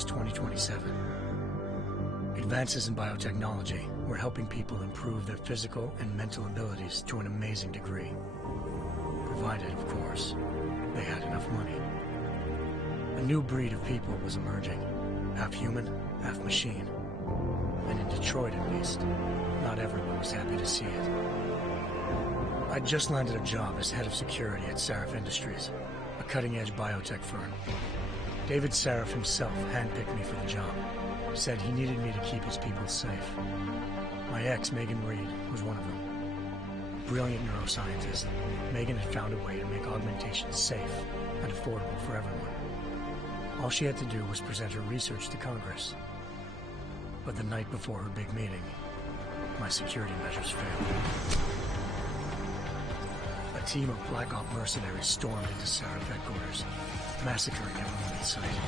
was 2027. Advances in biotechnology were helping people improve their physical and mental abilities to an amazing degree. Provided, of course, they had enough money. A new breed of people was emerging, half human, half machine. And in Detroit, at least, not everyone was happy to see it. I'd just landed a job as head of security at Sarif Industries, a cutting-edge biotech firm. David Sarif himself handpicked me for the job, said he needed me to keep his people safe. My ex, Megan Reed, was one of them. Brilliant neuroscientist, Megan had found a way to make augmentation safe and affordable for everyone. All she had to do was present her research to Congress. But the night before her big meeting, my security measures failed. A team of Black Op mercenaries stormed into Sarif headquarters, massacring everyone in sight.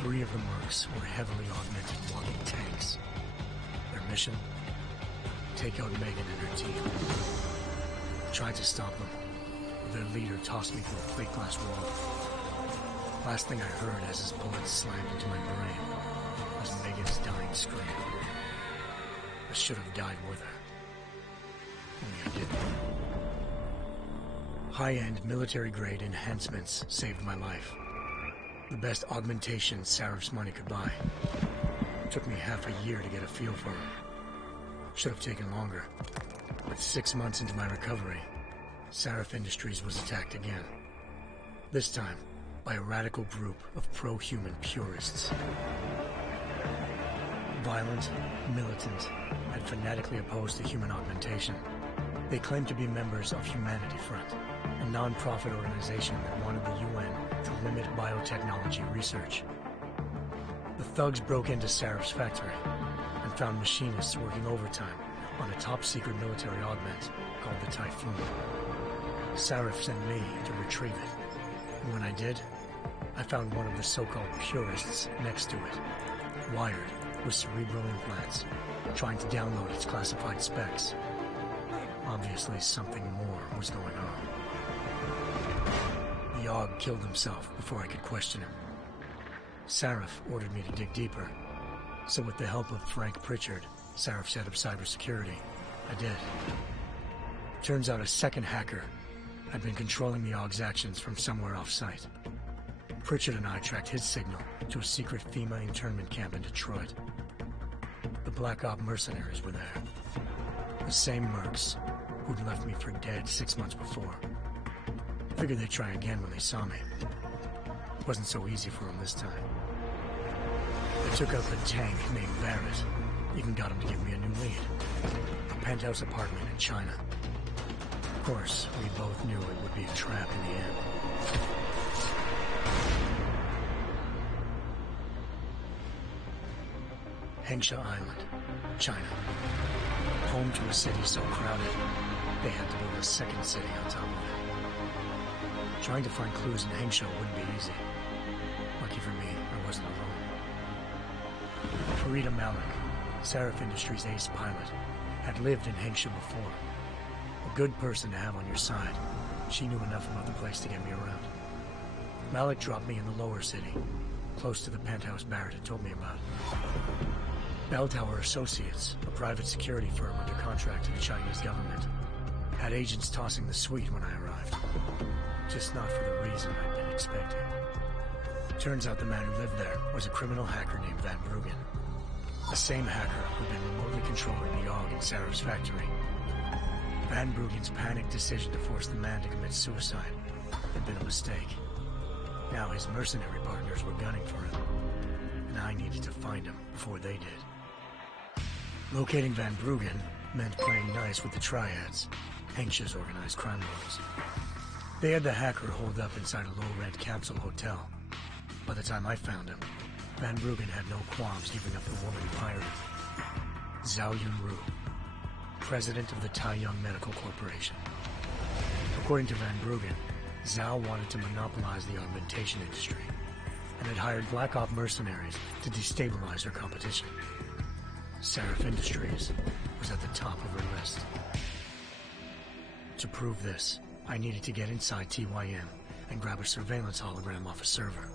3 of the mercs were heavily augmented walking tanks. Their mission? Take out Megan and her team. I tried to stop them, but their leader tossed me through a plate glass wall. Last thing I heard as his bullets slammed into my brain was Megan's dying scream. I should have died with her. Only I didn't. High-end military-grade enhancements saved my life. The best augmentation Sarif's money could buy. It took me half a year to get a feel for her. Should have taken longer. But 6 months into my recovery, Sarif Industries was attacked again. This time, by a radical group of pro-human purists. Violent, militant, and fanatically opposed to human augmentation. They claimed to be members of Humanity Front, a non-profit organization that wanted the UN to limit biotechnology research. The thugs broke into Sarif's factory and found machinists working overtime on a top-secret military augment called the Typhoon. Sarif sent me to retrieve it, and when I did, I found one of the so-called purists next to it, wired with cerebral implants, trying to download its classified specs. Obviously, something more was going on. The AUG killed himself before I could question him. Sarif ordered me to dig deeper, so with the help of Frank Pritchard, Sarif's head of cybersecurity, I did. Turns out a second hacker had been controlling the AUG's actions from somewhere off-site. Pritchard and I tracked his signal to a secret FEMA internment camp in Detroit. The Black Op mercenaries were there. The same mercs who'd left me for dead 6 months before. Figured they'd try again when they saw me. It wasn't so easy for them this time. They took out the tank named Barrett. Even got him to give me a new lead. A penthouse apartment in China. Of course, we both knew it would be a trap in the end. Hengsha Island, China. Home to a city so crowded, they had to build a second city on top of it. Trying to find clues in Hengsha wouldn't be easy. Lucky for me, I wasn't alone. Farida Malik, Sarif Industries' ace pilot, had lived in Hengsha before. A good person to have on your side. She knew enough about the place to get me around. Malik dropped me in the lower city, close to the penthouse Barrett had told me about. Bell Tower Associates, a private security firm under contract to the Chinese government, had agents tossing the suite when I arrived. Just not for the reason I'd been expecting. Turns out the man who lived there was a criminal hacker named Van Bruggen. The same hacker who'd been remotely controlling the AUG in Sarif's factory. Van Bruggen's panicked decision to force the man to commit suicide had been a mistake. Now his mercenary partners were gunning for him, and I needed to find him before they did. Locating Van Bruggen meant playing nice with the Triads, Hengsha's organized crime lords. They had the hacker holed up inside a low-rent capsule hotel. By the time I found him, Van Bruggen had no qualms giving up the woman who hired him. Zhao Yunru, president of the Taiyang Medical Corporation. According to Van Bruggen, Zhao wanted to monopolize the augmentation industry and had hired Black Op mercenaries to destabilize her competition. Sarif Industries was at the top of her list. To prove this, I needed to get inside TYM and grab a surveillance hologram off a server.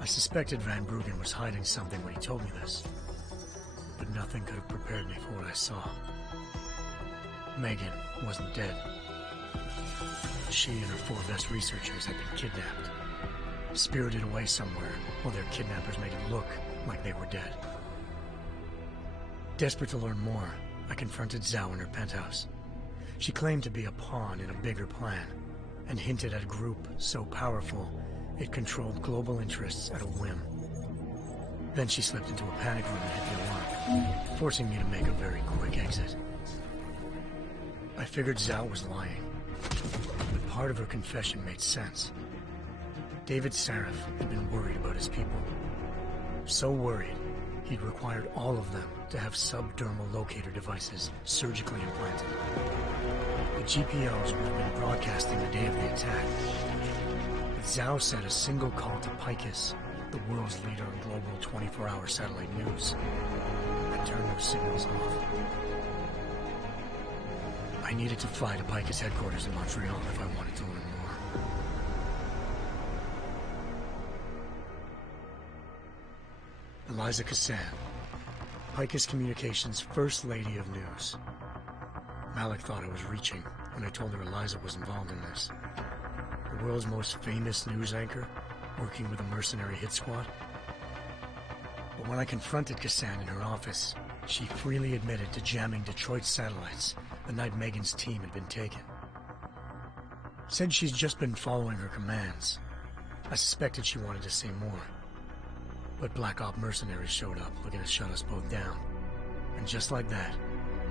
I suspected Van Bruggen was hiding something when he told me this, but nothing could have prepared me for what I saw. Megan wasn't dead. She and her 4 best researchers had been kidnapped, spirited away somewhere while their kidnappers made it look like they were dead. Desperate to learn more, I confronted Zhao in her penthouse. She claimed to be a pawn in a bigger plan, and hinted at a group so powerful it controlled global interests at a whim. Then she slipped into a panic room and hit the alarm, forcing me to make a very quick exit. I figured Zhao was lying, but part of her confession made sense. David Sarif had been worried about his people. So worried, he'd required all of them to have subdermal locator devices surgically implanted. The GPOs would have been broadcasting the day of the attack. But Zhao said a single call to Picus, the world's leader in global 24-hour satellite news, had turned those signals off. I needed to fly to Picus headquarters in Montreal if I wanted to learn more. Eliza Cassan, Picus Communications' First Lady of News. Malik thought I was reaching when I told her Eliza was involved in this. The world's most famous news anchor, working with a mercenary hit squad. But when I confronted Cassan in her office, she freely admitted to jamming Detroit's satellites the night Megan's team had been taken. Said she's just been following her commands. I suspected she wanted to say more. But Black Op mercenaries showed up looking to shut us both down. And just like that,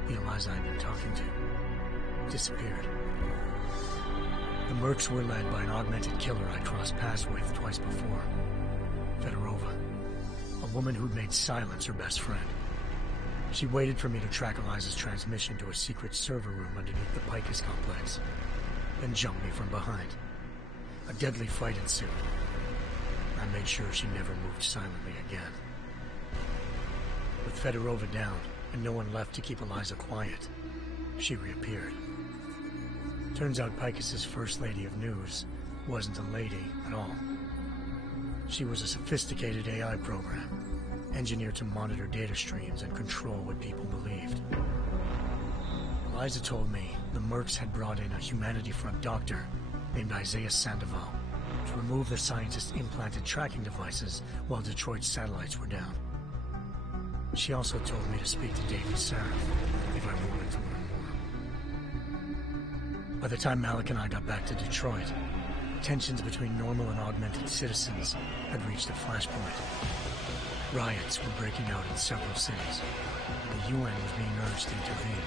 the Eliza I'd been talking to disappeared. The mercs were led by an augmented killer I crossed paths with twice before. Fedorova, a woman who'd made silence her best friend. She waited for me to track Eliza's transmission to a secret server room underneath the Picus complex, then jumped me from behind. A deadly fight ensued. I made sure she never moved silently again. With Fedorova down and no one left to keep Eliza quiet, she reappeared. Turns out Picus's First Lady of News wasn't a lady at all. She was a sophisticated AI program, engineered to monitor data streams and control what people believed. Eliza told me the mercs had brought in a Humanity Front doctor named Isaiah Sandoval to remove the scientist's implanted tracking devices while Detroit's satellites were down. She also told me to speak to David Sarif if I wanted to learn more. By the time Malik and I got back to Detroit, tensions between normal and augmented citizens had reached a flashpoint. Riots were breaking out in several cities, and the UN was being urged to intervene.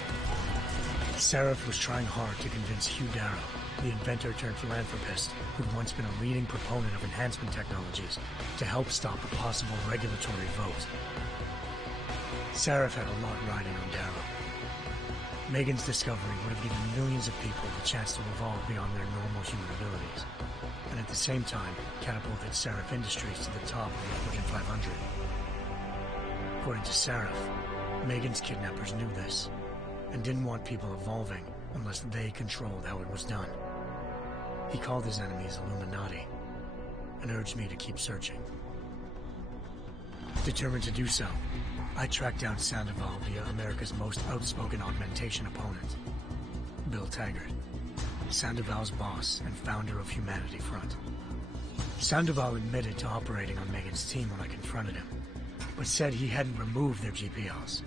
Sarif was trying hard to convince Hugh Darrow, the inventor turned philanthropist who'd once been a leading proponent of enhancement technologies, to help stop a possible regulatory vote. Sarif had a lot riding on Darrow. Megan's discovery would have given millions of people the chance to evolve beyond their normal human abilities, and at the same time catapulted Sarif Industries to the top of the Fortune 500. According to Sarif, Megan's kidnappers knew this, and didn't want people evolving unless they controlled how it was done. He called his enemies Illuminati, and urged me to keep searching. Determined to do so, I tracked down Sandoval via America's most outspoken augmentation opponent, Bill Taggart, Sandoval's boss and founder of Humanity Front. Sandoval admitted to operating on Megan's team when I confronted him, but said he hadn't removed their GPLs.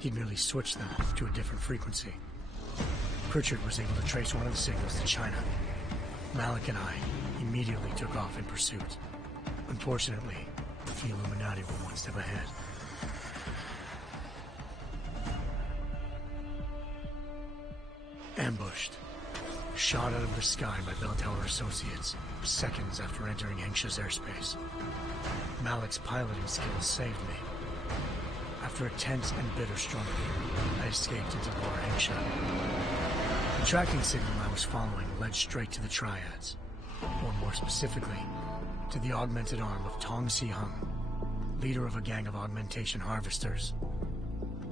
He'd merely switched them to a different frequency. Pritchard was able to trace one of the signals to China. Malik and I immediately took off in pursuit. Unfortunately, the Illuminati were one step ahead. Ambushed. Shot out of the sky by Bell Tower Associates, seconds after entering Hengsha's airspace. Malik's piloting skills saved me. After a tense and bitter struggle, I escaped into Lower Hengsha. The tracking signal I was following led straight to the Triads, or more specifically, to the augmented arm of Tong Si-hung, leader of a gang of augmentation harvesters.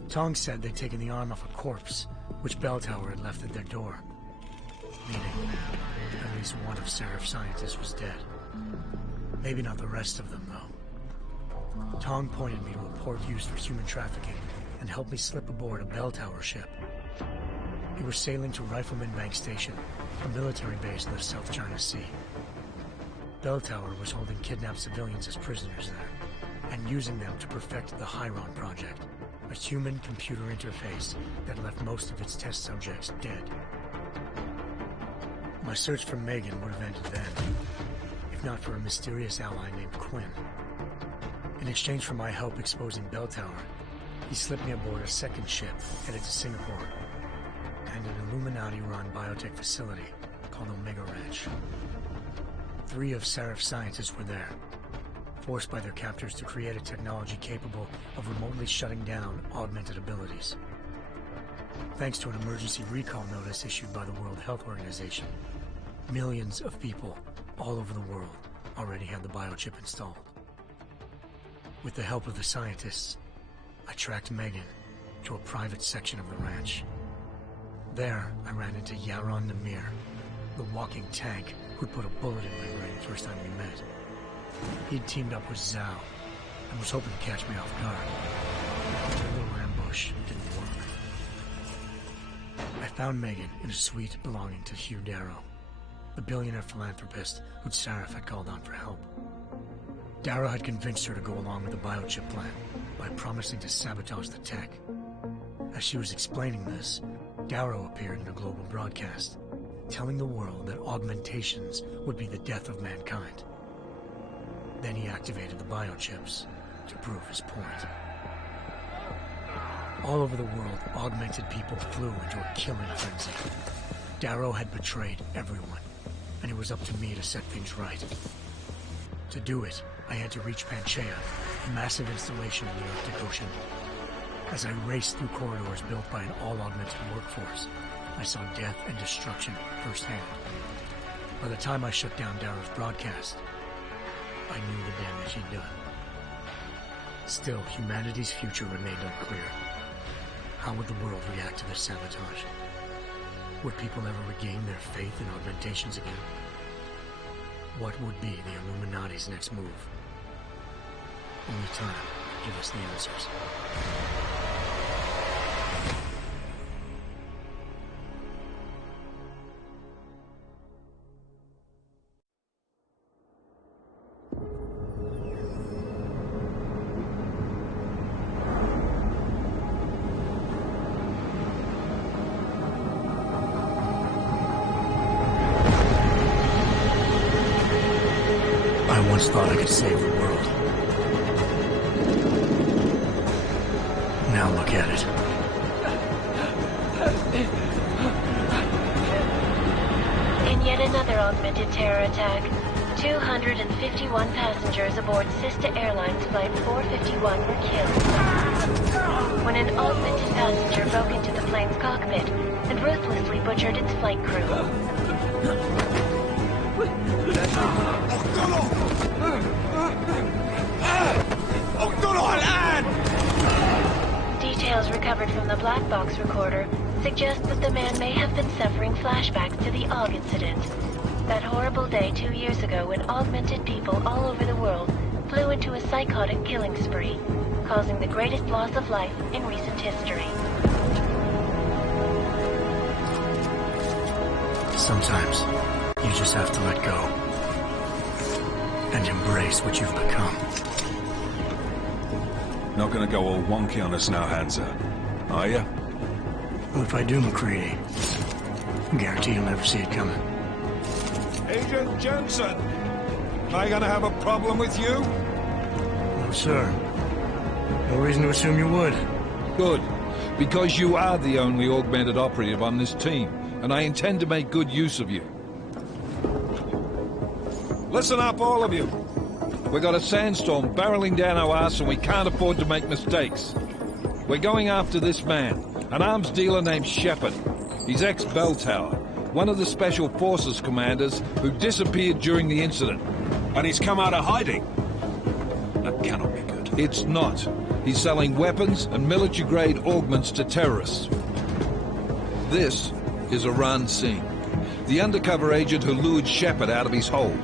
Tong said they'd taken the arm off a corpse, which Bell Tower had left at their door, meaning at least one of Sarif's scientists was dead. Maybe not the rest of them, though. Tong pointed me to a port used for human trafficking and helped me slip aboard a bell tower ship. We were sailing to Rifleman Bank Station, a military base in the South China Sea. Bell Tower was holding kidnapped civilians as prisoners there, and using them to perfect the Chiron Project, a human-computer interface that left most of its test subjects dead. My search for Megan would have ended then, if not for a mysterious ally named Quinn. In exchange for my help exposing Bell Tower, he slipped me aboard a second ship headed to Singapore, and an Illuminati-run biotech facility called Omega Ranch. 3 of Seraph's scientists were there, forced by their captors to create a technology capable of remotely shutting down augmented abilities. Thanks to an emergency recall notice issued by the World Health Organization, millions of people all over the world already had the biochip installed. With the help of the scientists, I tracked Megan to a private section of the ranch. There, I ran into Yaron Namir, the walking tank who'd put a bullet in my brain the first time we met. He'd teamed up with Zhao and was hoping to catch me off guard. Their little ambush didn't work. I found Megan in a suite belonging to Hugh Darrow, the billionaire philanthropist who Seraph had called on for help. Darrow had convinced her to go along with the biochip plan by promising to sabotage the tech. As she was explaining this, Darrow appeared in a global broadcast, telling the world that augmentations would be the death of mankind. Then he activated the biochips to prove his point. All over the world, augmented people flew into a killing frenzy. Darrow had betrayed everyone, and it was up to me to set things right. To do it, I had to reach Panchaea, a massive installation in the Arctic Ocean. As I raced through corridors built by an all-augmented workforce, I saw death and destruction firsthand. By the time I shut down Darrow's broadcast, I knew the damage he'd done. Still, humanity's future remained unclear. How would the world react to this sabotage? Would people ever regain their faith in augmentations again? What would be the Illuminati's next move? Only time could give us the answers. I once thought I could save the world. Now look at it. In yet another augmented terror attack, 251 passengers aboard sister airlines Flight 451 were killed when an augmented passenger broke into the plane's cockpit and ruthlessly butchered its flight crew. Details recovered from the black box recorder suggest that the man may have been suffering flashbacks to the AUG incident. That horrible day 2 years ago when augmented people all over the world flew into a psychotic killing spree, causing the greatest loss of life in recent history. Sometimes, you just have to let go and embrace what you've become. Not gonna go all wonky on us now, Hansa, are ya? Well, if I do, McCready, I guarantee you'll never see it coming. Agent Jensen, am I gonna have a problem with you? No, sir. No reason to assume you would. Good, because you are the only augmented operative on this team, and I intend to make good use of you. Listen up, all of you. We got a sandstorm barreling down our arse and we can't afford to make mistakes. We're going after this man, an arms dealer named Shepard. He's ex-Bell Tower, one of the Special Forces commanders who disappeared during the incident. And he's come out of hiding. That cannot be good. It's not. He's selling weapons and military-grade augments to terrorists. This is Iran Singh, the undercover agent who lured Shepard out of his hole.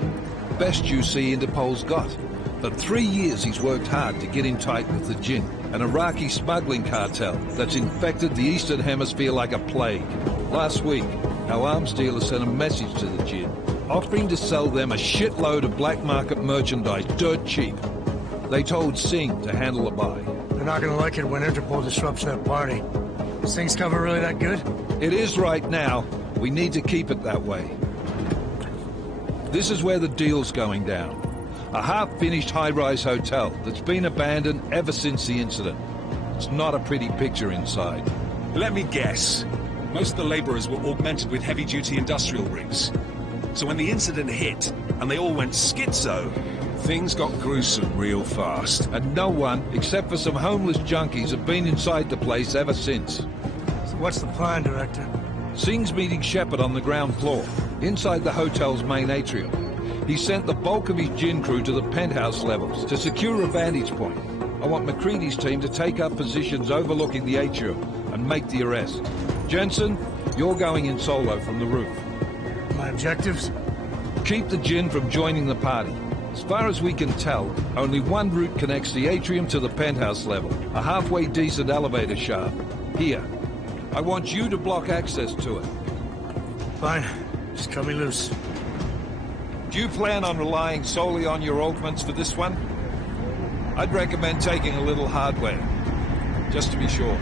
best UC Interpol's got. For 3 years he's worked hard to get in tight with the Jinn, an Iraqi smuggling cartel that's infected the Eastern Hemisphere like a plague. Last week, our arms dealer sent a message to the Jinn, offering to sell them a shitload of black market merchandise dirt cheap. They told Singh to handle the buy. They're not gonna like it when Interpol disrupts that party. Is Singh's cover really that good? It is right now. We need to keep it that way. This is where the deal's going down. A half-finished high-rise hotel that's been abandoned ever since the incident. It's not a pretty picture inside. Let me guess. Most of the laborers were augmented with heavy-duty industrial rigs. So when the incident hit, and they all went schizo, things got gruesome real fast. And no one, except for some homeless junkies, have been inside the place ever since. So what's the plan, Director? Singh's meeting Shepard on the ground floor, inside the hotel's main atrium. He sent the bulk of his Jinn crew to the penthouse levels to secure a vantage point. I want McCready's team to take up positions overlooking the atrium and make the arrest. Jensen, you're going in solo from the roof. My objectives? Keep the Jinn from joining the party. As far as we can tell, only one route connects the atrium to the penthouse level, a halfway decent elevator shaft. Here. I want you to block access to it. Fine. Just cut me loose. Do you plan on relying solely on your augments for this one? I'd recommend taking a little hardware, just to be sure.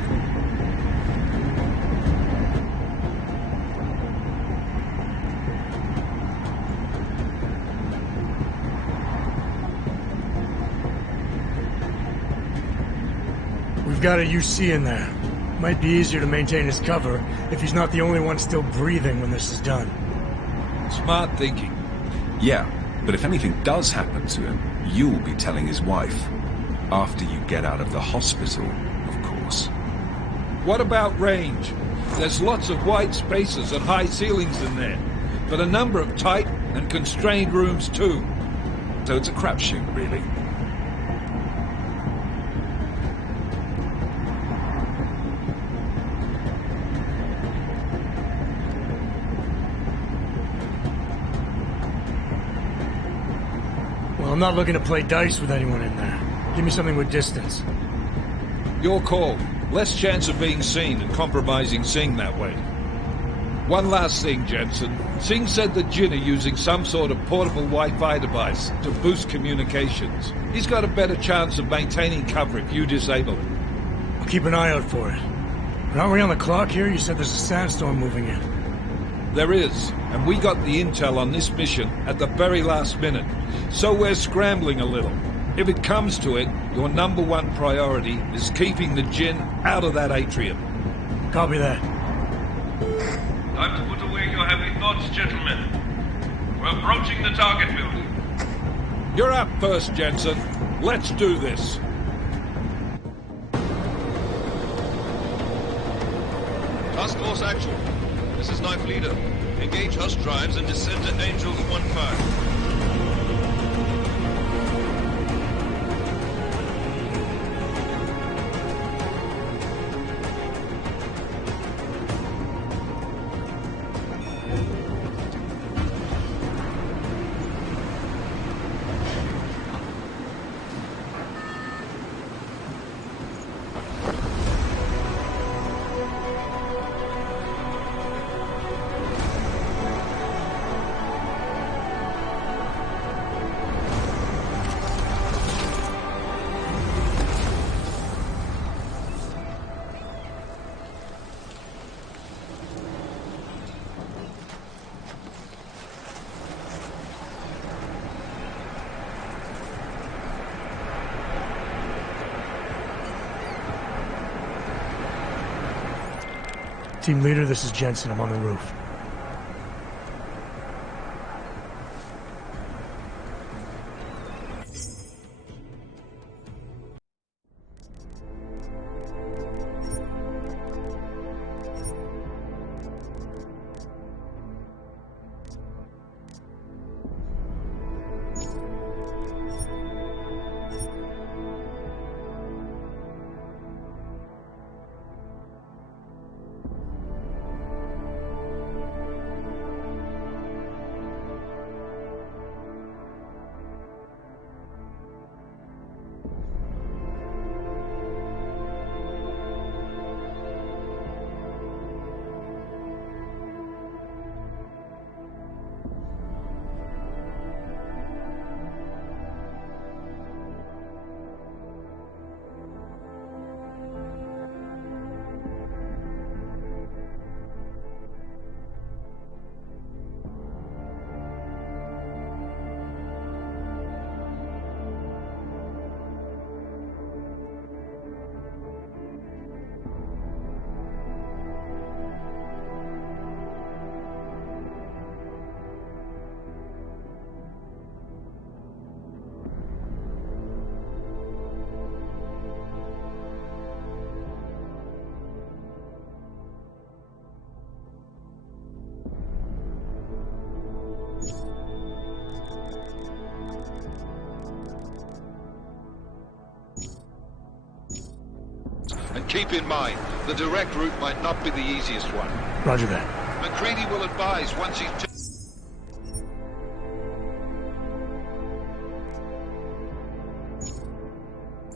We've got a UC in there. Might be easier to maintain his cover if he's not the only one still breathing when this is done. Smart thinking. Yeah, but if anything does happen to him, you'll be telling his wife. After you get out of the hospital, of course. What about range? There's lots of wide spaces and high ceilings in there, but a number of tight and constrained rooms too. So it's a crapshoot, really. Well, I'm not looking to play dice with anyone in there. Give me something with distance. Your call. Less chance of being seen and compromising Singh that way. One last thing, Jensen. Singh said the Jinn are using some sort of portable Wi-Fi device to boost communications. He's got a better chance of maintaining cover if you disable it. I'll keep an eye out for it. But aren't we on the clock here? You said there's a sandstorm moving in. There is, and we got the intel on this mission at the very last minute, so we're scrambling a little. If it comes to it, your number one priority is keeping the Jinn out of that atrium. Copy that. Time to put away your heavy thoughts, gentlemen. We're approaching the target building. You're up first, Jensen. Let's do this. Task Force action. This is Knife Leader. Engage Hush drives and descend to Angels 1-5. Team leader, this is Jensen. I'm on the roof. Keep in mind, the direct route might not be the easiest one. Roger that. McCready will advise once he's...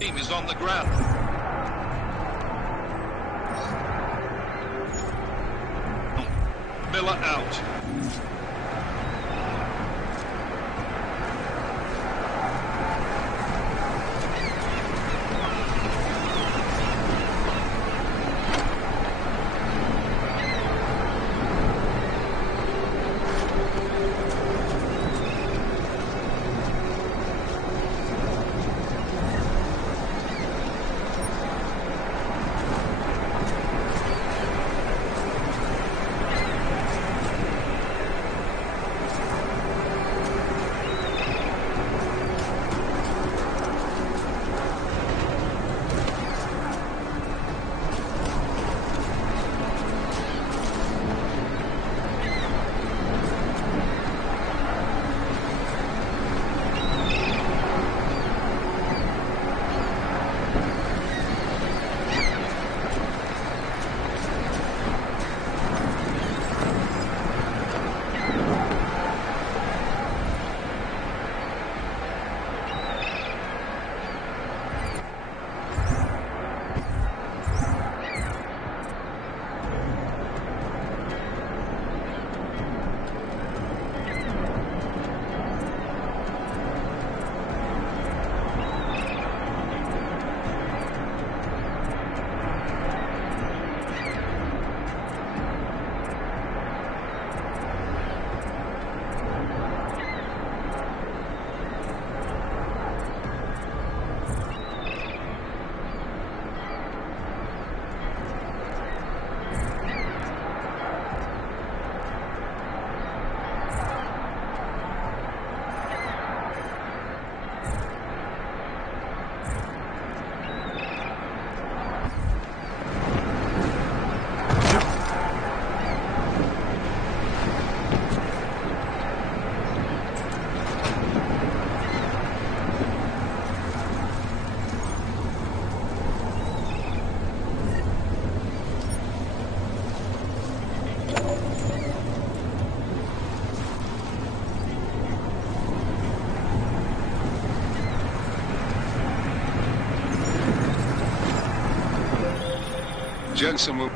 team is on the ground. Miller out. Jensen will...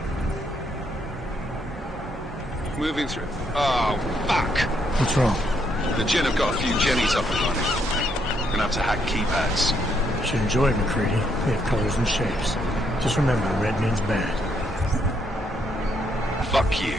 moving through. Oh, fuck! What's wrong? The Jinn have got a few Jennies up and running. Gonna have to hack keypads. You should enjoy it, McCready. They have colors and shapes. Just remember, red means bad. Fuck you.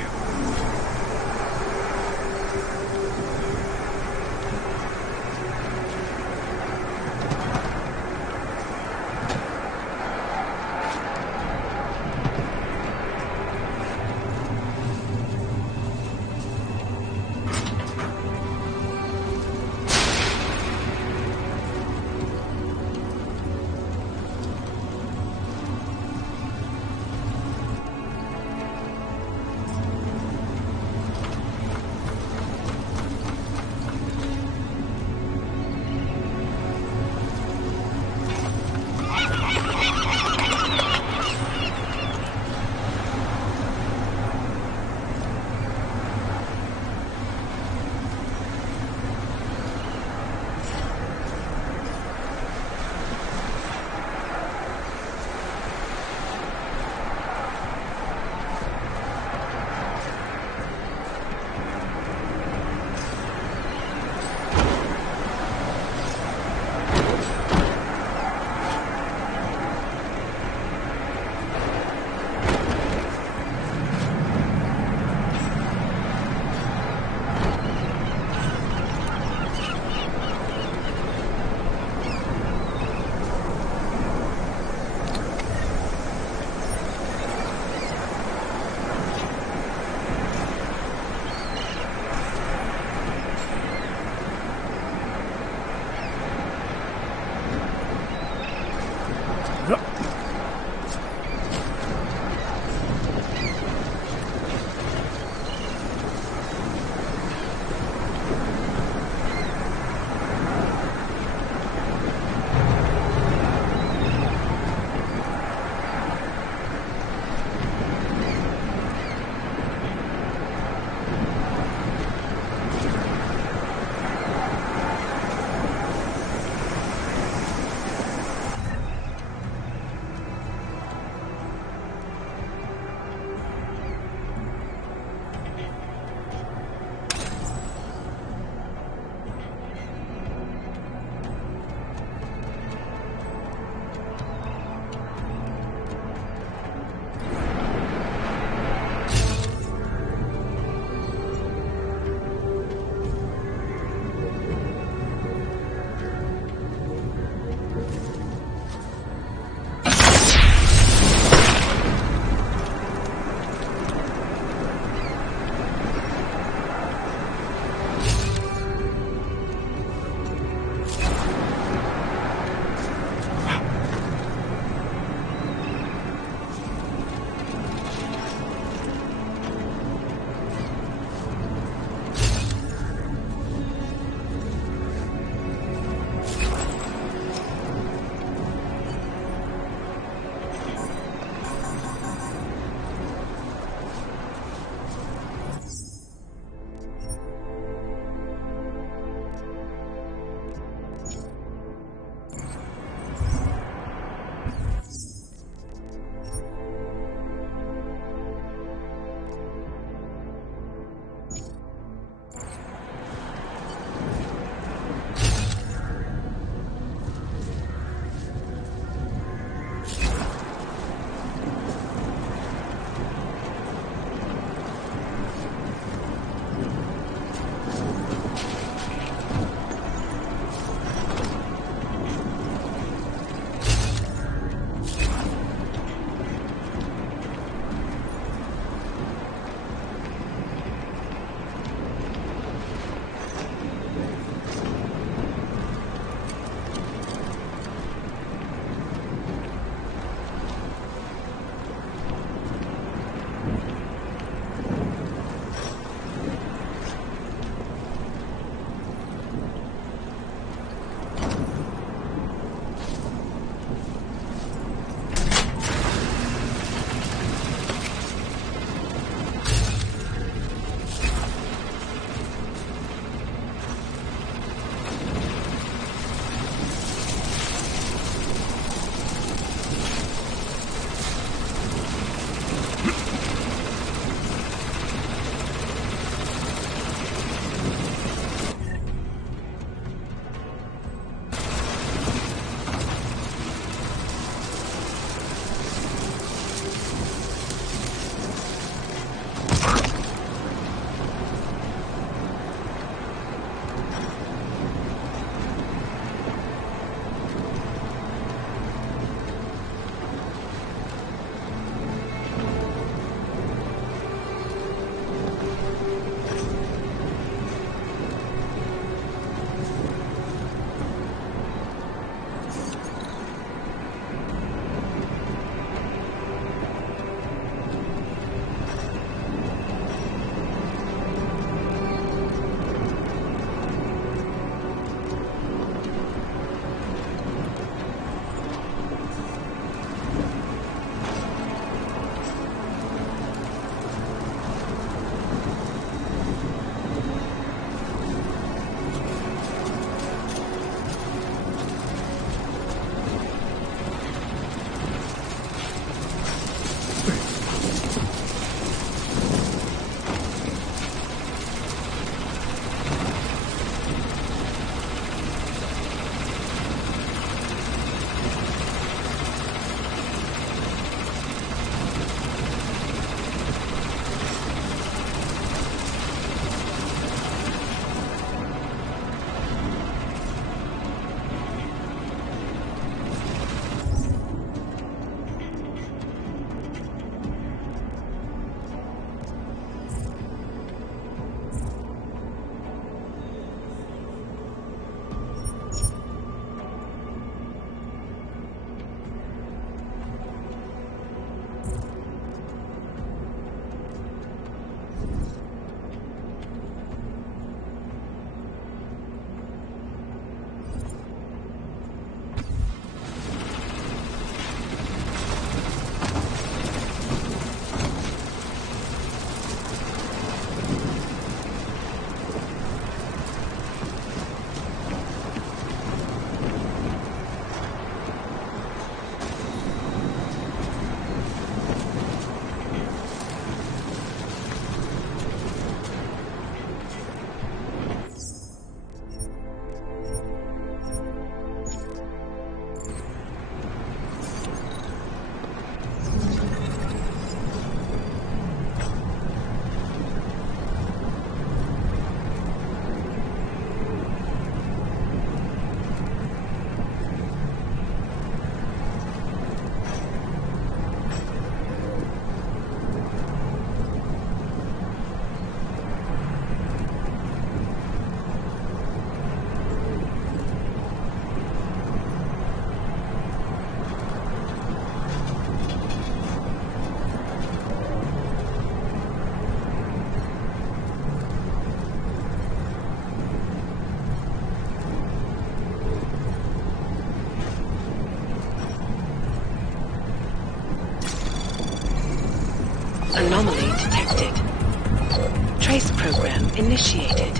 initiated.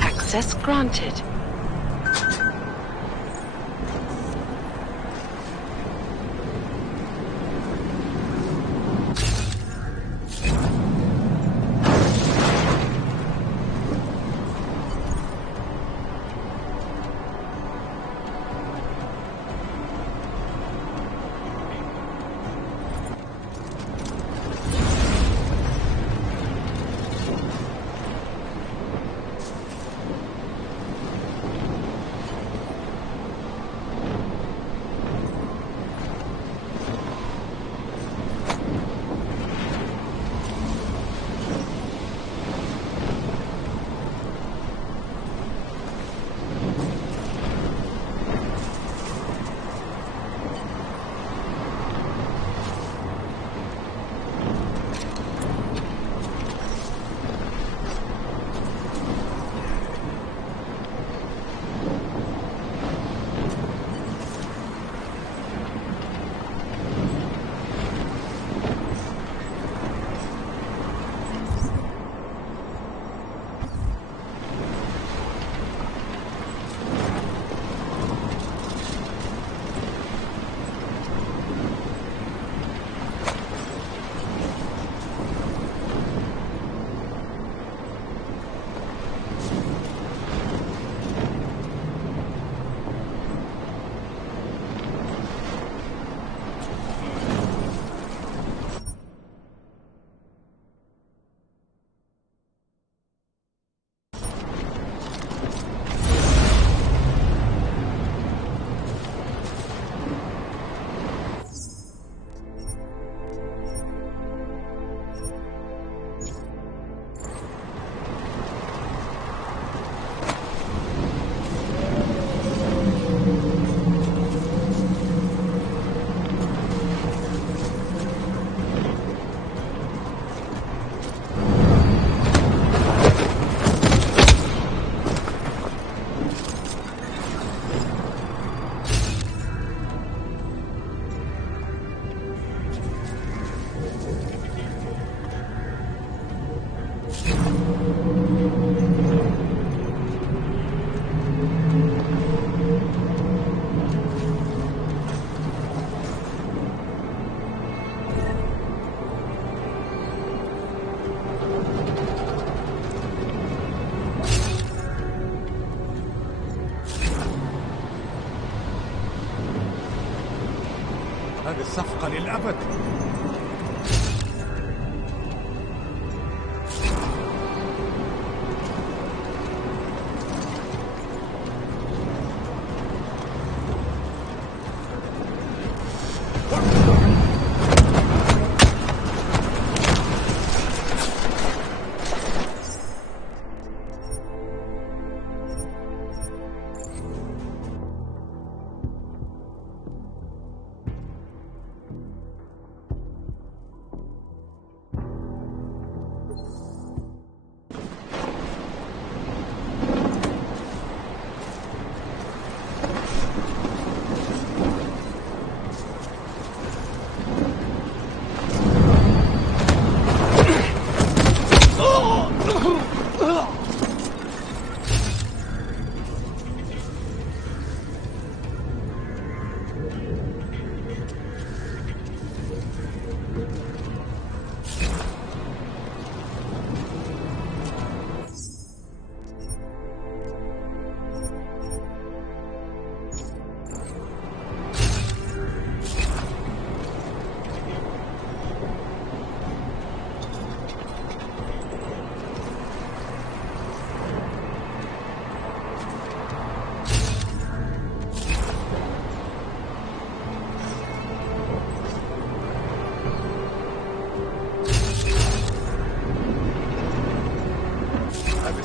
Access granted. هذه الصفقة للأبد.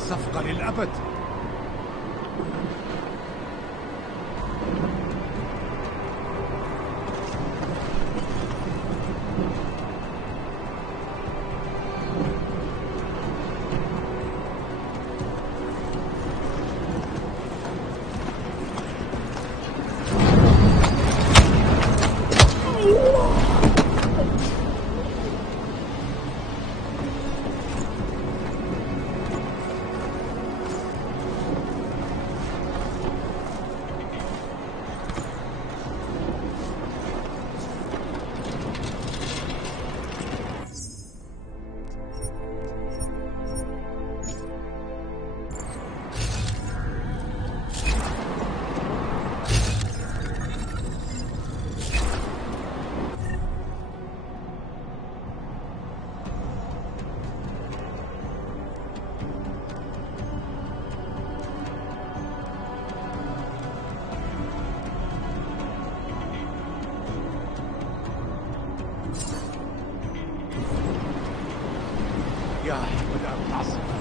صفقة للأبد. please.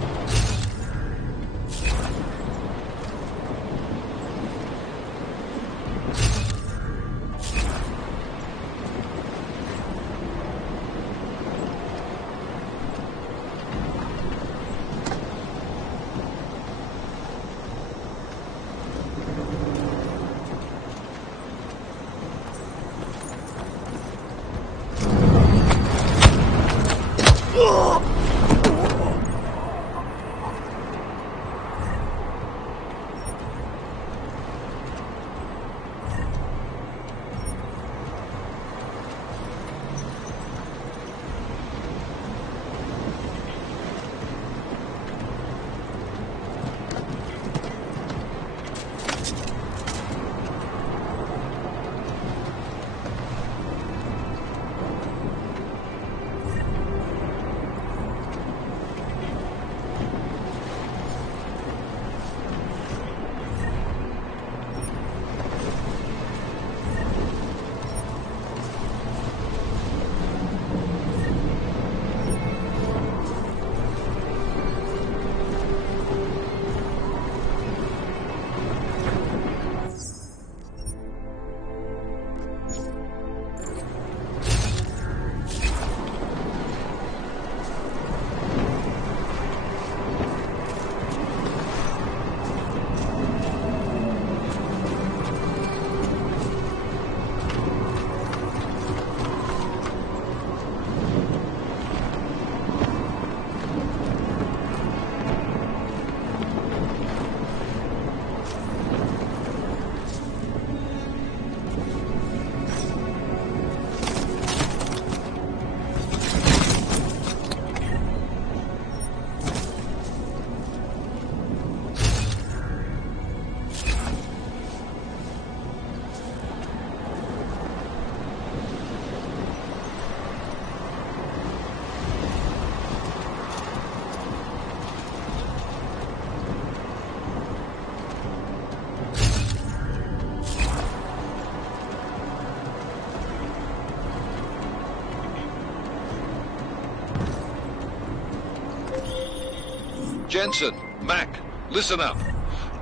Jensen, Mac, listen up.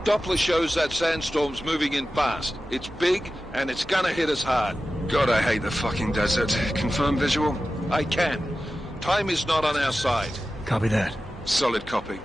Doppler shows that sandstorm's moving in fast. It's big, and it's gonna hit us hard. God, I hate the fucking desert. Confirm visual? I can. Time is not on our side. Copy that. Solid copy.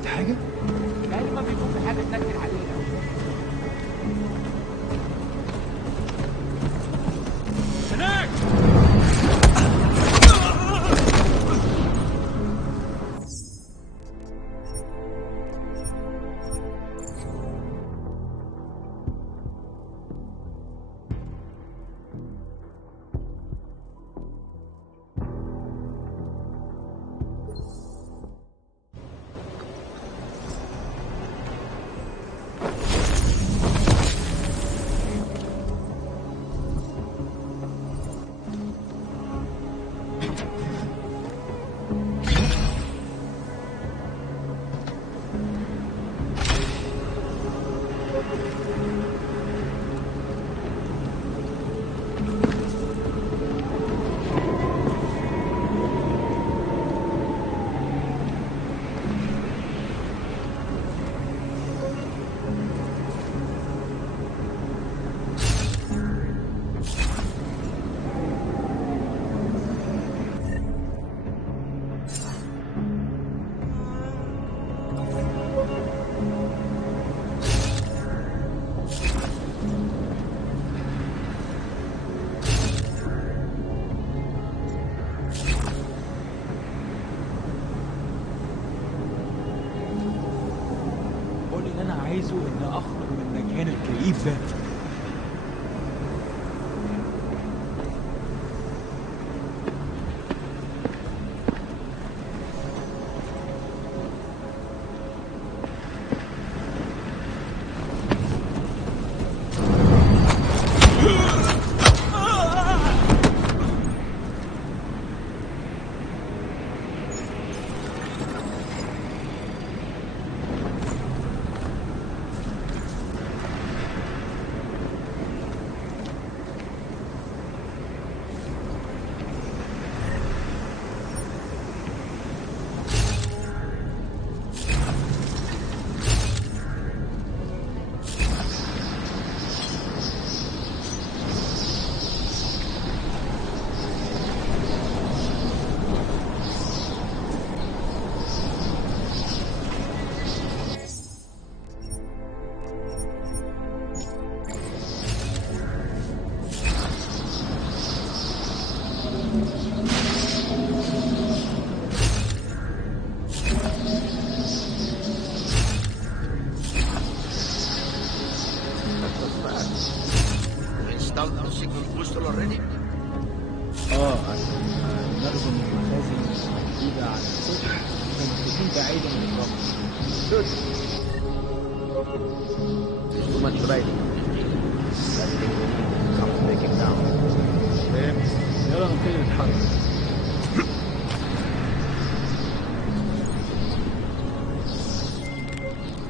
سمعت حاجة؟ غالبا بيكون في حاجة تنكر علينا. هناك! عايزه ان اخرج من المكان الكئيب ده.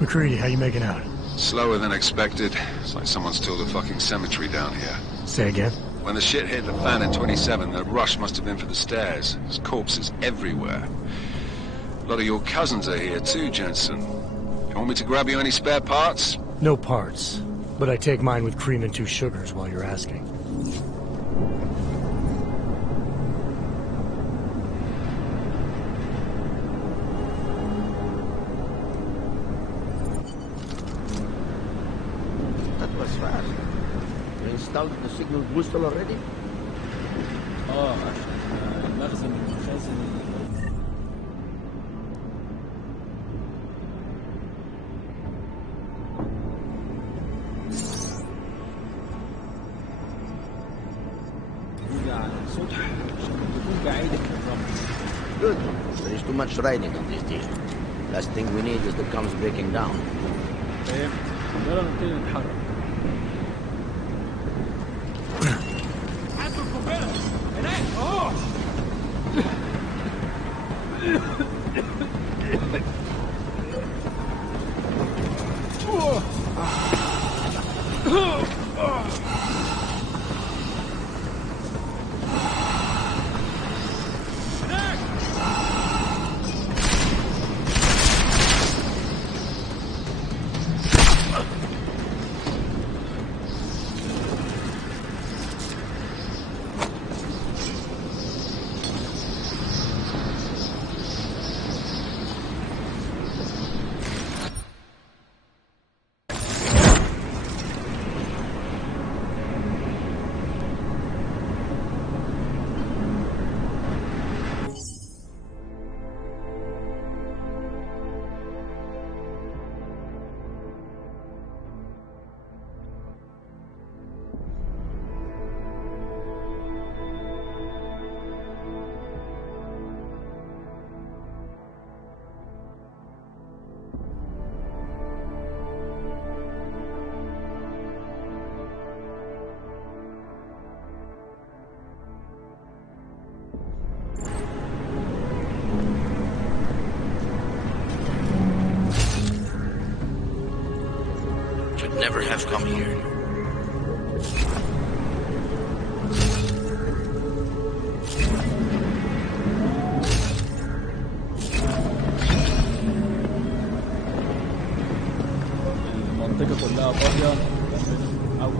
McCready, how you making out? Slower than expected. It's like someone's tilled a fucking cemetery down here. Say again? When the shit hit the fan in 27, the rush must have been for the stairs. There's corpses everywhere. A lot of your cousins are here too, Jensen. You want me to grab you any spare parts? No parts. But I take mine with cream and 2 sugars while you're asking. The signal booster already? المخزن المخازن. على السطح عشان تكون بعيدة من الرمل. Good. There is too much riding on this deal. Last thing we need is the comms breaking down. فهمت. يلا نبتدي نتحرك. have come here. المنطقة كلها فاضية أو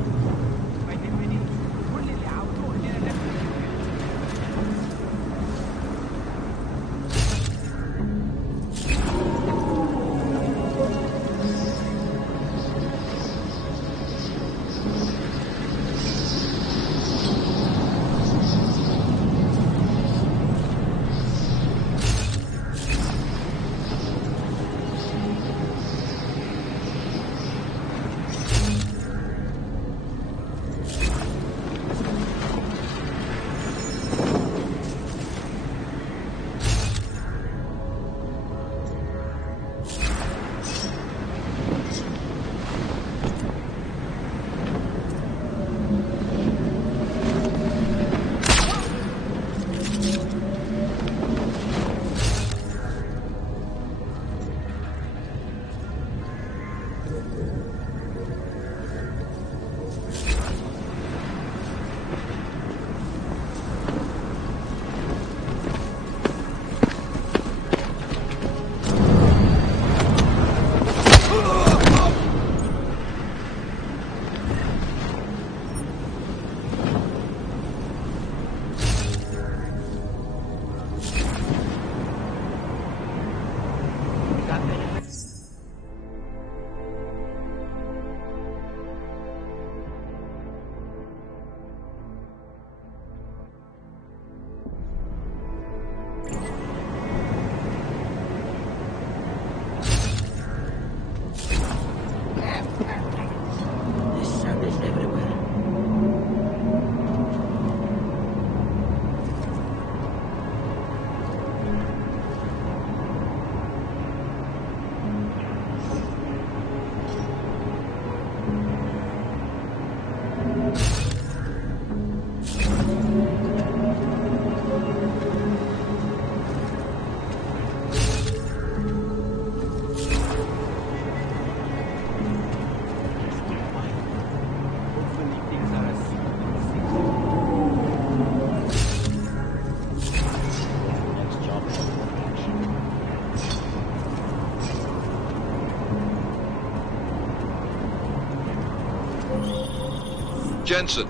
Jensen,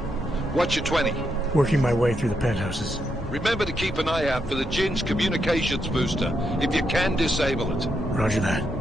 what's your 20? Working my way through the penthouses. Remember to keep an eye out for the Jin's communications booster. If you can, disable it. Roger that.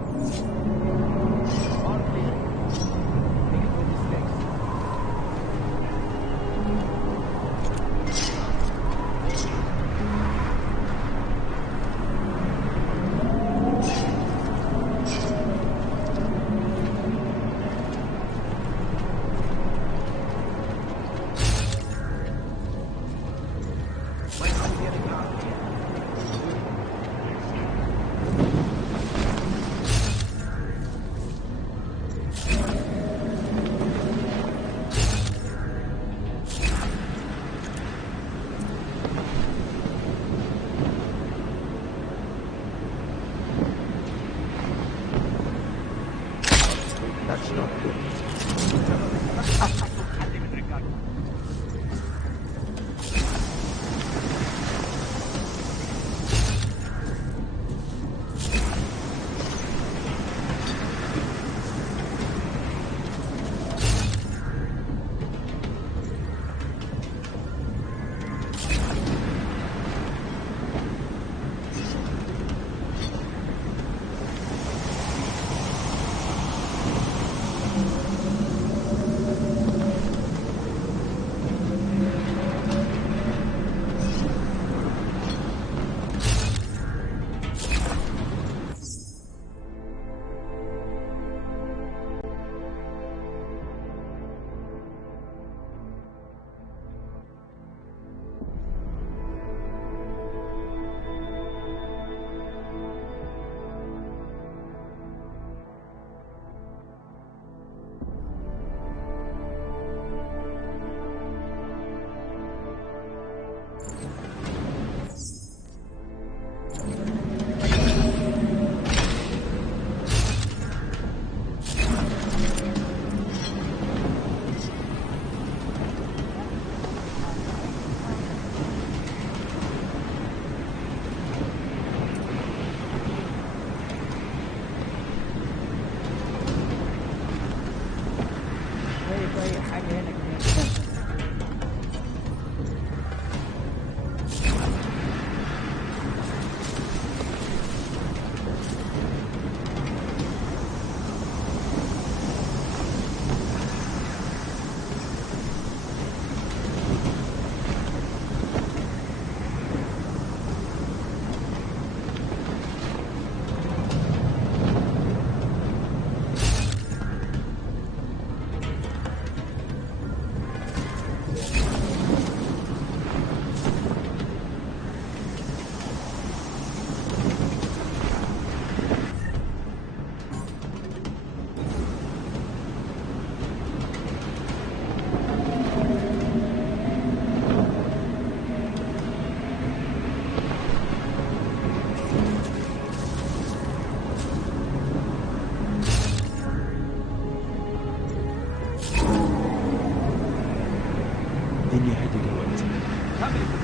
That's not good.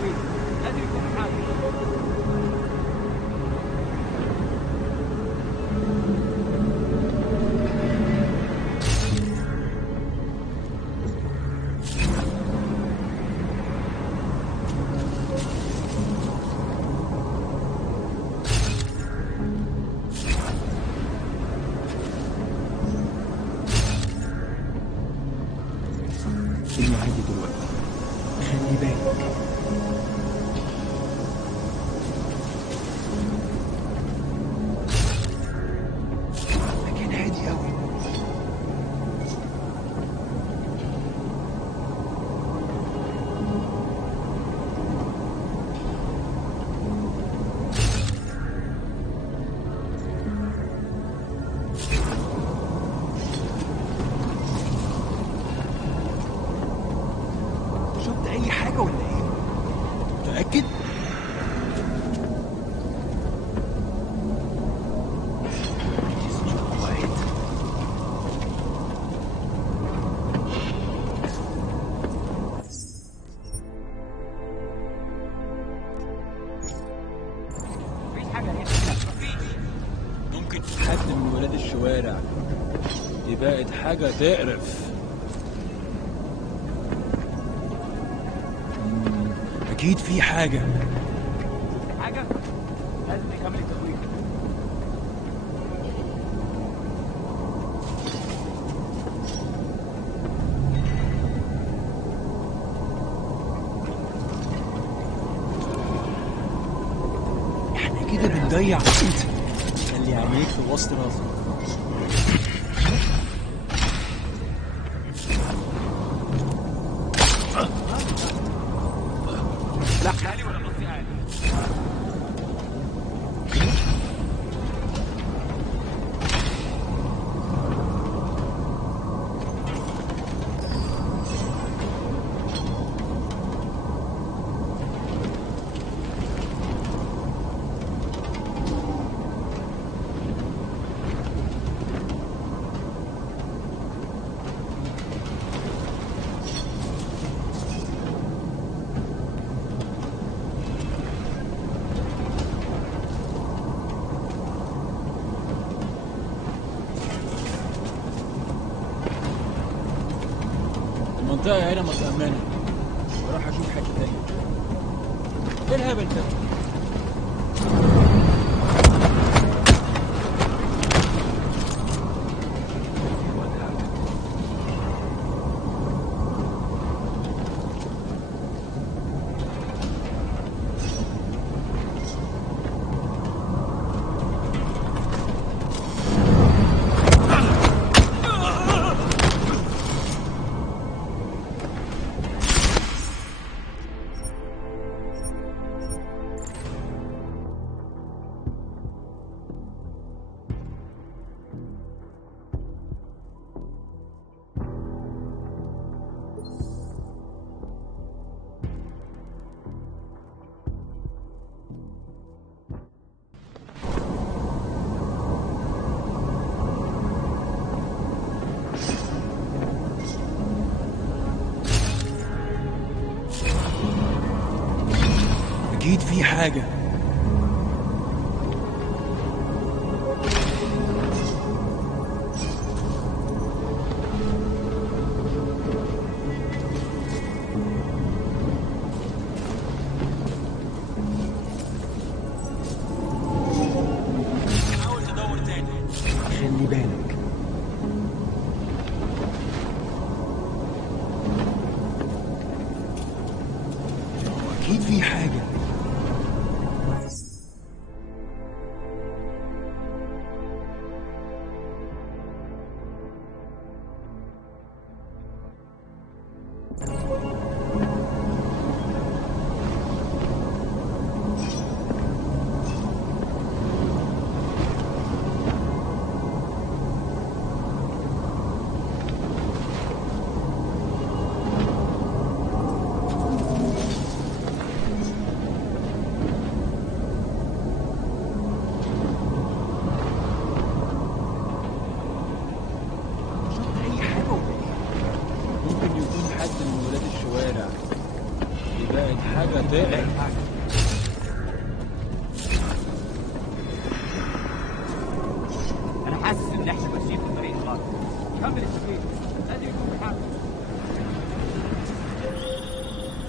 وين؟ لازم يكون في حاجة. الدنيا عادي دلوقتي، خلي بالك. مكان هادي قوي. شفت اي حاجة ولا ايه؟ متأكد؟ شوف واحد. مفيش حاجة هنا. ممكن حد من ولاد الشوارع. دي بقت حاجة تقرف. أكيد في حاجة. شفت حاجة؟ لازم نكمل التدوير. احنا كده بنضيع وقت. خلي عينيك في وسط راسك. لا عالي ولا نصي عالي؟ المنطقة هنا متأمنة. وراح أشوف حاجة تانية. إيه الهبل ده؟ أكيد في حاجة. حاول تدور تاني. خلي بالك. أكيد في حاجة. نلاقي حاجة. أنا حاسس إن إحنا ماشيين في طريق غلط. كمل التفكير. لازم يكون في حاجة.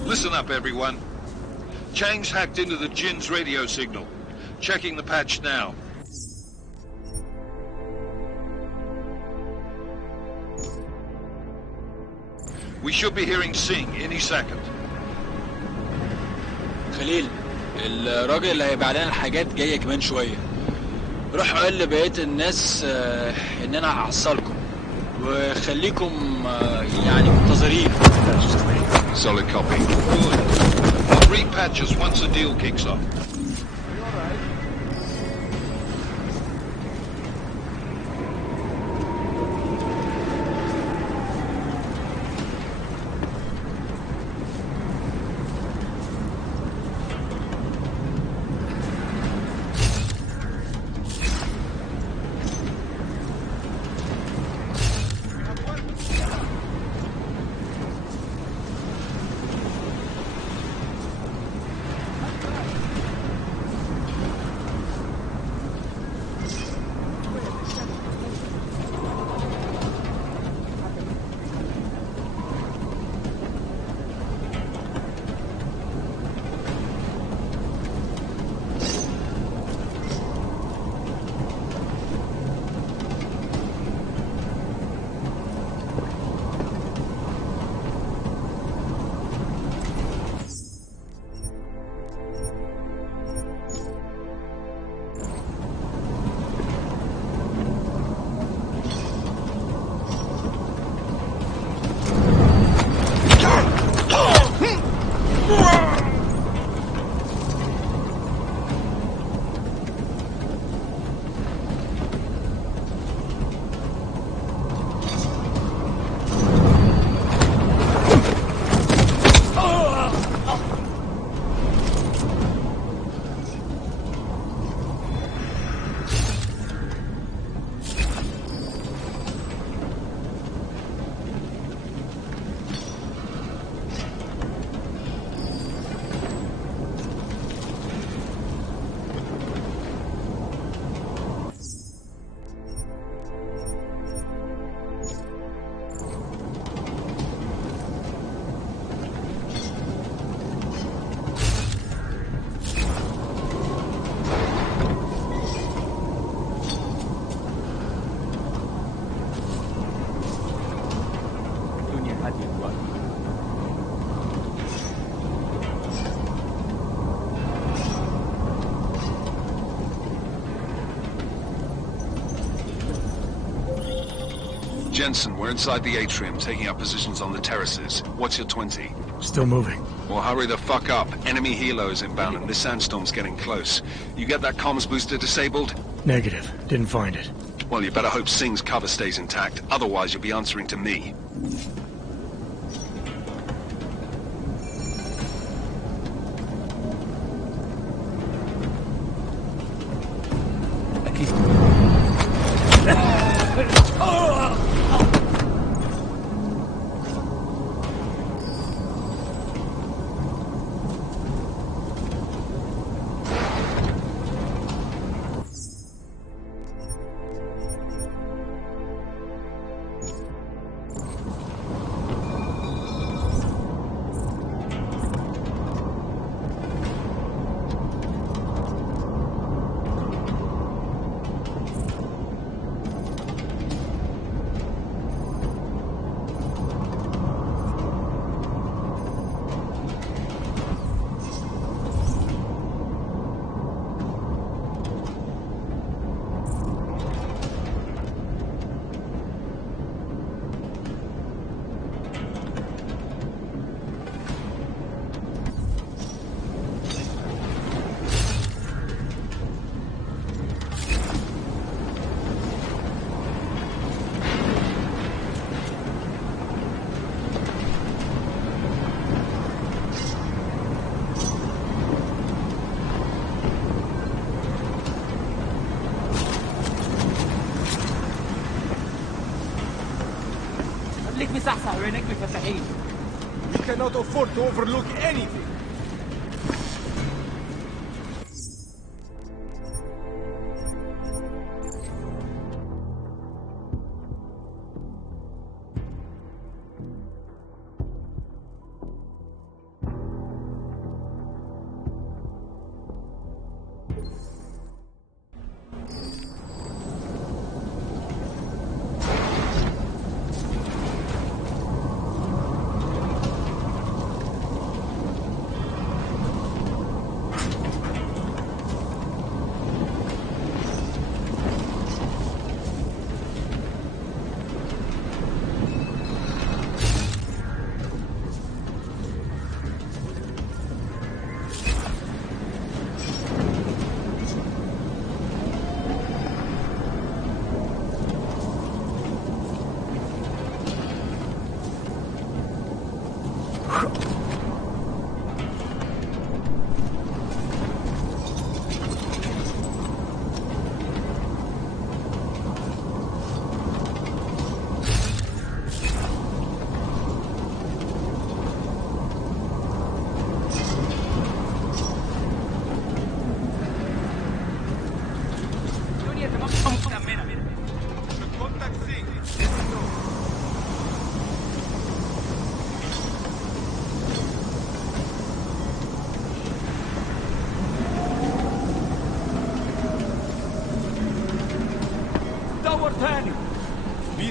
Listen up, everyone. Chang's hacked into the Jin's radio signal. Checking the patch now. We should be hearing Sing any second. خليل، الراجل اللي هيبيع لنا الحاجات جاية كمان شوية. روح قول لبقية الناس إن أنا هحصلكم وخليكم يعني منتظرين. Solid copy. Good. I'll repatch us once the deal kicks off. Jensen, we're inside the atrium, taking up positions on the terraces. What's your 20? Still moving. Well, hurry the fuck up. Enemy helos inbound and this sandstorm's getting close. You get that comms booster disabled? Negative. Didn't find it. Well, you better hope Singh's cover stays intact. Otherwise, you'll be answering to me. We cannot afford to overlook anything.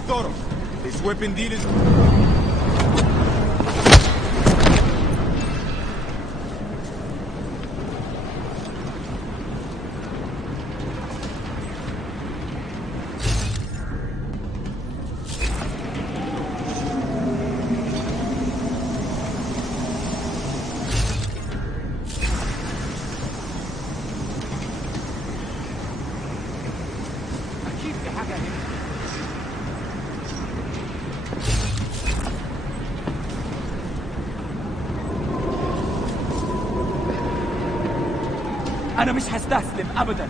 Toro. This weapon deal is... أنا مش هستسلم أبداً.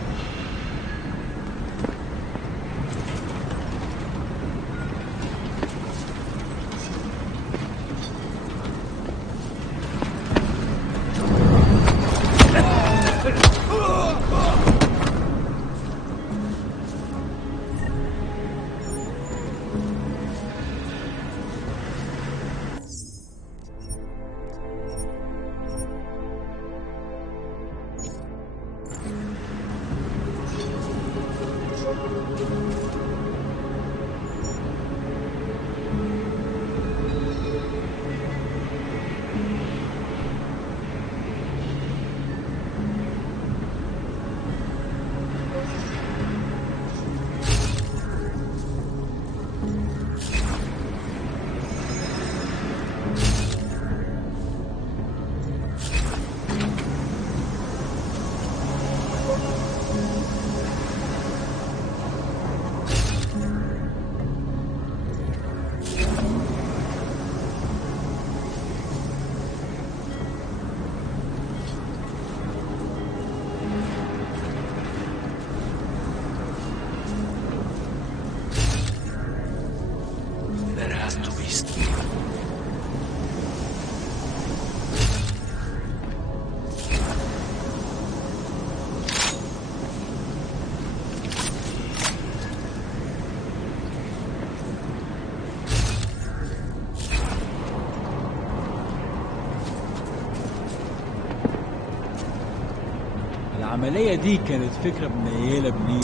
العملية دي كانت فكرة منيلة بنيل.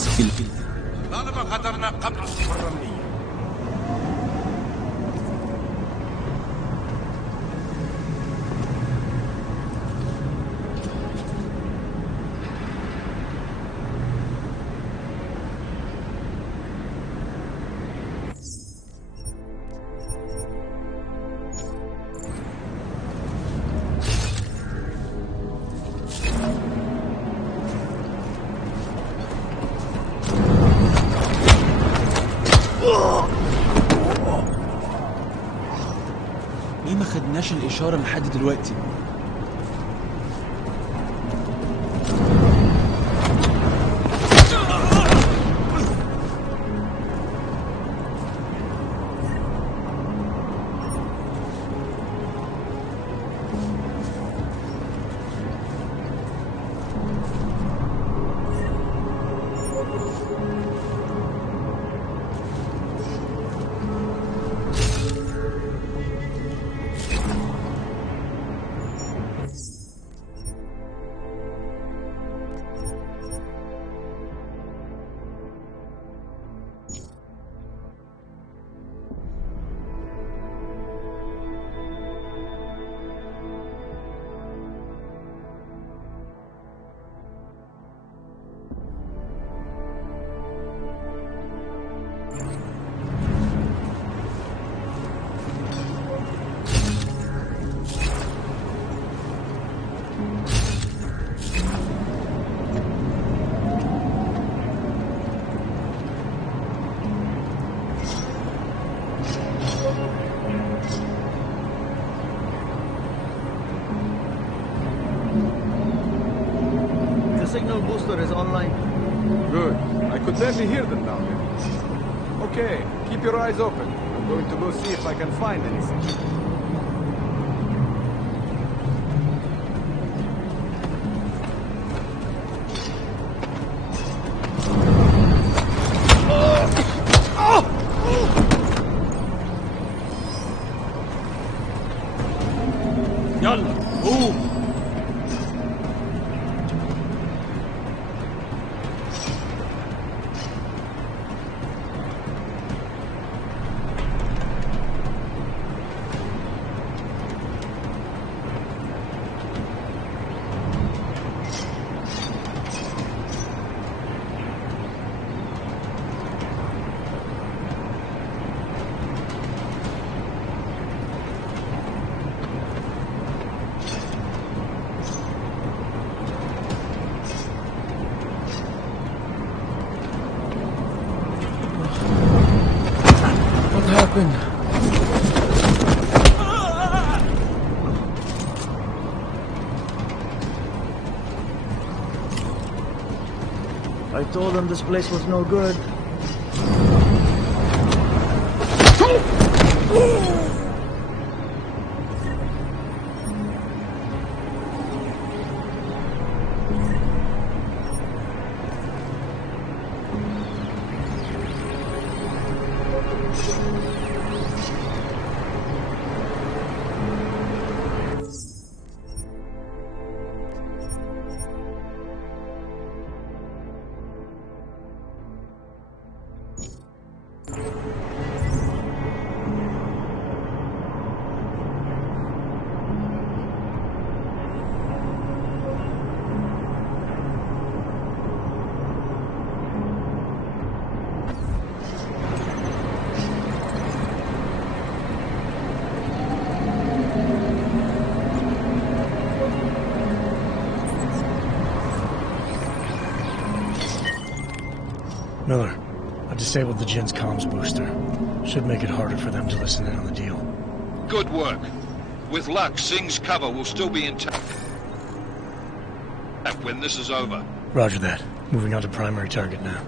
طالما غادرنا قبل الصفر الرملية. ليه ما خدناش الإشارة لحد دلوقتي؟ signal booster is online. Good. I could barely hear them down there. Okay, keep your eyes open. I'm going to go see if I can find anything. يلا قوم. open. I told them this place was no good. Miller, I disabled the Jin's comms booster. Should make it harder for them to listen in on the deal. Good work. With luck, Singh's cover will still be intact when this is over. Roger that. Moving on to primary target now.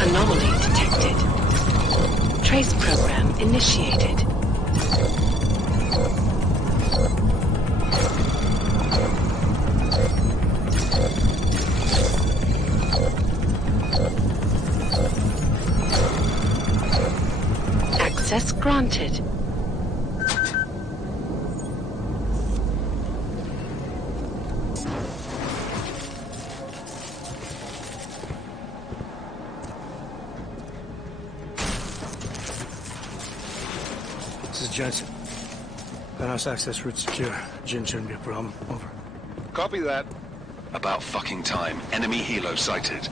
Anomaly detected. Trace program initiated. Access granted. This is Jensen. Penthouse access route secure. Jin shouldn't be a problem. Over. Copy that. About fucking time. Enemy helo sighted.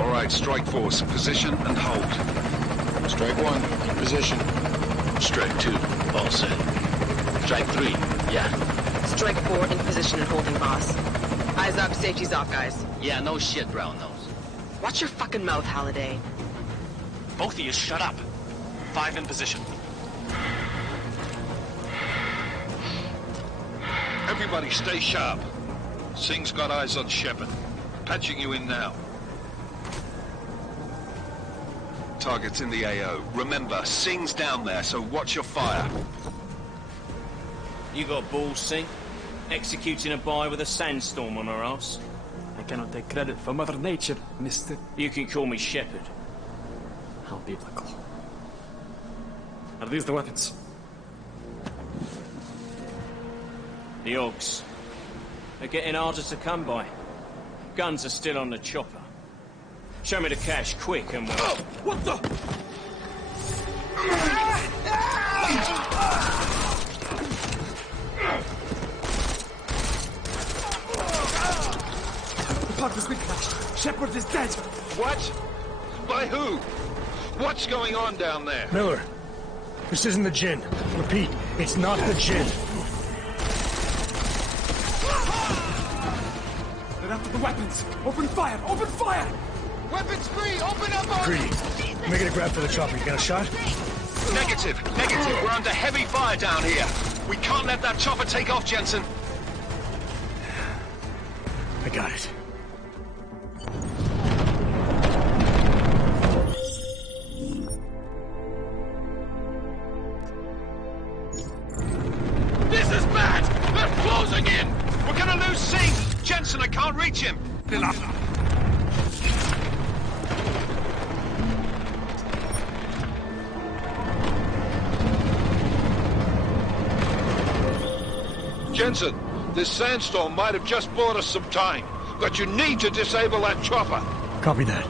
All right, strike force. Position and hold. Strike 1, in position. Strike 2, all set. Strike 3, yeah. Strike 4, in position and holding, boss. Eyes up, safety's off, guys. Yeah, no shit, brown nose. Watch your fucking mouth, Halliday. Both of you shut up. 5 in position. Everybody stay sharp. Singh's got eyes on Shepard. Patching you in now. Target's in the AO. Remember, Singh's down there, so watch your fire. You got balls, Singh? Executing a buy with a sandstorm on her ass? I cannot take credit for Mother Nature, Mr. You can call me Shepard. How biblical. Are these the weapons? The Ogs. They're getting harder to come by. Guns are still on the chopper. Show me the cash, quick, and we'll... Oh, what the? The pod has been crashed. Shepard is dead. What? By who? What's going on down there? Miller, this isn't the Jinn. Repeat, it's not the Jinn. They're after the weapons. Open fire! Open fire! Weapons free! Open up! Greedy, making a grab for the chopper. You got a shot? Negative. We're under heavy fire down here. We can't let that chopper take off, Jensen. I got it. This is bad! They're closing in! We're gonna lose Singh! Jensen, I can't reach him! Jensen, this sandstorm might have just bought us some time, but you need to disable that chopper. Copy that.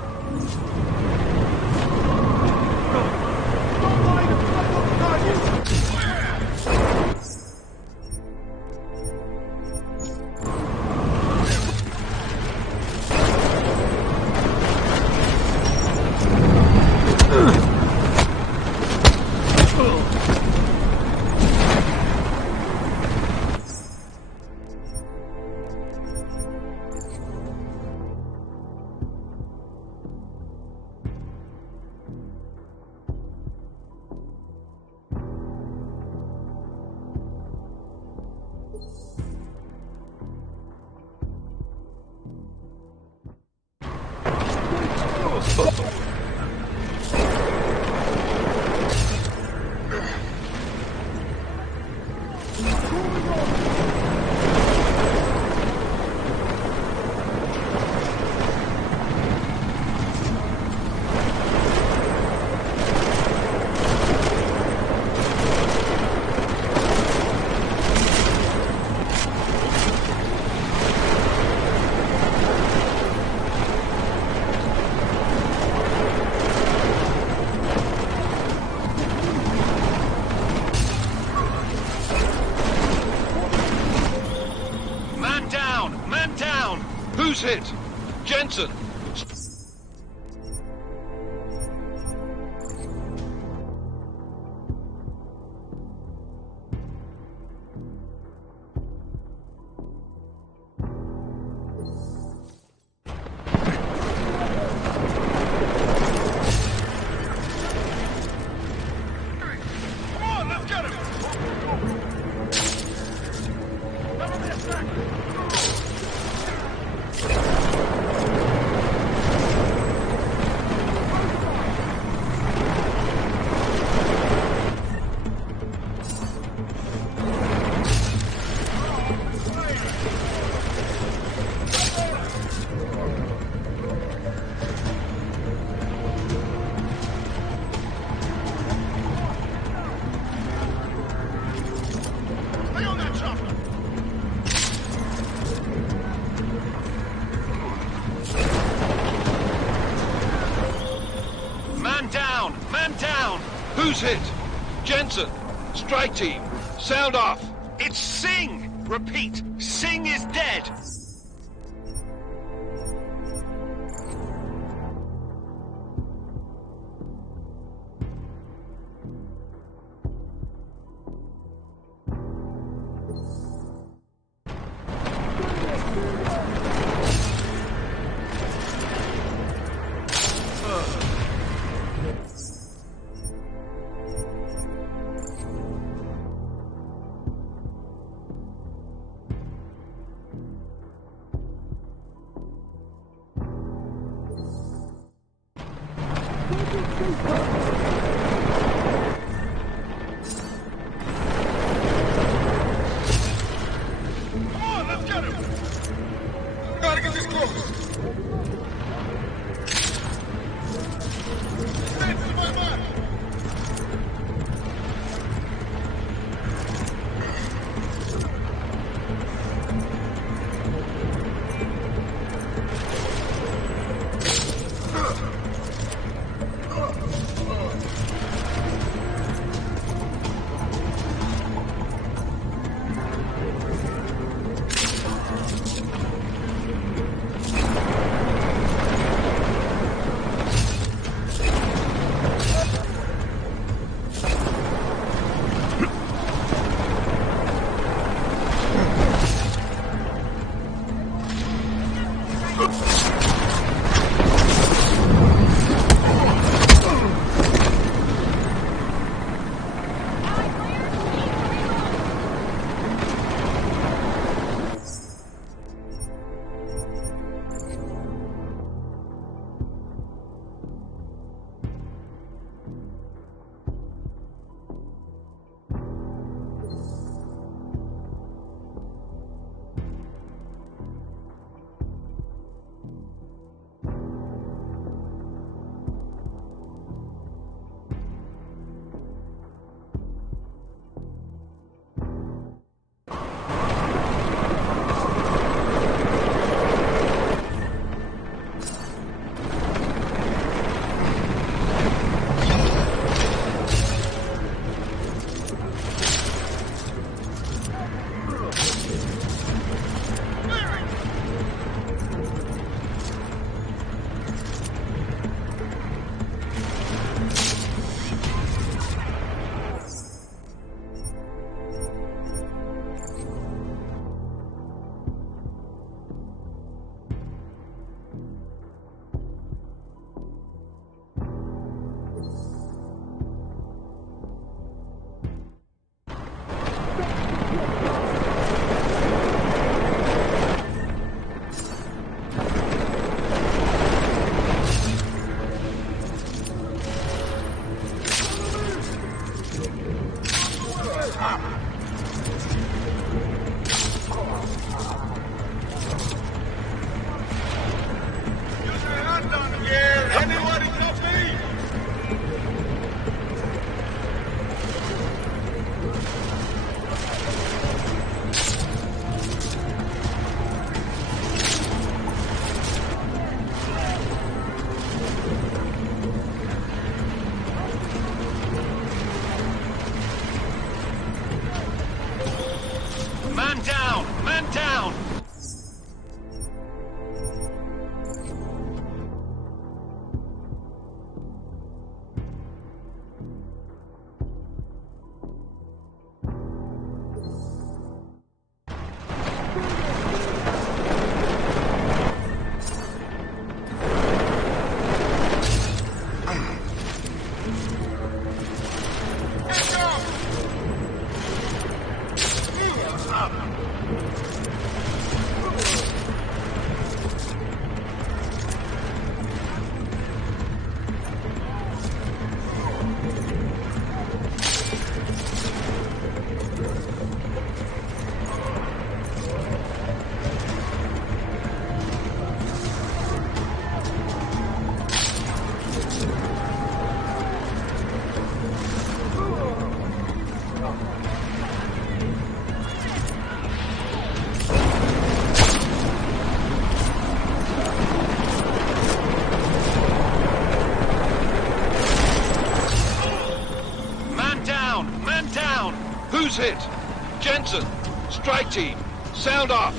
Who's hit? Jensen! Who's hit? Jensen! Strike team! Sound off! It's Singh! Repeat, Singh is dead! Who's hit? Jensen! Strike team! Sound off!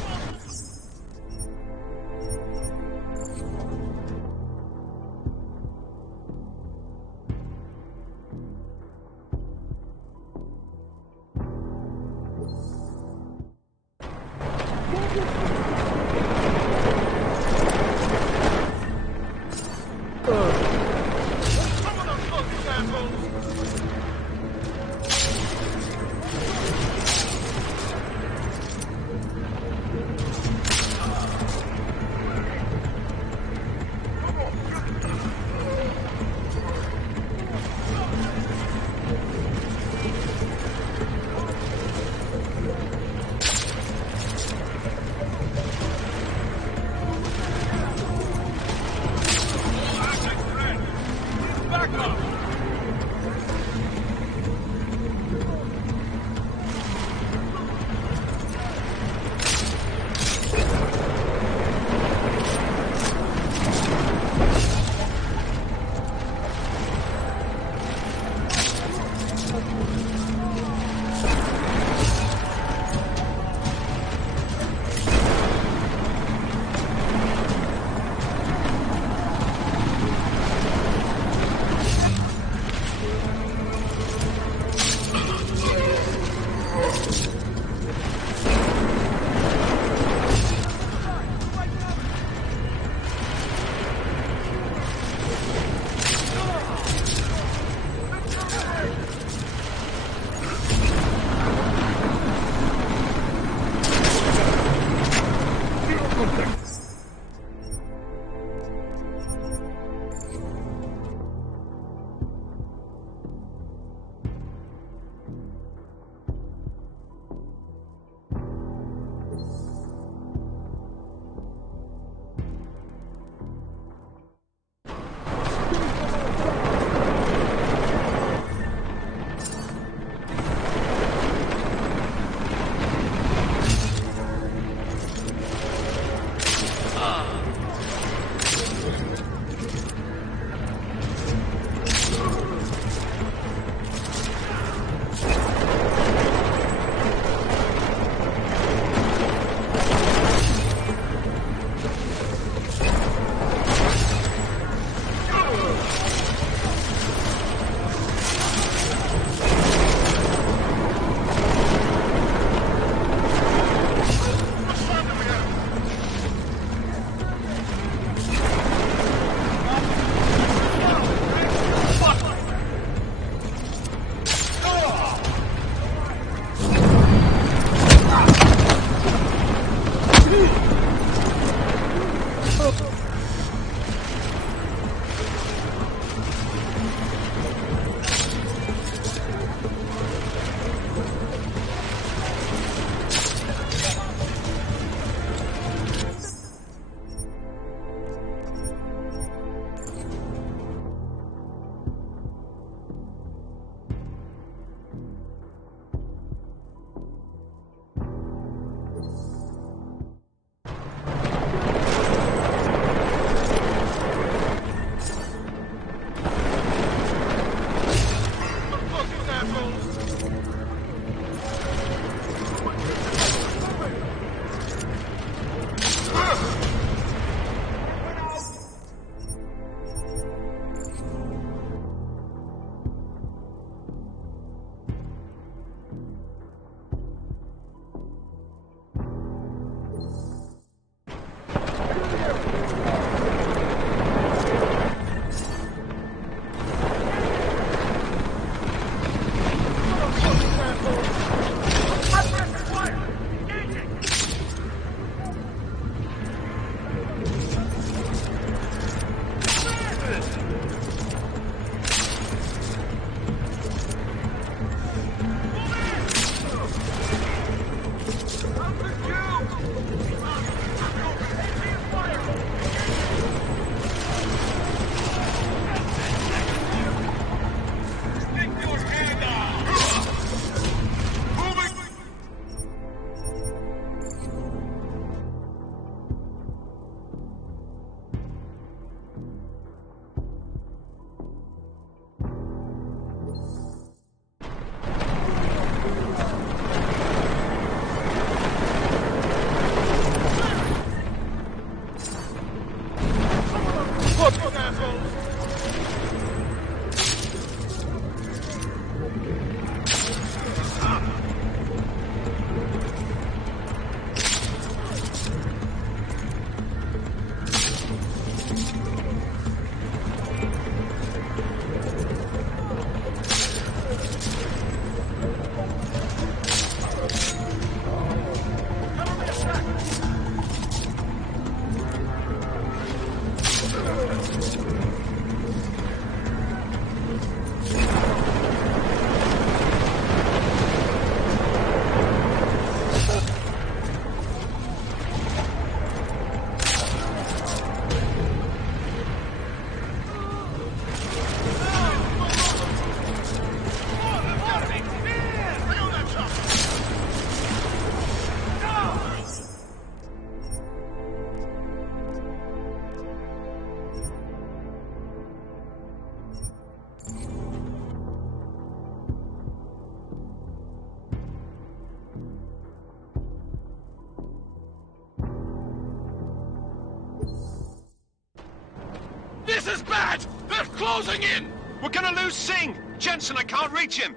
This is bad! They're closing in! We're gonna lose Singh! Jensen, I can't reach him!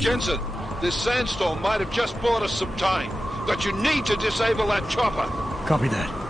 Jensen, this sandstorm might have just bought us some time, but you need to disable that chopper. Copy that.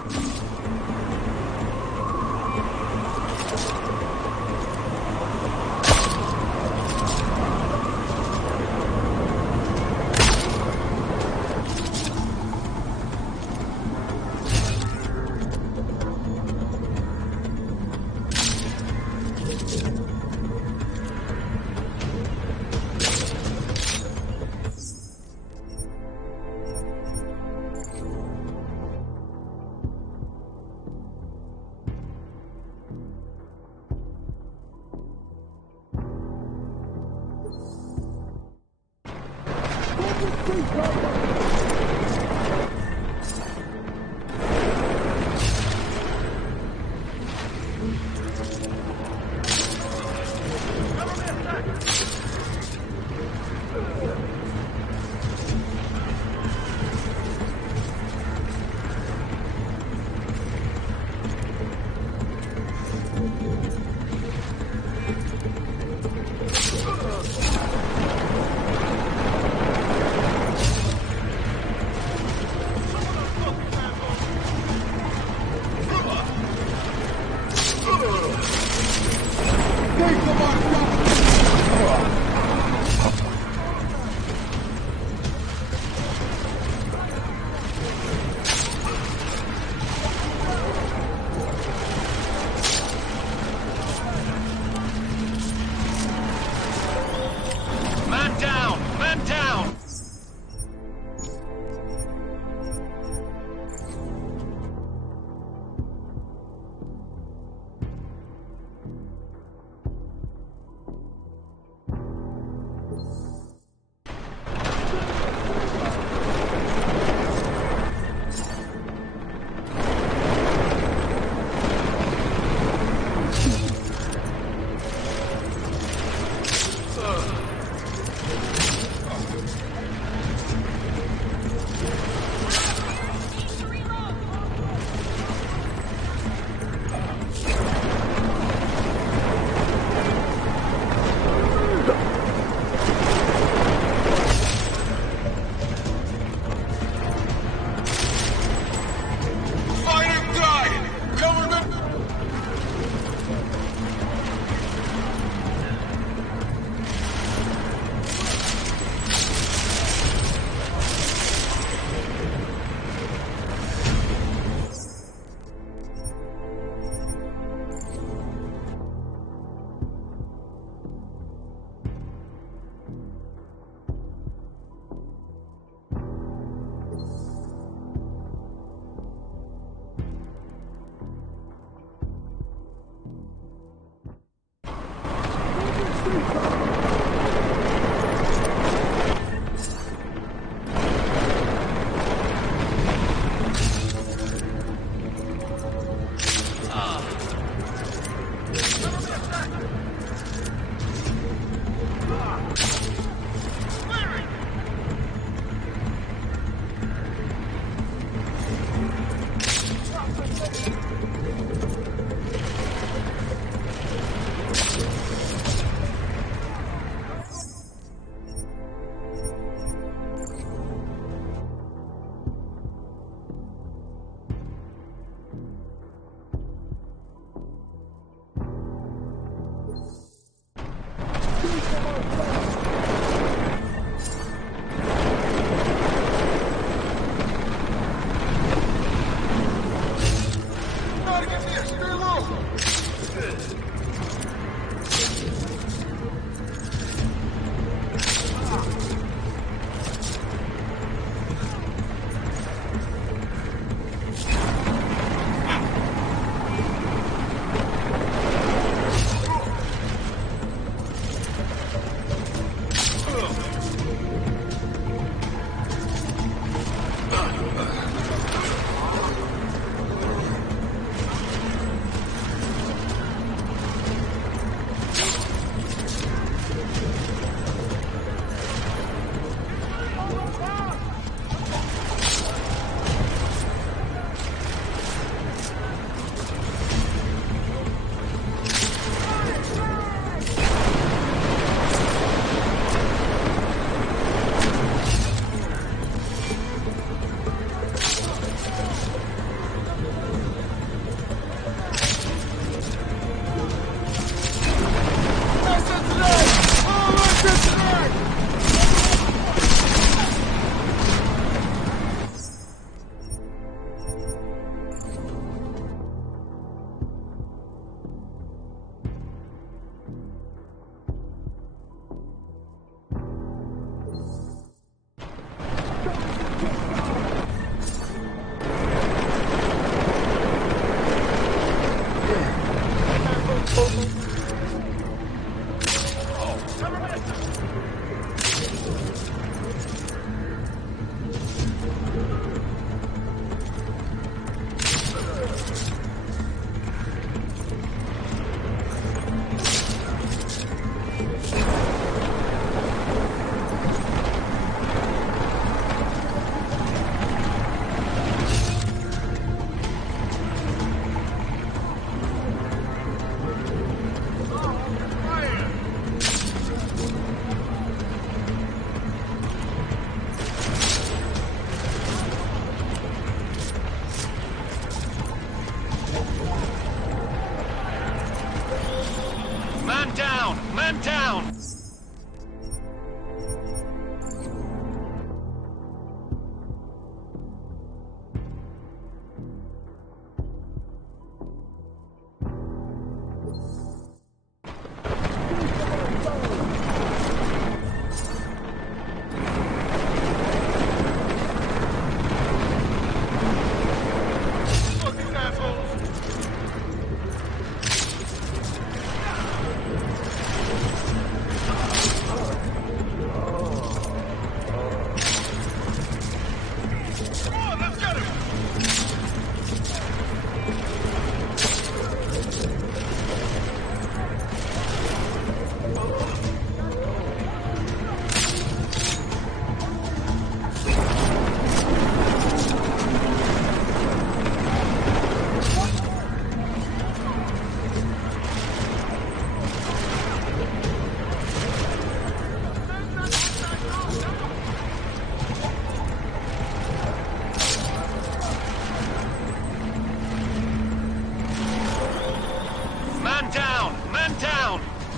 Man down! Man down!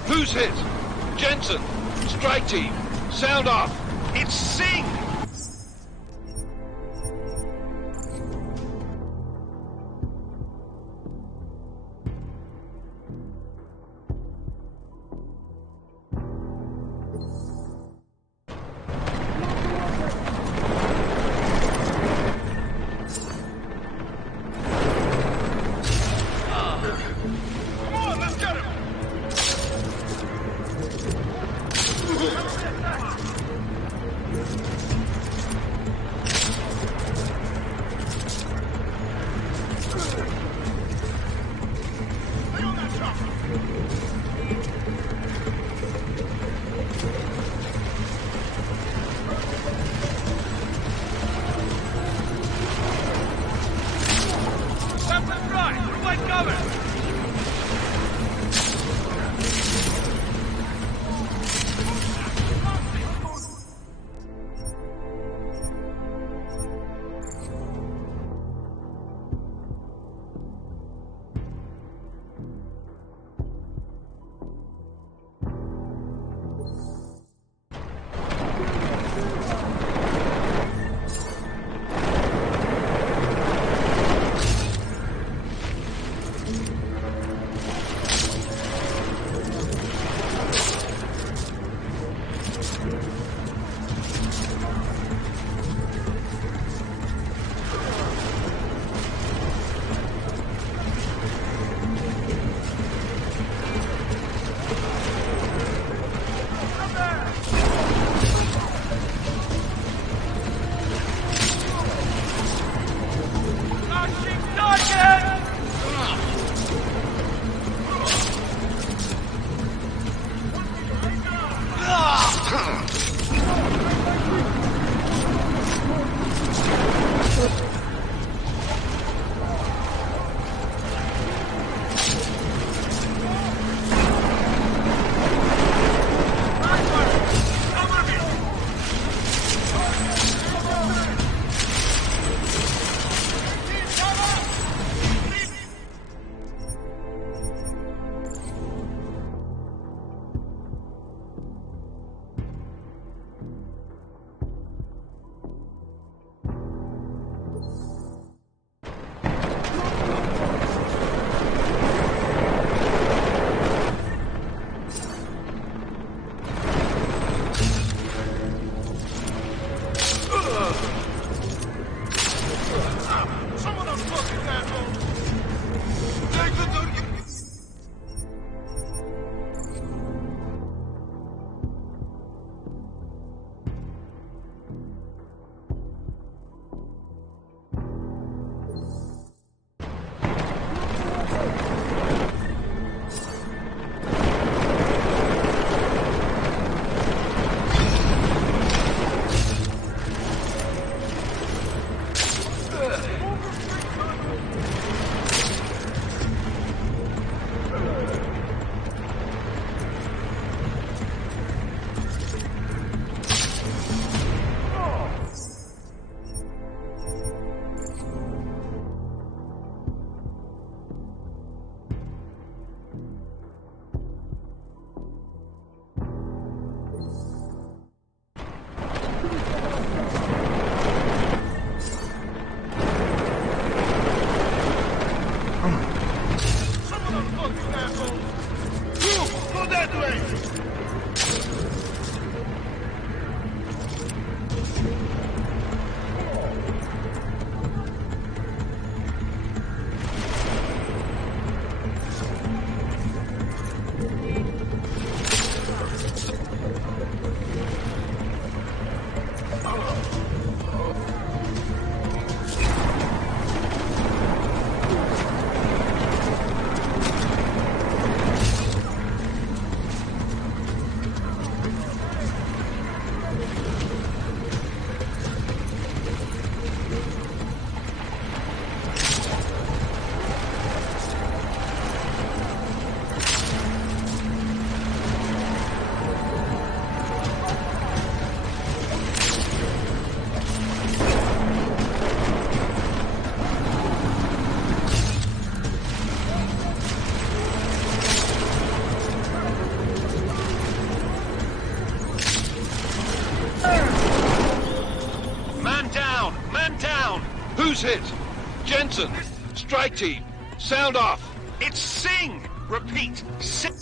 Who's hit? Jensen! Strike team! Sound off! It's Singh! Who's hit? Jensen! Strike team! Sound off! It's Singh! Repeat, Singh!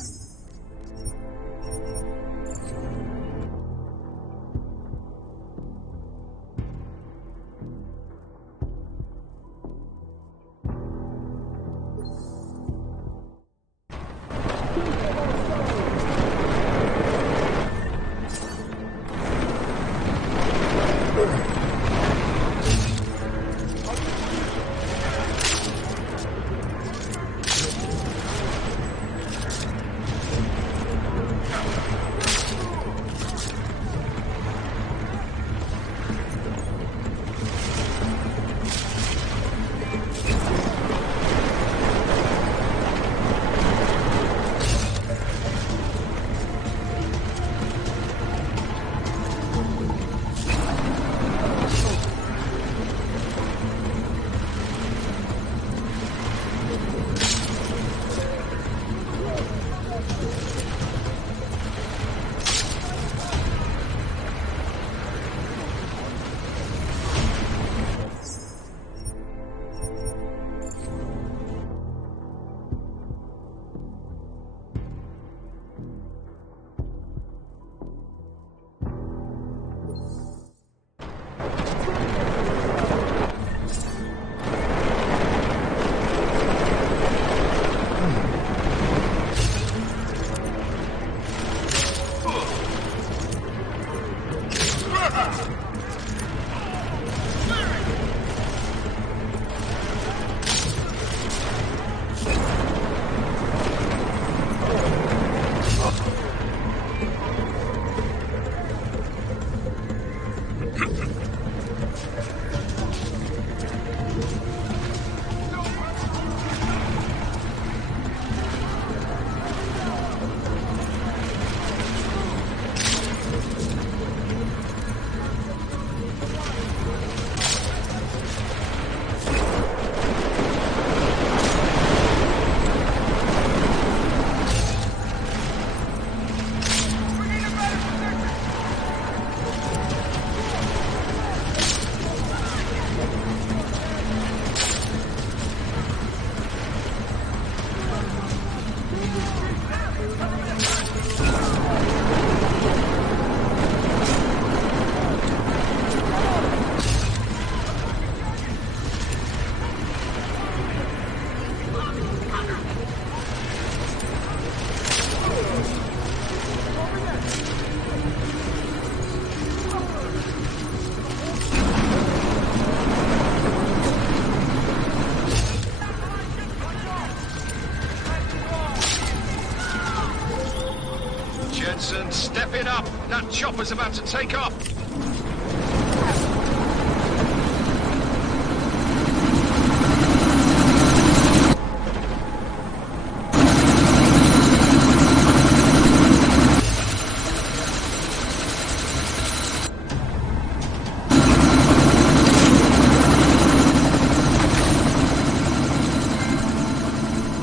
Jensen, step it up! That chopper's about to take off!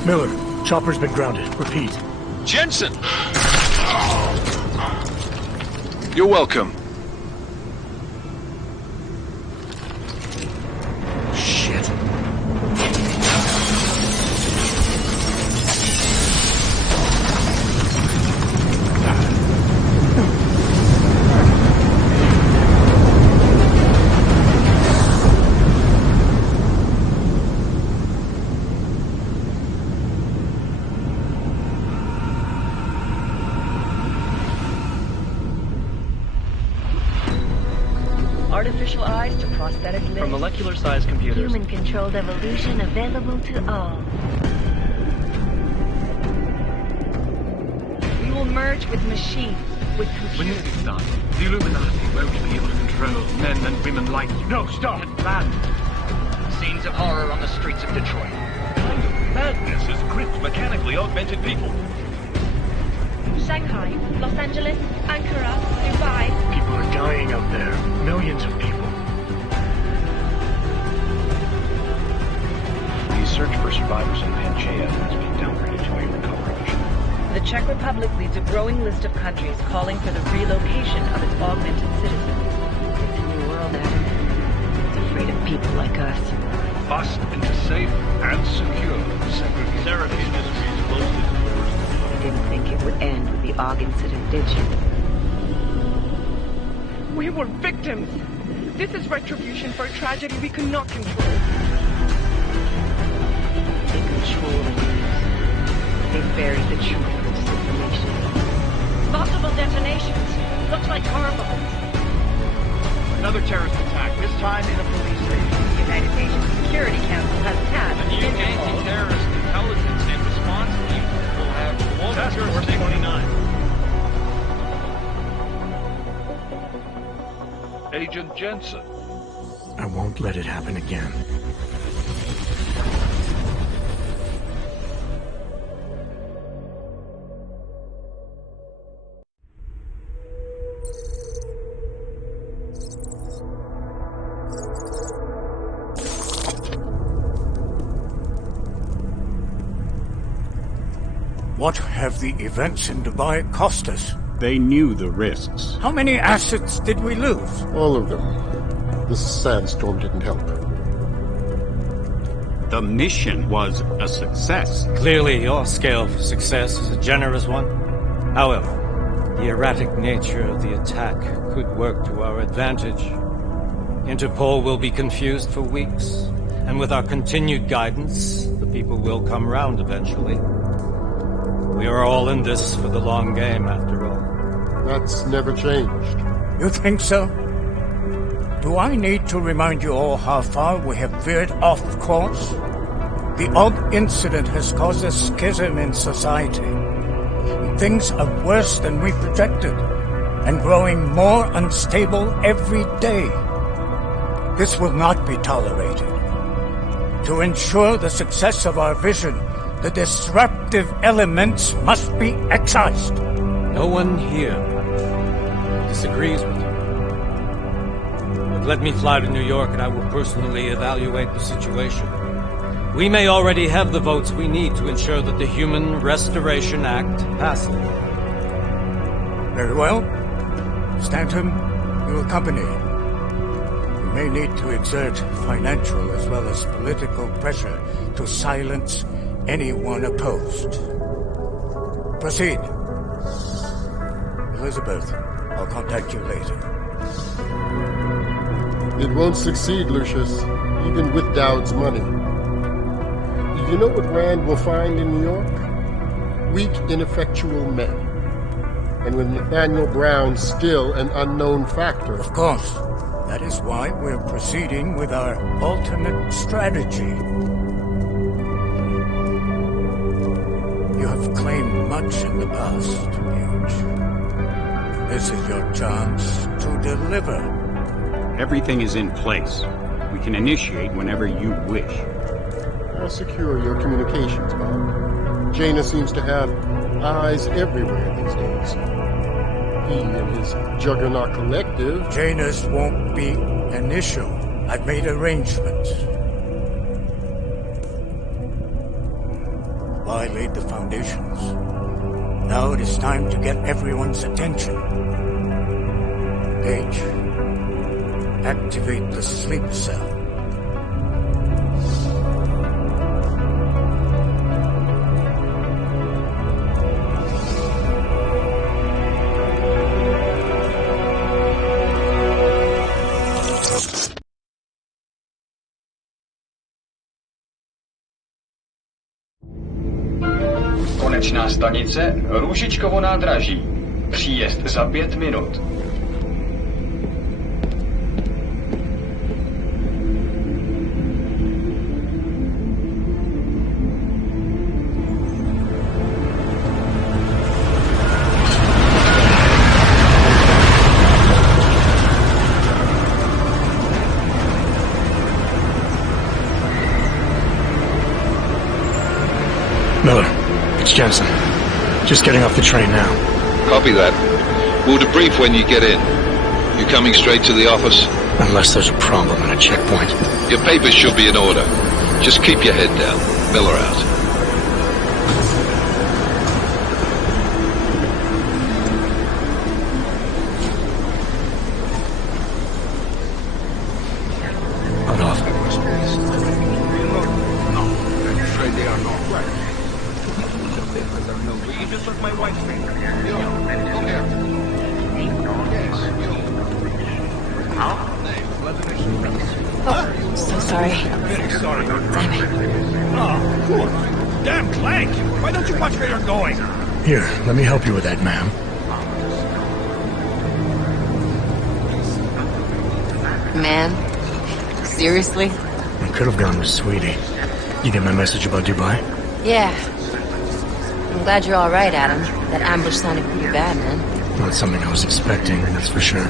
Miller, chopper's been grounded. Repeat. Jensen! You're welcome. Shit. artificial eyes to prosthetic limbs. From molecular-sized computers. Human-controlled evolution available to all. We will merge with machines, with computers. When is this done? The Illuminati won't be able to control men and women like you. No, stop! Get back! Scenes of horror on the streets of Detroit. What kind of madness has gripped mechanically augmented people? Shanghai, Los Angeles, Ankara, Dubai. People are dying out there. Millions of people. The search for survivors in Panchaea has been downgraded to a recovery mission. The Czech Republic leads a growing list of countries calling for the relocation of its augmented citizens. It's a new world, Adam. It's afraid of people like us. Bust into safe and secure Seraph Industries closed its doors. You didn't think it would end with the AUG incident, did you? We were victims. This is retribution for a tragedy we could not control. They control the news. They buried the truth with disinformation. Multiple detonations. Looks like car bombs. Another terrorist attack, this time in a police station. The United Nations Security Council has tasked The new anti-terrorist intelligence and response team will have global jurisdiction. 29. Agent Jensen. I won't let it happen again. What have the events in Dubai cost us? They knew the risks. How many assets did we lose? All of them. The sandstorm didn't help. The mission was a success. Clearly, your scale for success is a generous one. However, the erratic nature of the attack could work to our advantage. Interpol will be confused for weeks, and with our continued guidance, the people will come round eventually. We are all in this for the long game, after all. That's never changed. You think so? Do I need to remind you all how far we have veered off course? The AUG incident has caused a schism in society. Things are worse than we projected, and growing more unstable every day. This will not be tolerated. To ensure the success of our vision, the disruptive elements must be excised. No one here disagrees with you. But let me fly to New York and I will personally evaluate the situation. We may already have the votes we need to ensure that the Human Restoration Act passes. Very well. Stanton, you accompany. We may need to exert financial as well as political pressure to silence anyone opposed. Proceed. Elizabeth, I'll contact you later. It won't succeed, Lucius, even with Dowd's money. You know what Rand will find in New York? Weak, ineffectual men. And with Nathaniel Brown still an unknown factor. Of course. That is why we're proceeding with our alternate strategy. You have claimed much in the past, Huge. This is your chance to deliver. Everything is in place. We can initiate whenever you wish. I'll secure your communications, Bob. Jaina seems to have eyes everywhere these days. He and his Juggernaut Collective... Jaina's won't be an issue. I've made arrangements. I laid the foundations. Now it is time to get everyone's attention. H, activate the sleep cell. Konečná stanice Růžičkovo nádraží. Příjezd za 5 minut. It's Jensen. Just getting off the train now. Copy that. We'll debrief when you get in. You coming straight to the office? Unless there's a problem at a checkpoint. Your papers should be in order. Just keep your head down. Miller out. Here, let me help you with that, ma'am. Man? Seriously? I could have gone with Sweetie. You get my message about Dubai? Yeah. I'm glad you're alright, Adam. That ambush sounded pretty bad, man. Not something I was expecting, that's for sure.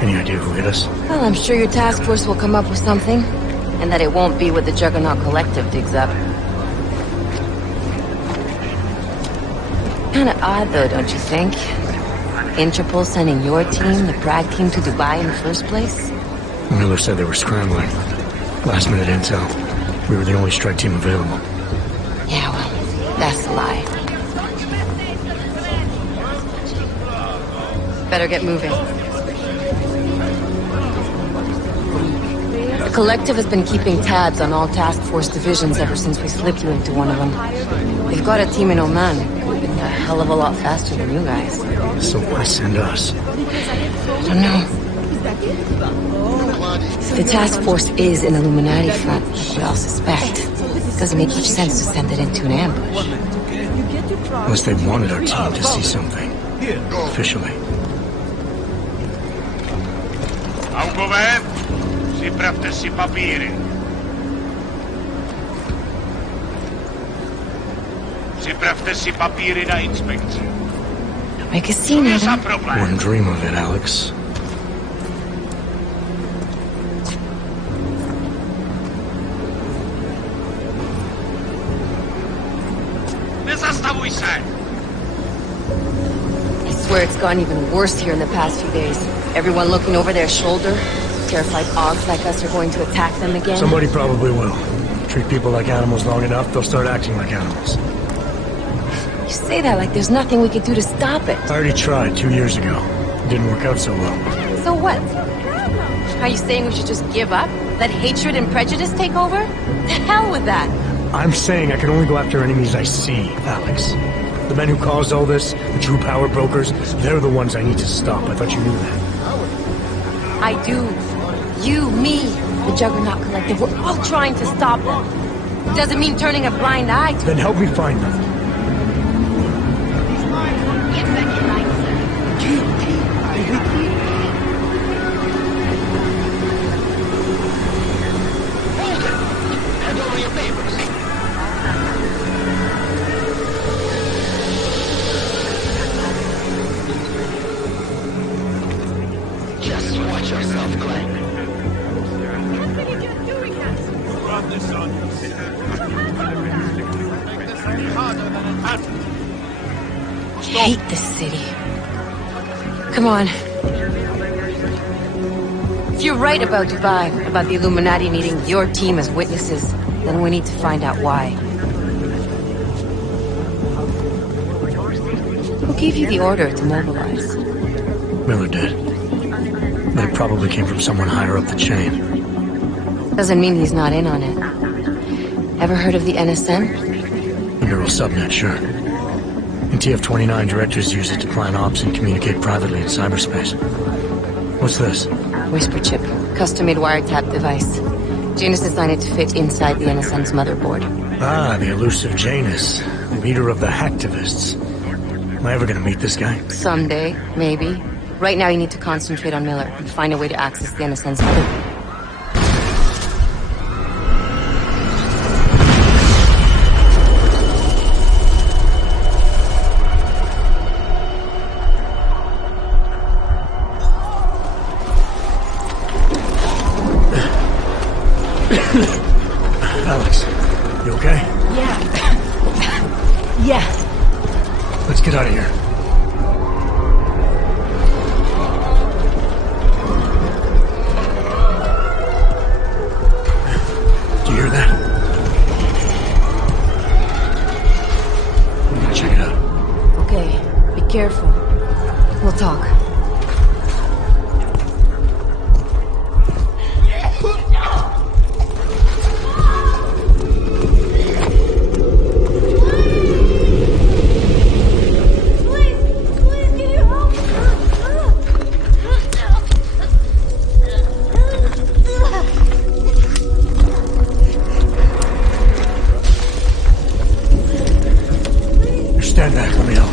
Any idea who hit us? Well, I'm sure your task force will come up with something. And that it won't be what the Juggernaut Collective digs up. Kinda odd, though, don't you think? Interpol sending your team, the Prague team, to Dubai in the first place? Miller said they were scrambling. Last minute intel. We were the only strike team available. Yeah, well, that's a lie. Better get moving. The Collective has been keeping tabs on all task force divisions ever since we slipped you into one of them. They've got a team in Oman. A hell of a lot faster than you guys. So why send us? I don't know. If the task force is an Illuminati front, like we all suspect, it doesn't make much sense to send it into an ambush. Unless they wanted our team to see something. Officially. Augover, připravte si papíry. Připravte si papíry na inspekci. Make a scene, Adam. Wouldn't dream of it, Alex. Nezastavuj se! I swear it's gotten even worse here in the past few days. Everyone looking over their shoulder. Terrified Augs like us are going to attack them again. Somebody probably will. Treat people like animals long enough, they'll start acting like animals. You say that like there's nothing we could do to stop it. I already tried 2 years ago. It didn't work out so well. So what? Are you saying we should just give up? Let hatred and prejudice take over? The hell with that! I'm saying I can only go after enemies I see, Alex. The men who caused all this, the true power brokers, they're the ones I need to stop. I thought you knew that. I do. You, me, the Juggernaut Collective, we're all trying to stop them. Doesn't mean turning a blind eye to Then help me find them. Just watch yourself, Glenn. I hate this city. Come on. If you're right about Dubai, about the Illuminati needing your team as witnesses, then we need to find out why. Who gave you the order to mobilize? Miller did. But it probably came from someone higher up the chain. Doesn't mean he's not in on it. Ever heard of the NSN? The neural subnet, sure. In TF-29, directors use it to plan ops and communicate privately in cyberspace. What's this? Whisper chip. Custom-made wiretap device. Janus designed it to fit inside the NSN's motherboard. Ah, the elusive Janus. Leader of the hacktivists. Am I ever gonna meet this guy? Someday, maybe. Right now you need to concentrate on Miller and find a way to access the NSN's motherboard. Alex, you okay? Yeah. Yeah. Let's get out of here. Do you hear that? I'm gonna check it out. Okay, be careful. We'll talk. Stand back, let me help.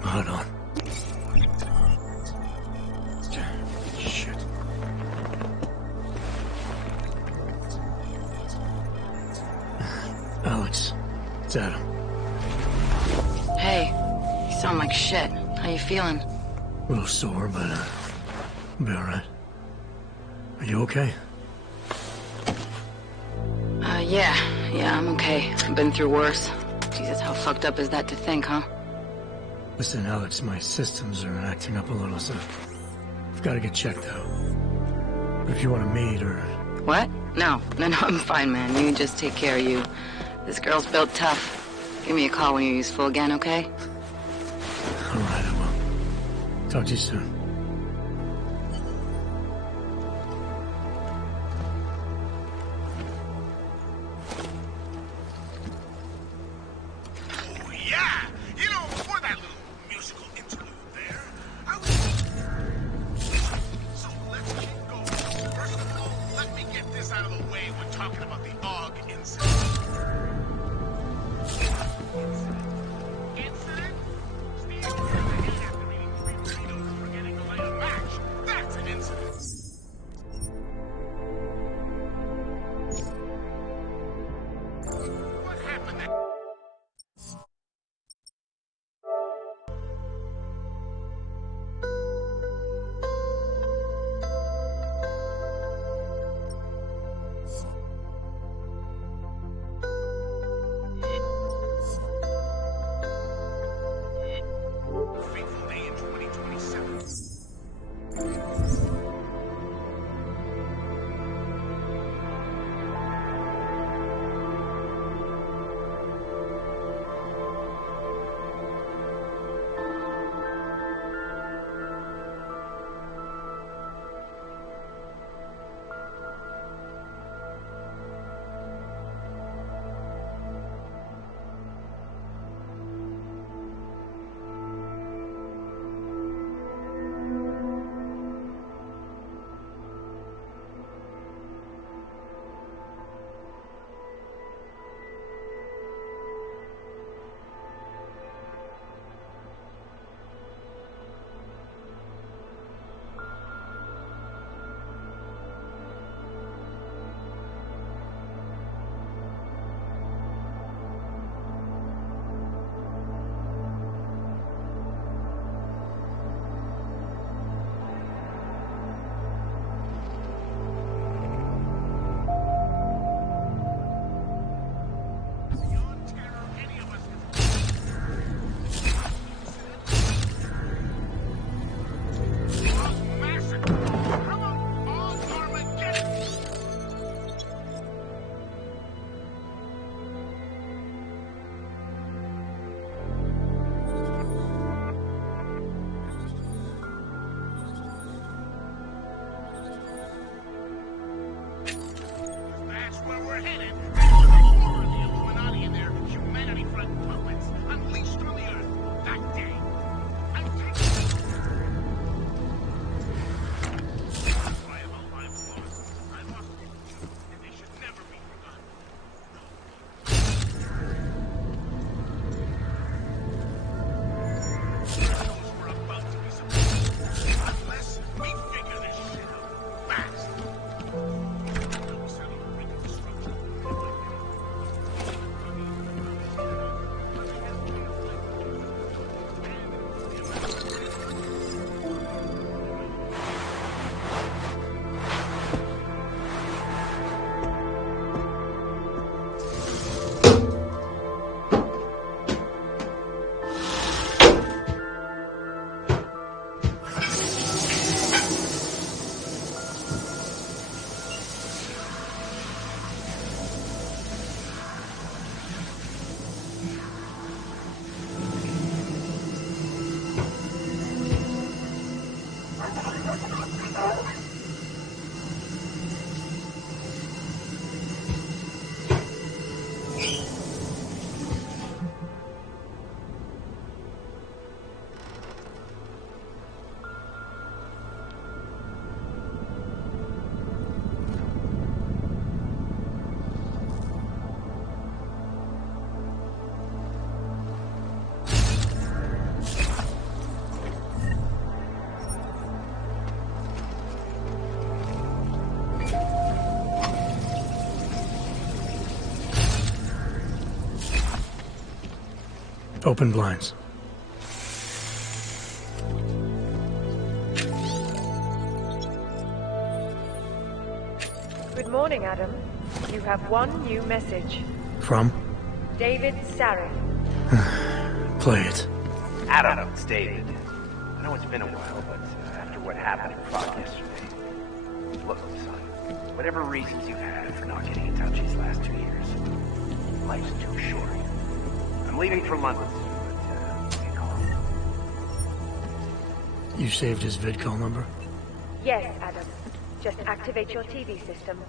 Hold on. Shit. Alex, it's Adam. Hey, you sound like shit. How you feeling? A little sore, but I'll be alright. Are you okay? Yeah, I'm okay. I've been through worse. Jesus, how fucked up is that to think, huh? Listen, Alex, my systems are acting up a little, so I've got to get checked out. But if you want to meet or... What? No, I'm fine, man. You just take care of you. This girl's built tough. Give me a call when you're useful again, okay? Alright, I will. Talk to you soon. Incident? Open blinds. Good morning, Adam. You have one new message. From? David Sarif. Play it. Adam, it's David. I know it's been a while, but after what happened in Prague yesterday... Look, son, whatever reasons you've had for not getting in touch these last 2 years, life's too short. I'm leaving for London, but you call. You saved his vidcall number? Yes, Adam. Just activate your TV system.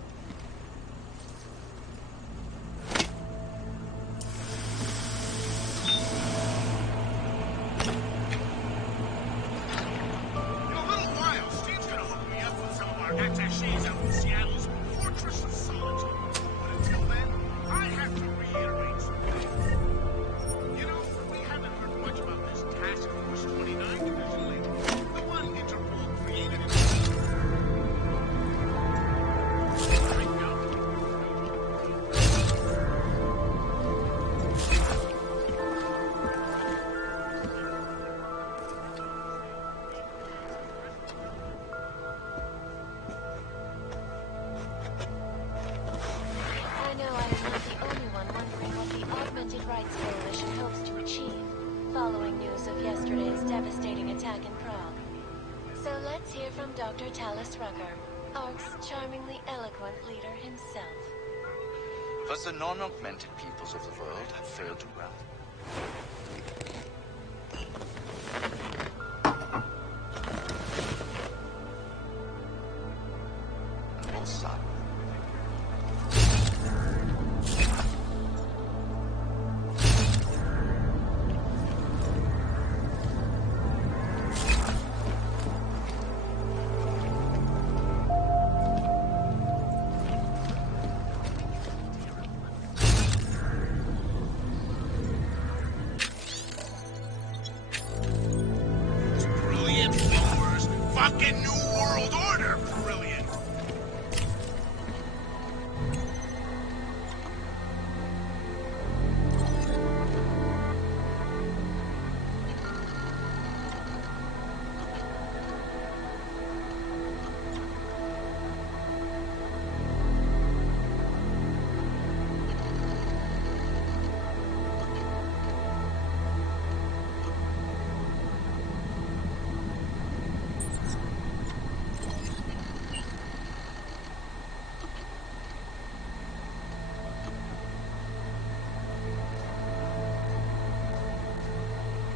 Following news of yesterday's devastating attack in Prague. So let's hear from Dr. Talis Rucker, ARC's charmingly eloquent leader himself. First, the non-augmented peoples of the world have failed to rally. And both sides. Fucking New World Order, brilliant!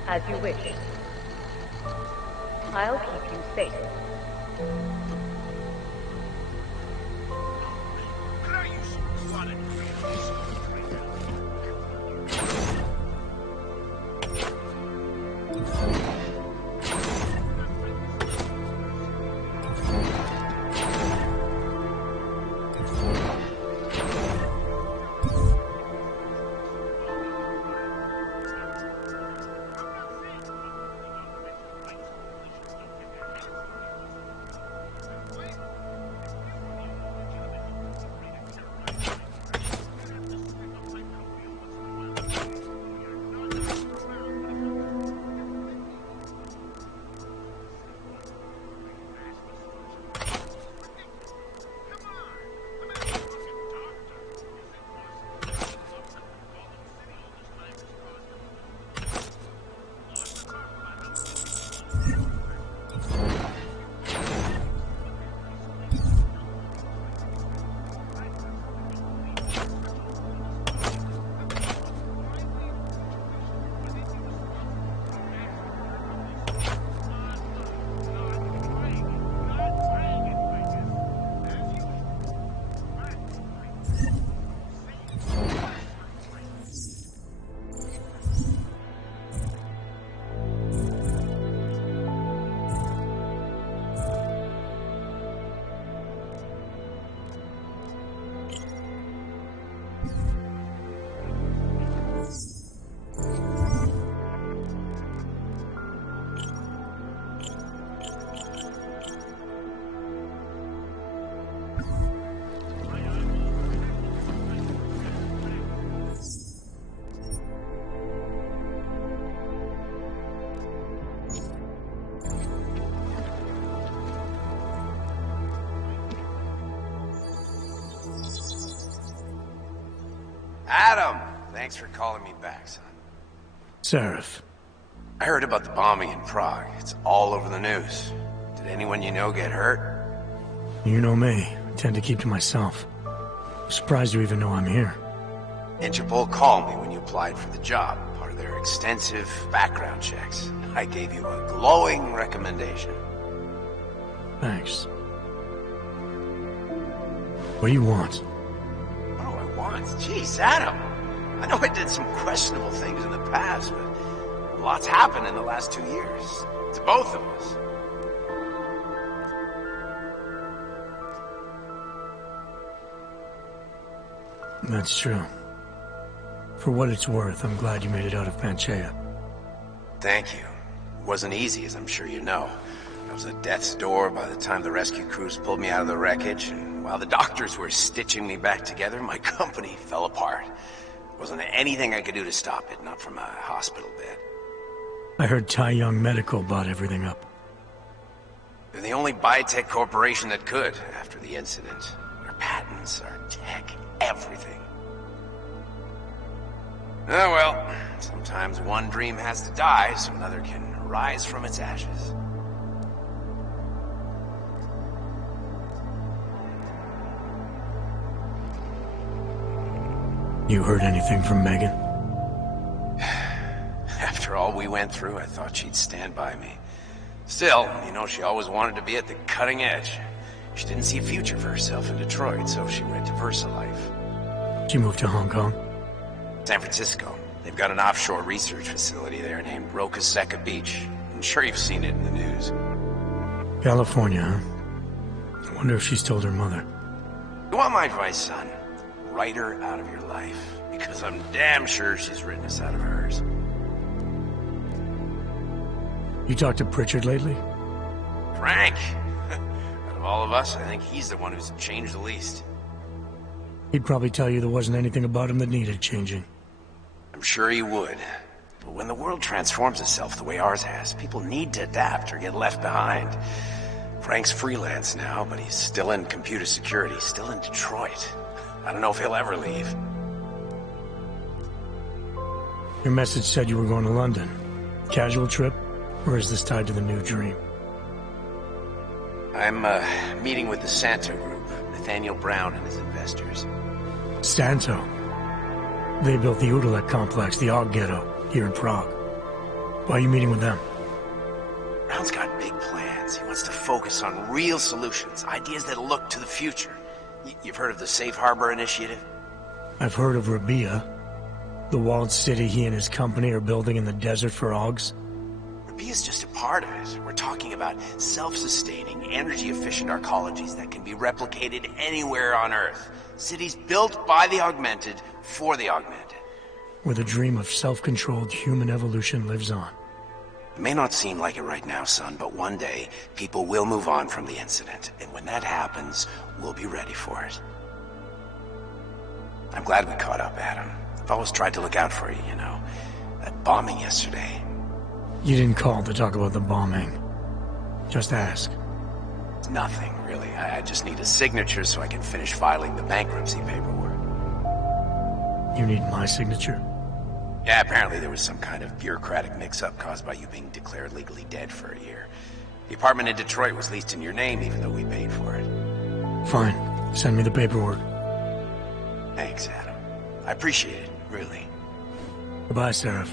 As you wish. I'll keep you safe. Could I use some clotted Thanks for calling me back, son. Seraph. I heard about the bombing in Prague. It's all over the news. Did anyone you know get hurt? You know me. I tend to keep to myself. I'm surprised you even know I'm here. Interpol called me when you applied for the job, part of their extensive background checks. I gave you a glowing recommendation. Thanks. What do you want? What do I want? Jeez, Adam. I know I did some questionable things in the past, but lots happened in the last 2 years. To both of us. That's true. For what it's worth, I'm glad you made it out of Panchaea. Thank you. It wasn't easy, as I'm sure you know. I was at death's door by the time the rescue crews pulled me out of the wreckage, and while the doctors were stitching me back together, my company fell apart. There wasn't anything I could do to stop it, not from a hospital bed. I heard Tai Young Medical bought everything up. They're the only biotech corporation that could, after the incident. Our patents, our tech, everything. Oh well, sometimes one dream has to die so another can rise from its ashes. You heard anything from Megan? After all we went through, I thought she'd stand by me. Still, you know, she always wanted to be at the cutting edge. She didn't see a future for herself in Detroit, so she went to VersaLife. She moved to Hong Kong? San Francisco. They've got an offshore research facility there named Roca Seca Beach. I'm sure you've seen it in the news. California, huh? I wonder if she's told her mother. You want my advice, son? Write her out of your life. Because I'm damn sure she's written us out of hers. You talked to Pritchard lately? Frank? Out of all of us, I think he's the one who's changed the least. He'd probably tell you there wasn't anything about him that needed changing. I'm sure he would. But when the world transforms itself the way ours has, people need to adapt or get left behind. Frank's freelance now, but he's still in computer security, still in Detroit. I don't know if he'll ever leave. Your message said you were going to London. Casual trip? Or is this tied to the new dream? I'm meeting with the Santo Group, Nathaniel Brown and his investors. Santo? They built the Udalek complex, the Og Ghetto, here in Prague. Why are you meeting with them? Brown's got big plans. He wants to focus on real solutions, ideas that look to the future. You've heard of the Safe Harbor Initiative? I've heard of Rabia, the walled city he and his company are building in the desert for Ogs. Rabia's just a part of it. We're talking about self-sustaining, energy-efficient arcologies that can be replicated anywhere on Earth. Cities built by the augmented, for the augmented. Where the dream of self-controlled human evolution lives on. It may not seem like it right now, son, but one day, people will move on from the incident. And when that happens, we'll be ready for it. I'm glad we caught up, Adam. I've always tried to look out for you, you know. That bombing yesterday. You didn't call to talk about the bombing. Just ask. It's nothing, really. I just need a signature so I can finish filing the bankruptcy paperwork. You need my signature? Yeah, apparently there was some kind of bureaucratic mix-up caused by you being declared legally dead for a year. The apartment in Detroit was leased in your name even though we paid for it. Fine. Send me the paperwork. Thanks, Adam. I appreciate it, really. Goodbye, Seraph.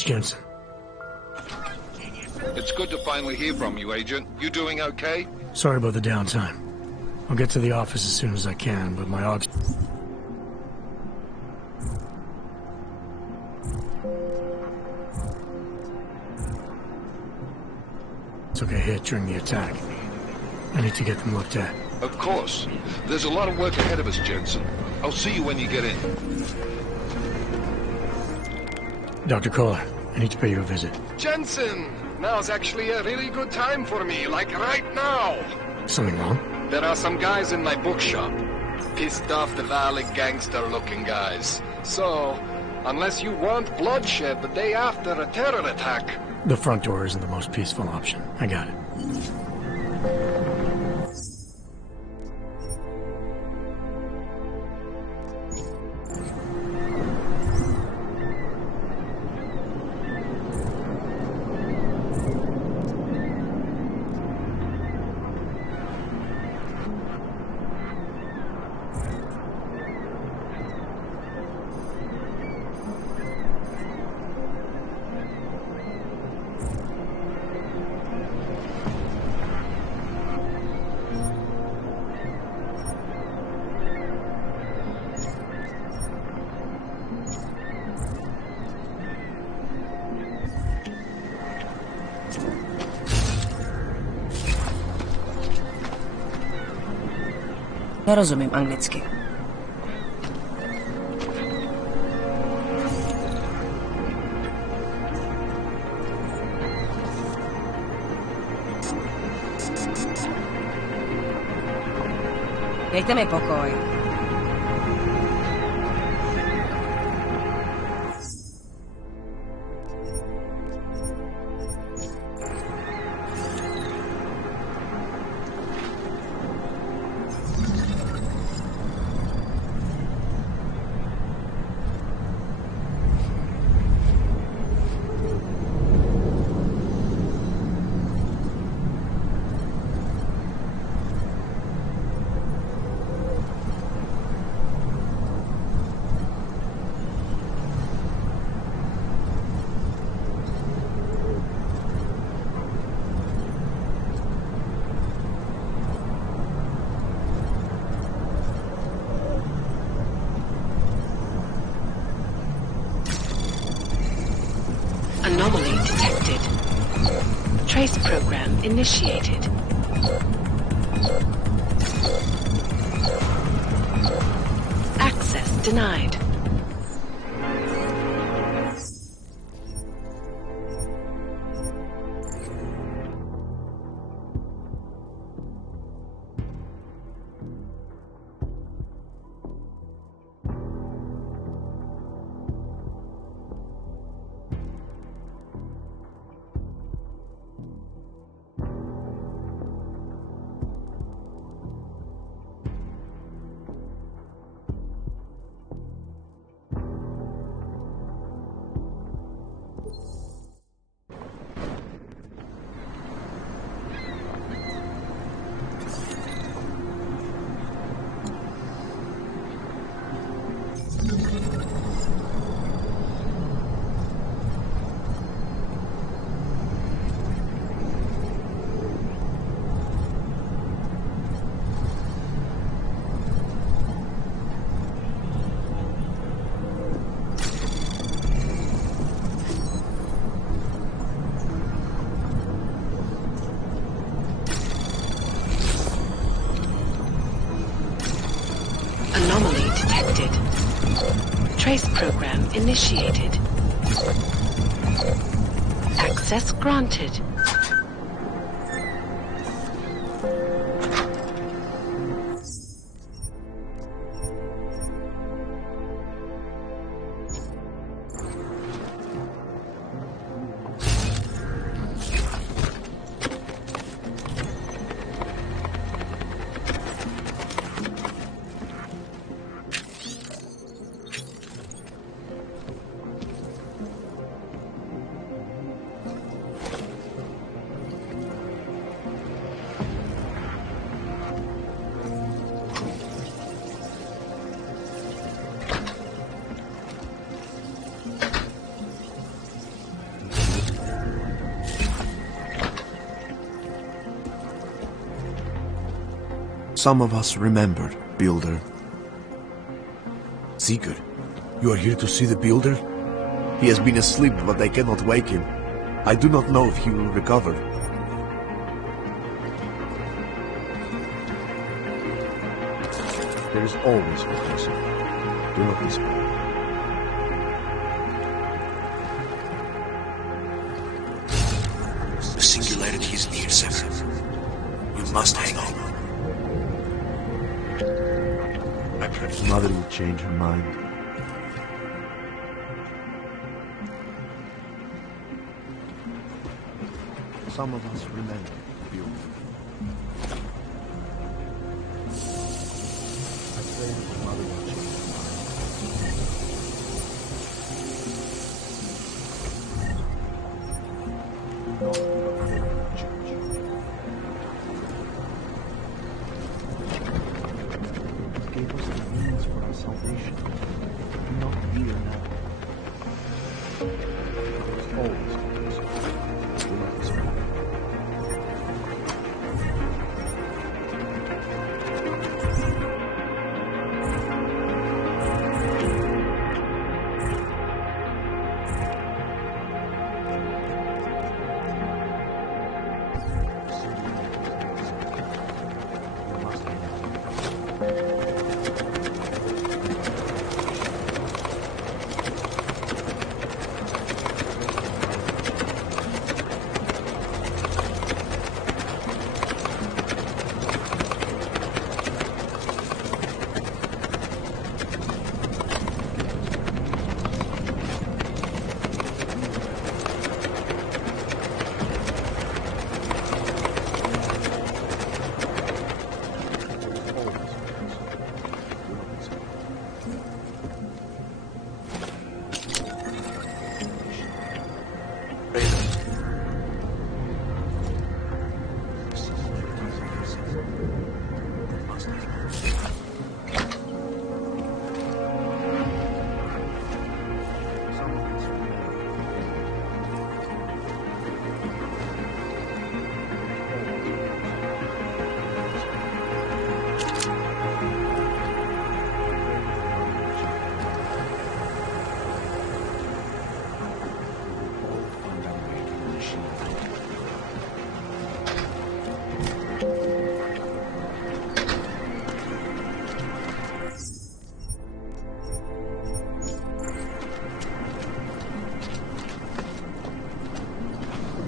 It's Jensen. It's good to finally hear from you, Agent. You doing okay? Sorry about the downtime. I'll get to the office as soon as I can, but my odds... took a hit during the attack. I need to get them looked at. Of course. There's a lot of work ahead of us, Jensen. I'll see you when you get in. Dr. Kohler, I need to pay you a visit. Jensen! Now's actually a really good time for me, like right now! Something wrong? There are some guys in my bookshop. Pissed off the Valley gangster-looking guys. So, unless you want bloodshed the day after a terror attack... The front door isn't the most peaceful option. I got it. Ja rozumiem angielski. Dejte mi pokoj. Anomaly detected. Trace program initiated. Access denied. Anomaly detected. Trace program initiated. Access granted. Some of us remembered, Builder. Seeker, you are here to see the Builder? He has been asleep, but I cannot wake him. I do not know if he will recover. There is always hope, Joseph. Do not despair. The singularity is near, Sever. You must hang on. Perhaps Mother will change her mind. Some of us remember Builder. I pray that Mother will change her mind. Do not give up faith in the Church. Gave us the means for our salvation. Do not fear now. There is always hope. Do not despair.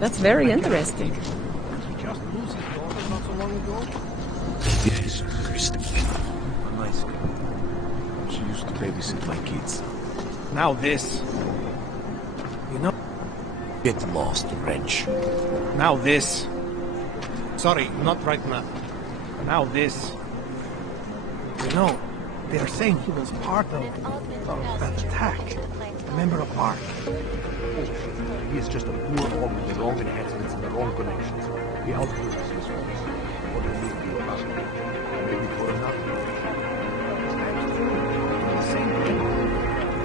That's very interesting. Did he just lose his daughter not so long ago? Yes, Christ. A nice girl. She used to babysit my kids. Now this. You know... Get lost, wrench. Now this. Sorry, not right now. Now this. You know, they are saying he was part of that attack. A member of ARC. He is just a poor hog with the wrong enhancements and the wrong connections. He outproves his folks. What will he be a husband? Maybe for another. The same thing.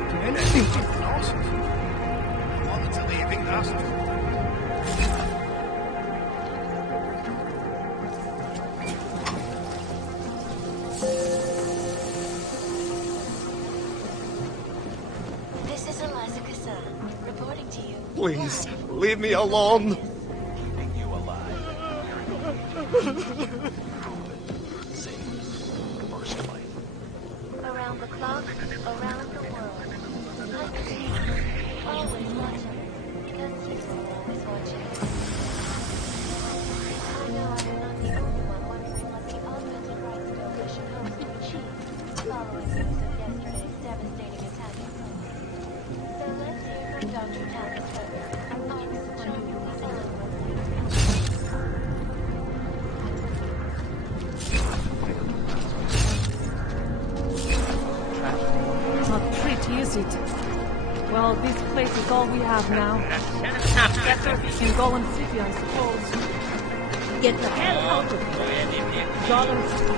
To anything nonsense. All until leaving us. This is Eliza Kassan, reporting to you. Please, leave me alone. Keeping you alive. First life. Around the clock, around the world. Always watching, because he's always watching. I know I'm not the only one wondering what the augmented rights coalition hopes to achieve following news of yesterday's devastating attack in Poland. So let's hear from Dr. Tavis Weber, ARC's truly eloquent Not pretty, is it? Well, this place is all we have now. Better in Golem City, I suppose. Get the hell out of here! Golem City.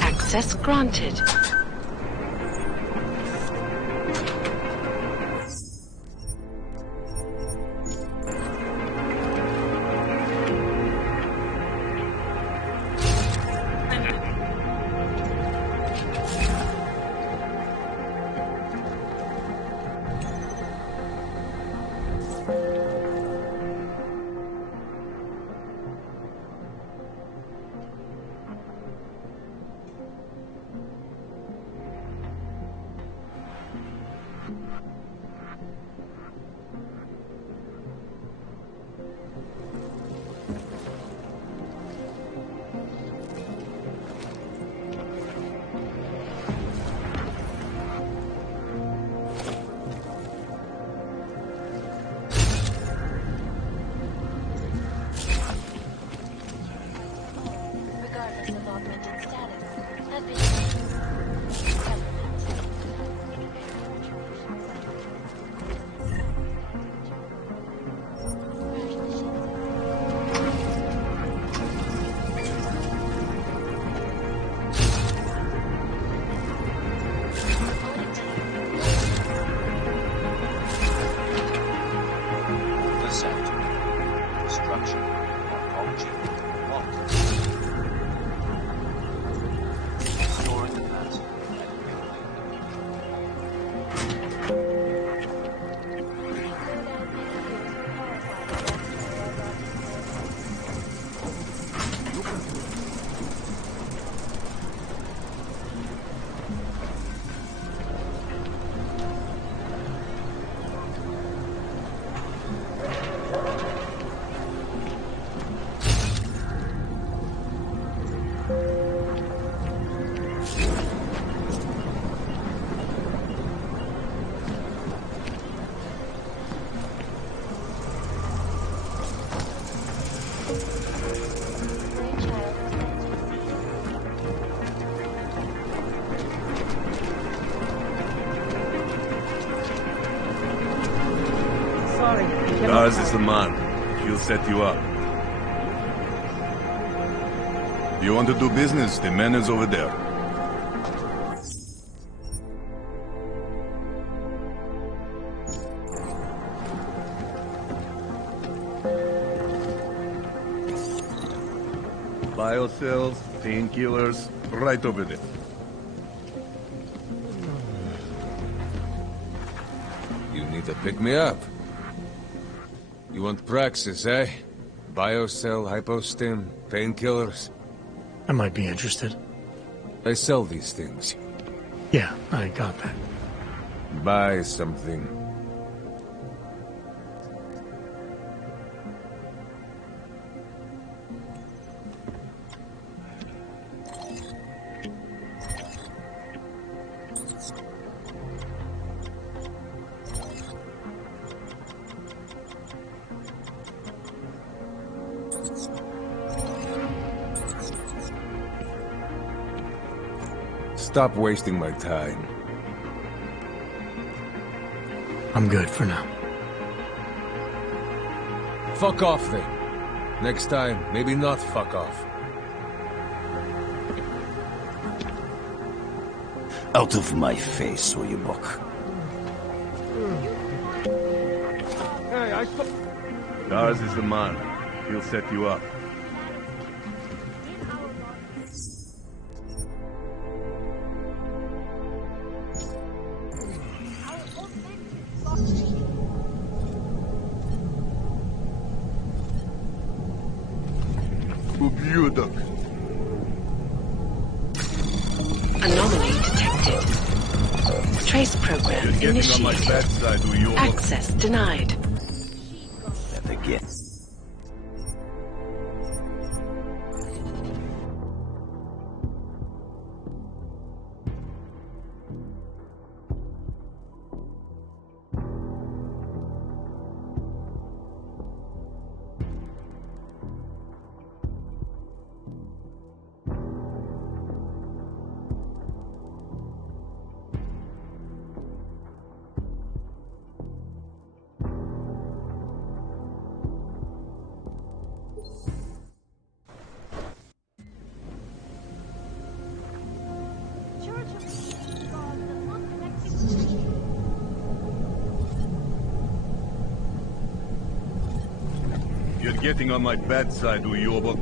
Access granted. Deus is the man. He'll set you up. You want to do business? The man is over there. Biocells, painkillers, right over there. You need to pick me up. You want Praxis, eh? Biocell, hypostim, painkillers. I might be interested. I sell these things. Yeah, I got that. Buy something. Stop wasting my time. I'm good for now. Fuck off then. Next time, maybe not fuck off. Out of my face, Oyabok. Hey, Deus is the man. He'll set you up. Anomaly detected. Trace program initiated. Access denied. Never get. getting on my bad side, Uyobok.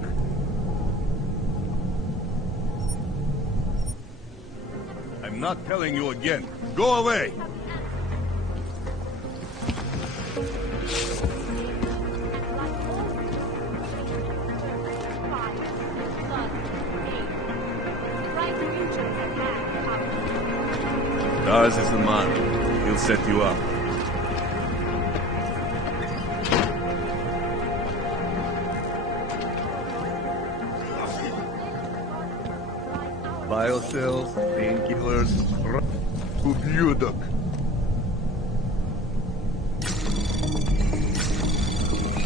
I'm not telling you again. Go away! Ours is the man. He'll set you up. Biocells, painkillers, Ubyudok.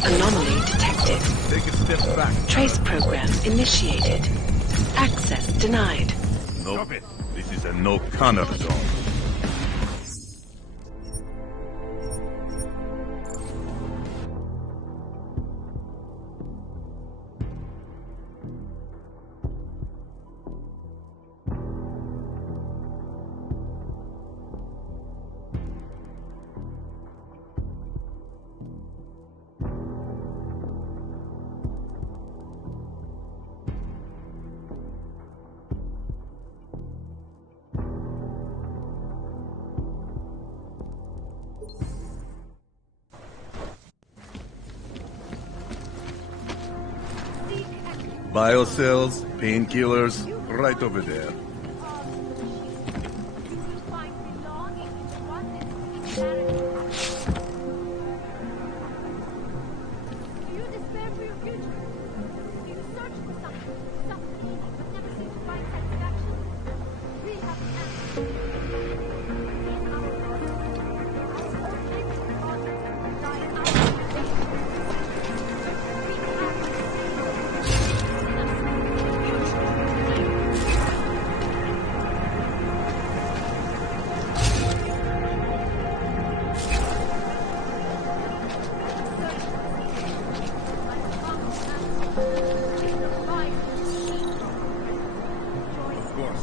Anomaly detected. Take a step back. Trace program initiated. Access denied. Nope. This is a no-connor zone. Biocells, painkillers, right over there.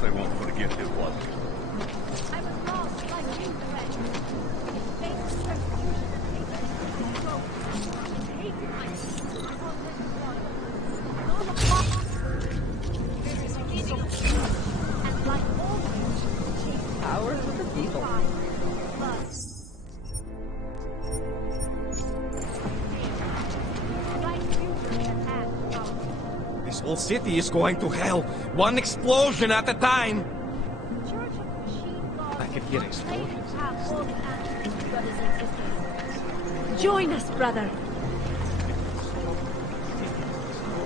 I won't forget it was. I was lost like you, friend. Faced persecution and hatred. Hated my people. I was let go. All the and like always, Power of the people. This whole city is going to hell. One explosion at a time. I can hear explosions. Join us, brother.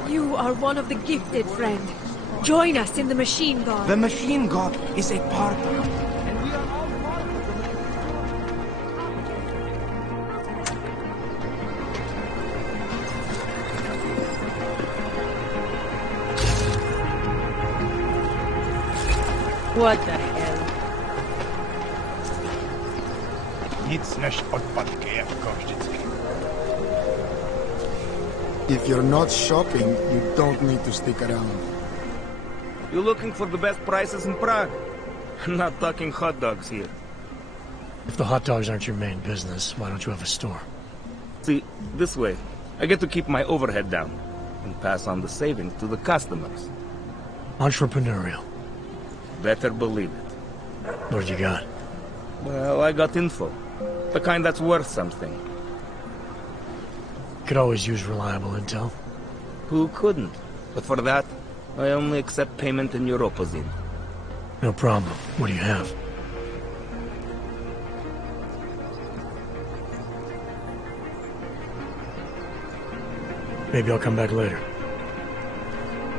You are one of the gifted, friend. Join us in the machine god. The machine god is a part of it. What the hell? If you're not shocking, you don't need to stick around. You looking for the best prices in Prague? I'm not talking hot dogs here. If the hot dogs aren't your main business, why don't you have a store? See, this way, I get to keep my overhead down and pass on the savings to the customers. Entrepreneurial. Better believe it. What you got? Well, I got info. The kind that's worth something. Could always use reliable intel. Who couldn't? But for that, I only accept payment in Europozin. No problem. What do you have? Maybe I'll come back later.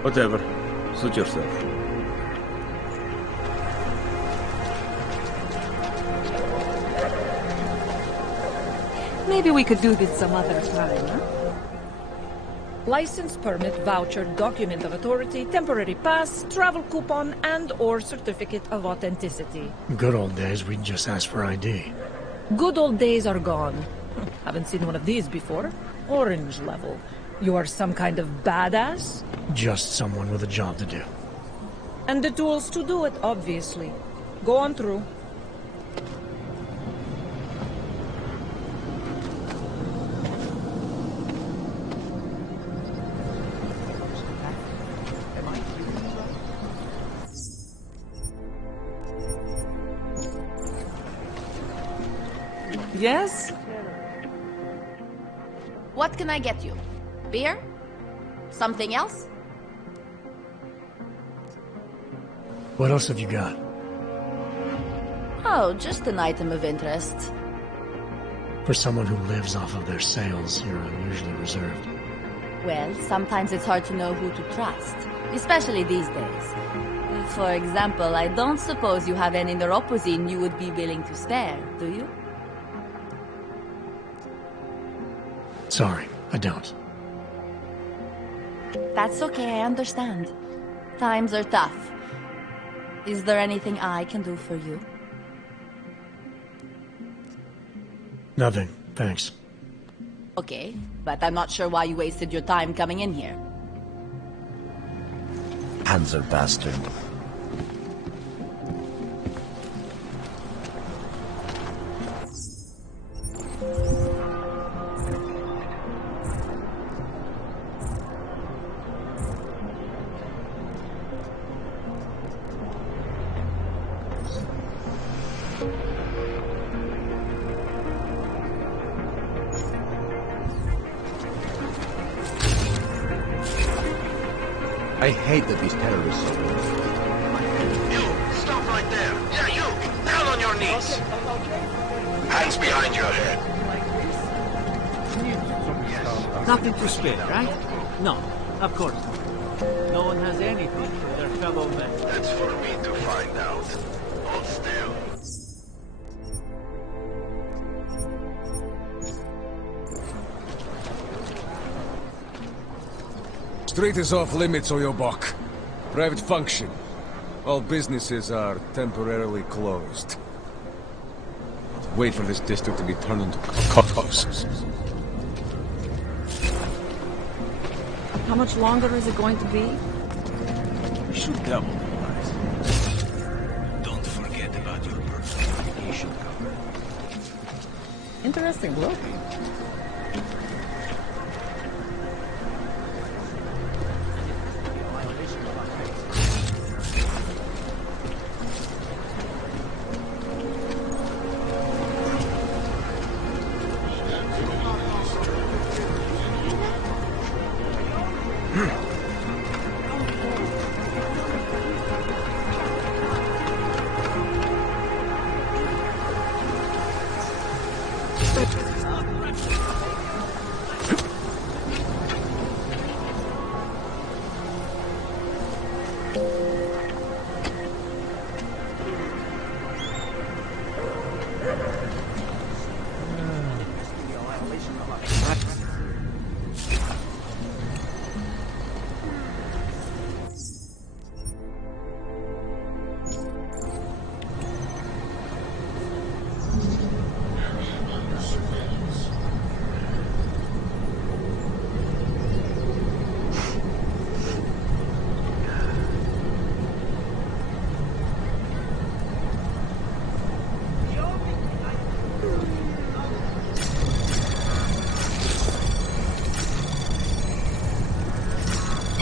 Whatever. Suit yourself. Maybe we could do this some other time, huh? License, permit, voucher, document of authority, temporary pass, travel coupon, and/or certificate of authenticity. Good old days, we'd just ask for ID. Good old days are gone. Haven't seen one of these before. Orange level. You are some kind of badass? Just someone with a job to do. And the tools to do it, obviously. Go on through. Yes? What can I get you? Beer? Something else? What else have you got? Oh, just an item of interest. For someone who lives off of their sales, you're unusually reserved. Well, sometimes it's hard to know who to trust, especially these days. For example, I don't suppose you have any neuropozyne you would be willing to spare, do you? Sorry, I don't. That's okay, I understand. Times are tough. Is there anything I can do for you? Nothing, thanks. Okay, but I'm not sure why you wasted your time coming in here. Panzer bastard. I hate that these terrorists are here. You, stop right there. Yeah, you, down on your knees. Hands behind your head. Nothing to spare, right? No, of course not. No one has anything for their fellow men. That's for me to find out. Hold still. Street is off limits, Oyobok. Private function. All businesses are temporarily closed. Wait for this district to be turned into courthouses. How much longer is it going to be? We should double the price. Don't forget about your personal navigation cover. Interesting look.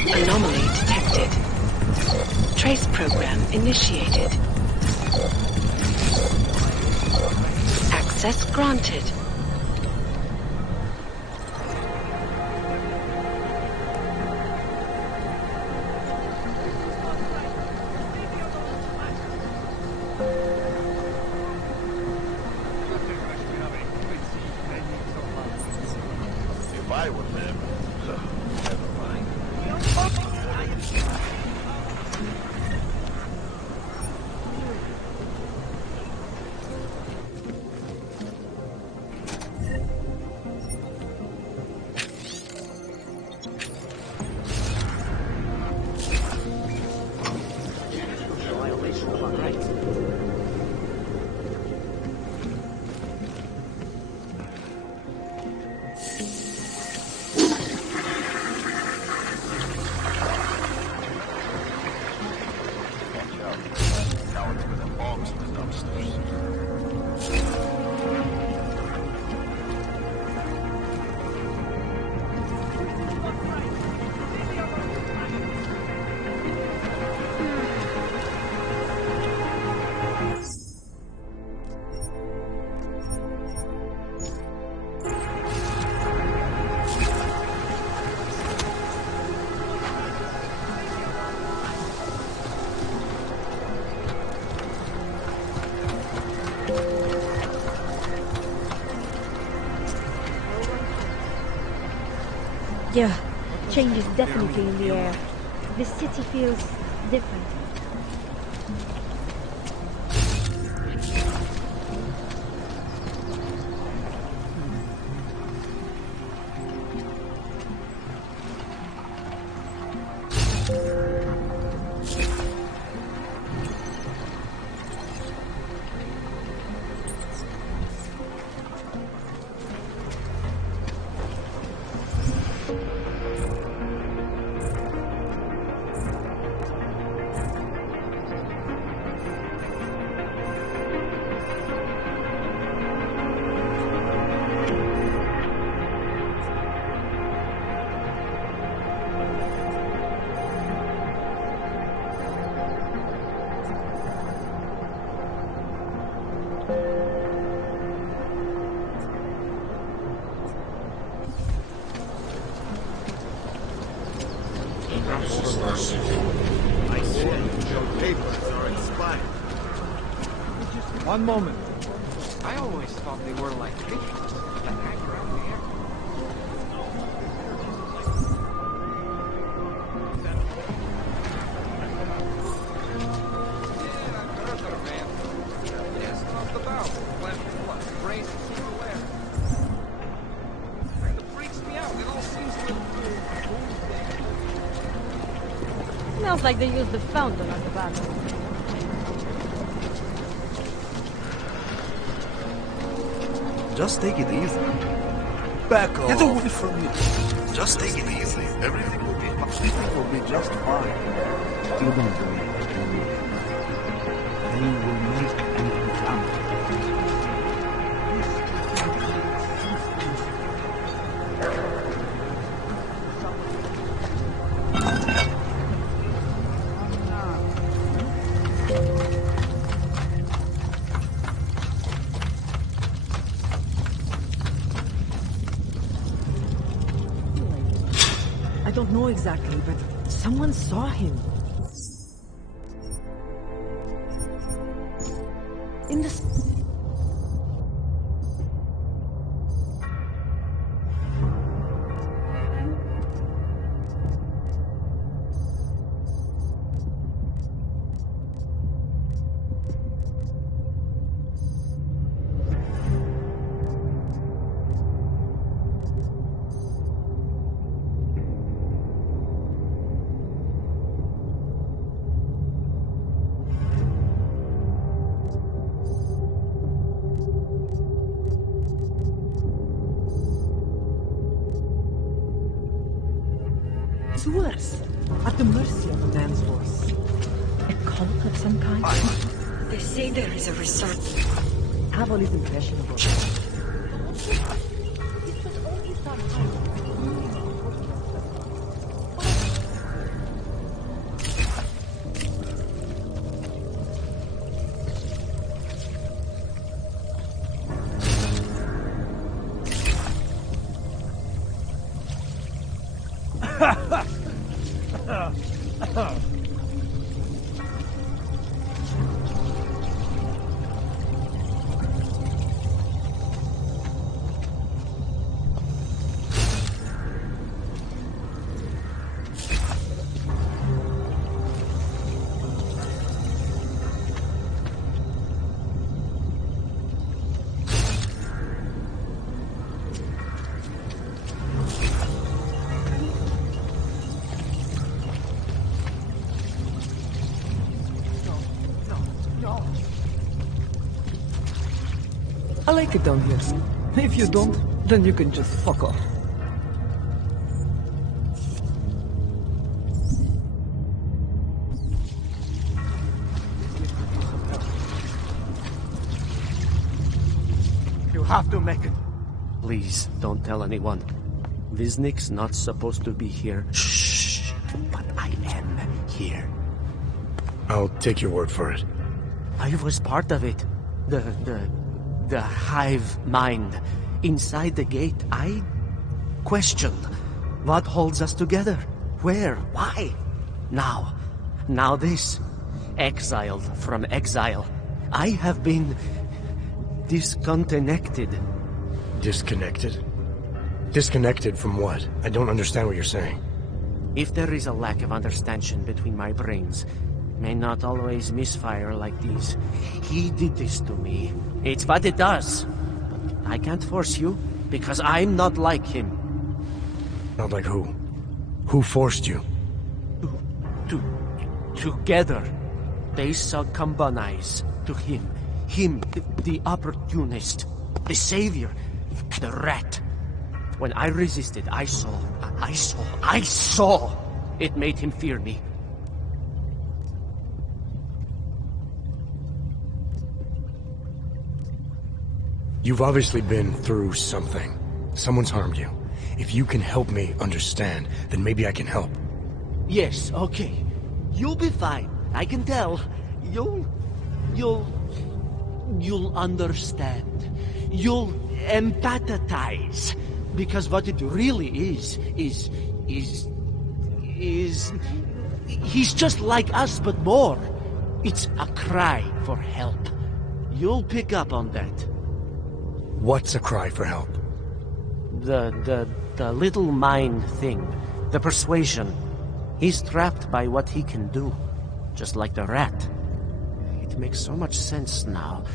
Anomaly detected. Trace program initiated. Access granted. If I were them, never mind. Violation of our rights. Now it's gonna bombs in the dumpsters. Yeah, change is definitely in the air. The city feels different. I said your papers are expired. One moment. I always thought they were like fishes that hang around the air. Smells like they used the fountain at the bathroom. Just take it easy. Back off. Get away from me. Just take it easy. Everything will be fine. Everything will be just fine. You don't believe it, do you? They will make an example. I don't know exactly, but someone saw him. In the... Sewers, at the mercy of a man's voice. A cult of some kind? They say there is a resort. Pavel is impressionable. I like it down here. If you don't, then you can just fuck off. You have to make it. Please, don't tell anyone. Viznik's not supposed to be here. Shh. But I am here. I'll take your word for it. I was part of it. The hive mind. Inside the gate, I questioned what holds us together. Where? Why? Now this. Exiled from exile. I have been disconnected. Disconnected? Disconnected from what? I don't understand what you're saying. If there is a lack of understanding between my brains, may not always misfire like these. He did this to me. It's what it does. But I can't force you, because I'm not like him. Not like who? Who forced you? Together, they succumbanize to him. Him, the opportunist, the savior, the rat. When I resisted, I saw. It made him fear me. You've obviously been through something. Someone's harmed you. If you can help me understand, then maybe I can help. Yes, okay. You'll be fine. I can tell. You'll understand. You'll empathize. Because what it really is he's just like us, but more. It's a cry for help. You'll pick up on that. What's a cry for help? The little mind thing. The persuasion. He's trapped by what he can do. Just like the rat. It makes so much sense now.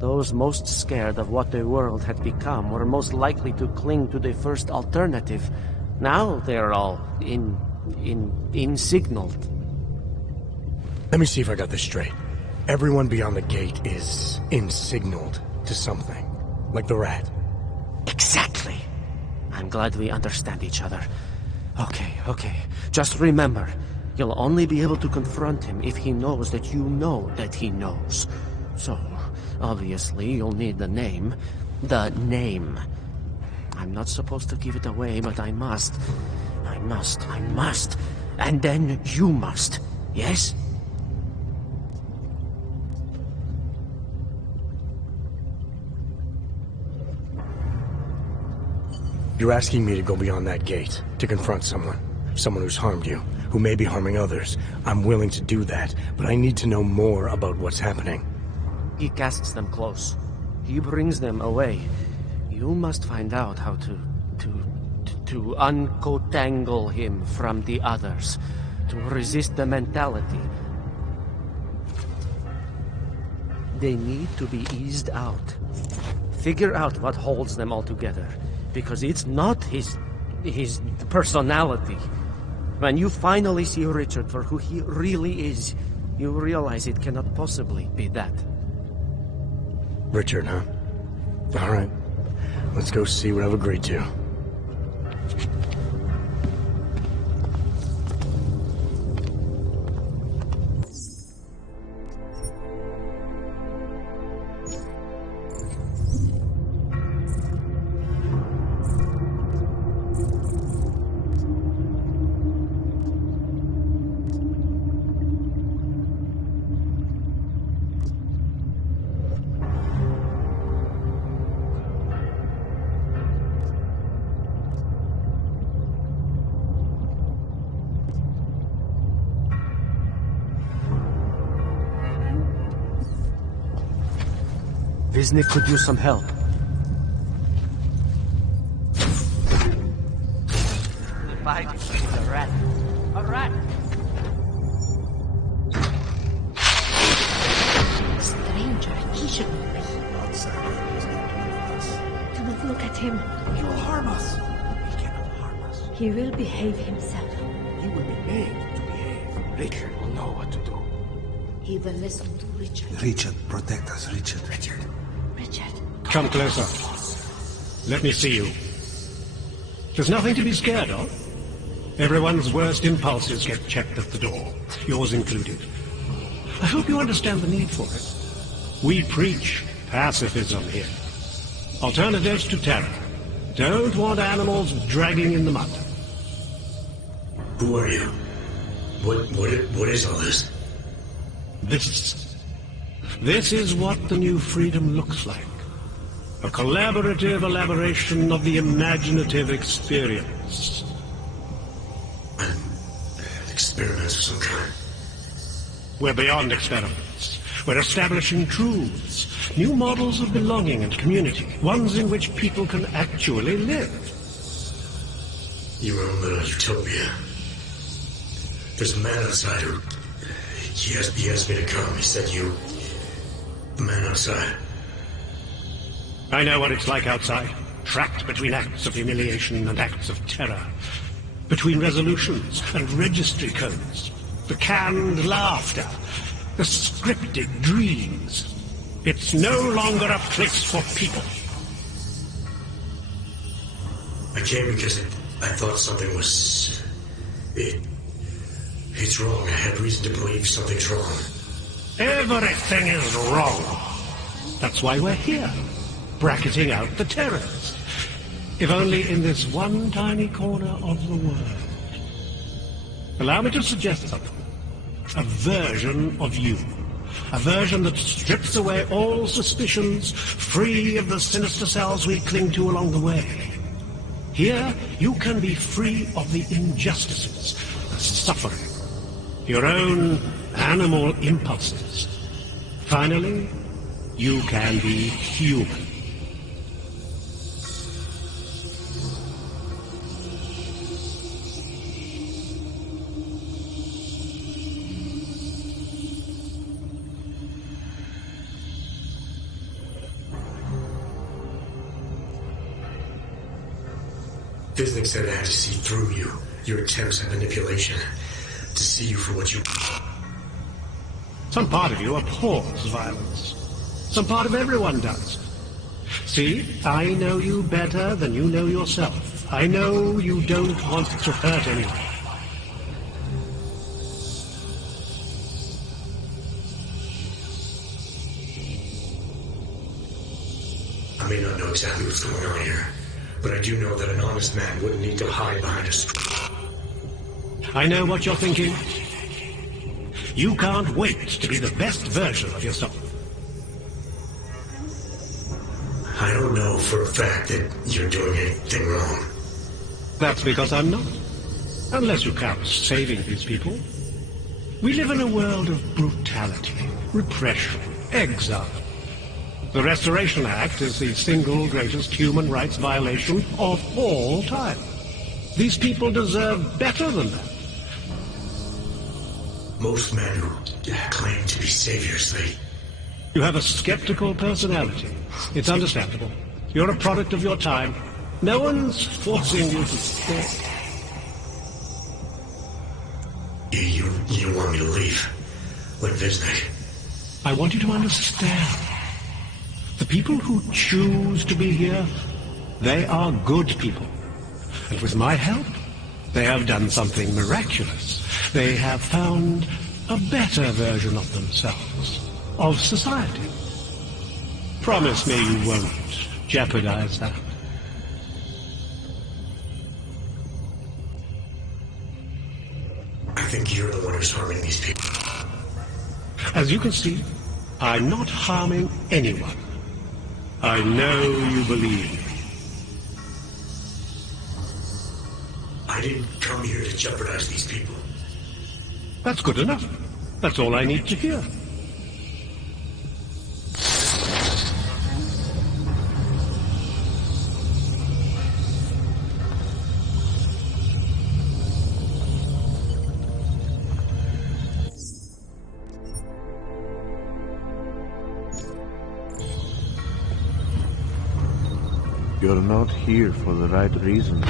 Those most scared of what the world had become were most likely to cling to the first alternative. Now they're all insignaled. Let me see if I got this straight. Everyone beyond the gate is insignaled to something. Like the rat. Exactly. I'm glad we understand each other. Okay. Just remember, you'll only be able to confront him if he knows that you know that he knows. So, obviously, you'll need the name. The name. I'm not supposed to give it away, but I must. And then you must. Yes? You're asking me to go beyond that gate, to confront someone who's harmed you, who may be harming others. I'm willing to do that, but I need to know more about what's happening. He casts them close. He brings them away. You must find out how to uncotangle him from the others, to resist the mentality. They need to be eased out. Figure out what holds them all together. Because it's not his personality. When you finally see Richard for who he really is, you realize it cannot possibly be that. Richard, huh? All right. Let's go see what I've agreed to. Viznik could use some help. The fight is a rat. A rat! Stranger, he shouldn't be. Do not look at him. He will harm us. He cannot harm us. He will behave himself. He will be made to behave. Richard will know what to do. He will listen to Richard. Richard, protect us, Richard. Richard. Come closer. Let me see you. There's nothing to be scared of. Everyone's worst impulses get checked at the door, yours included. I hope you understand the need for it. We preach pacifism here. Alternatives to terror. Don't want animals dragging in the mud. Who are you? What is all this? This is what the new freedom looks like. A collaborative elaboration of the imaginative experience. An experiment of some kind. We're beyond experiments. We're establishing truths, new models of belonging and community, ones in which people can actually live. your own little utopia. There's a man outside who... He asked me to come. He said you... The man outside. I know what it's like outside. Trapped between acts of humiliation and acts of terror. Between resolutions and registry codes. The canned laughter. The scripted dreams. It's no longer a place for people. I came because I thought something was... It's wrong. I had reason to believe something's wrong. Everything is wrong. That's why we're here. Bracketing out the terrors. If only in this one tiny corner of the world. Allow me to suggest something. A version of you. A version that strips away all suspicions, free of the sinister cells we cling to along the way. Here, you can be free of the injustices, the suffering, your own animal impulses. Finally, you can be human. Disney said I had to see through you, your attempts at manipulation, to see you for what you... Some part of you abhors violence. Some part of everyone does. See, I know you better than you know yourself. I know you don't want to hurt anyone. I may not know exactly what's going on here, but I do know that an honest man wouldn't need to hide behind a screen. I know what you're thinking. You can't wait to be the best version of yourself. I don't know for a fact that you're doing anything wrong. That's because I'm not. Unless you count saving these people. We live in a world of brutality, repression, exile. The Restoration Act is the single greatest human rights violation of all time. These people deserve better than that. Most men who claim to be saviors, You have a skeptical personality. It's understandable. You're a product of your time. No one's forcing you to stay. You want me to leave? Like Viznik? I want you to understand. The people who choose to be here, they are good people. And with my help, they have done something miraculous. They have found a better version of themselves, of society. Promise me you won't jeopardize that. I think you're the one who's harming these people. As you can see, I'm not harming anyone. I know you believe me. I didn't come here to jeopardize these people. That's good enough. That's all I need to hear. You're not here for the right reason.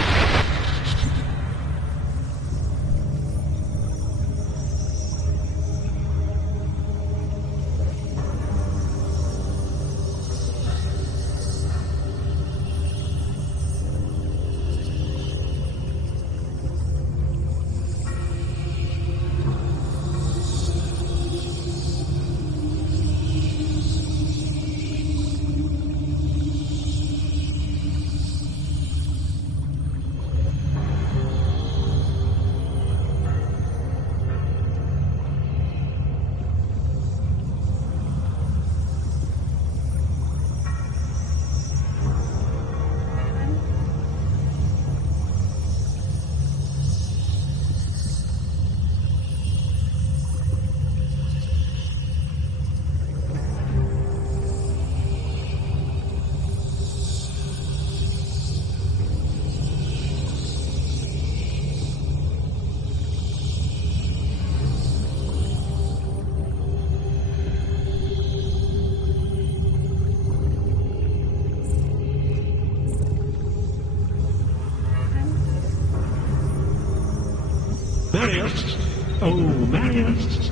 Marius! Oh, Marius!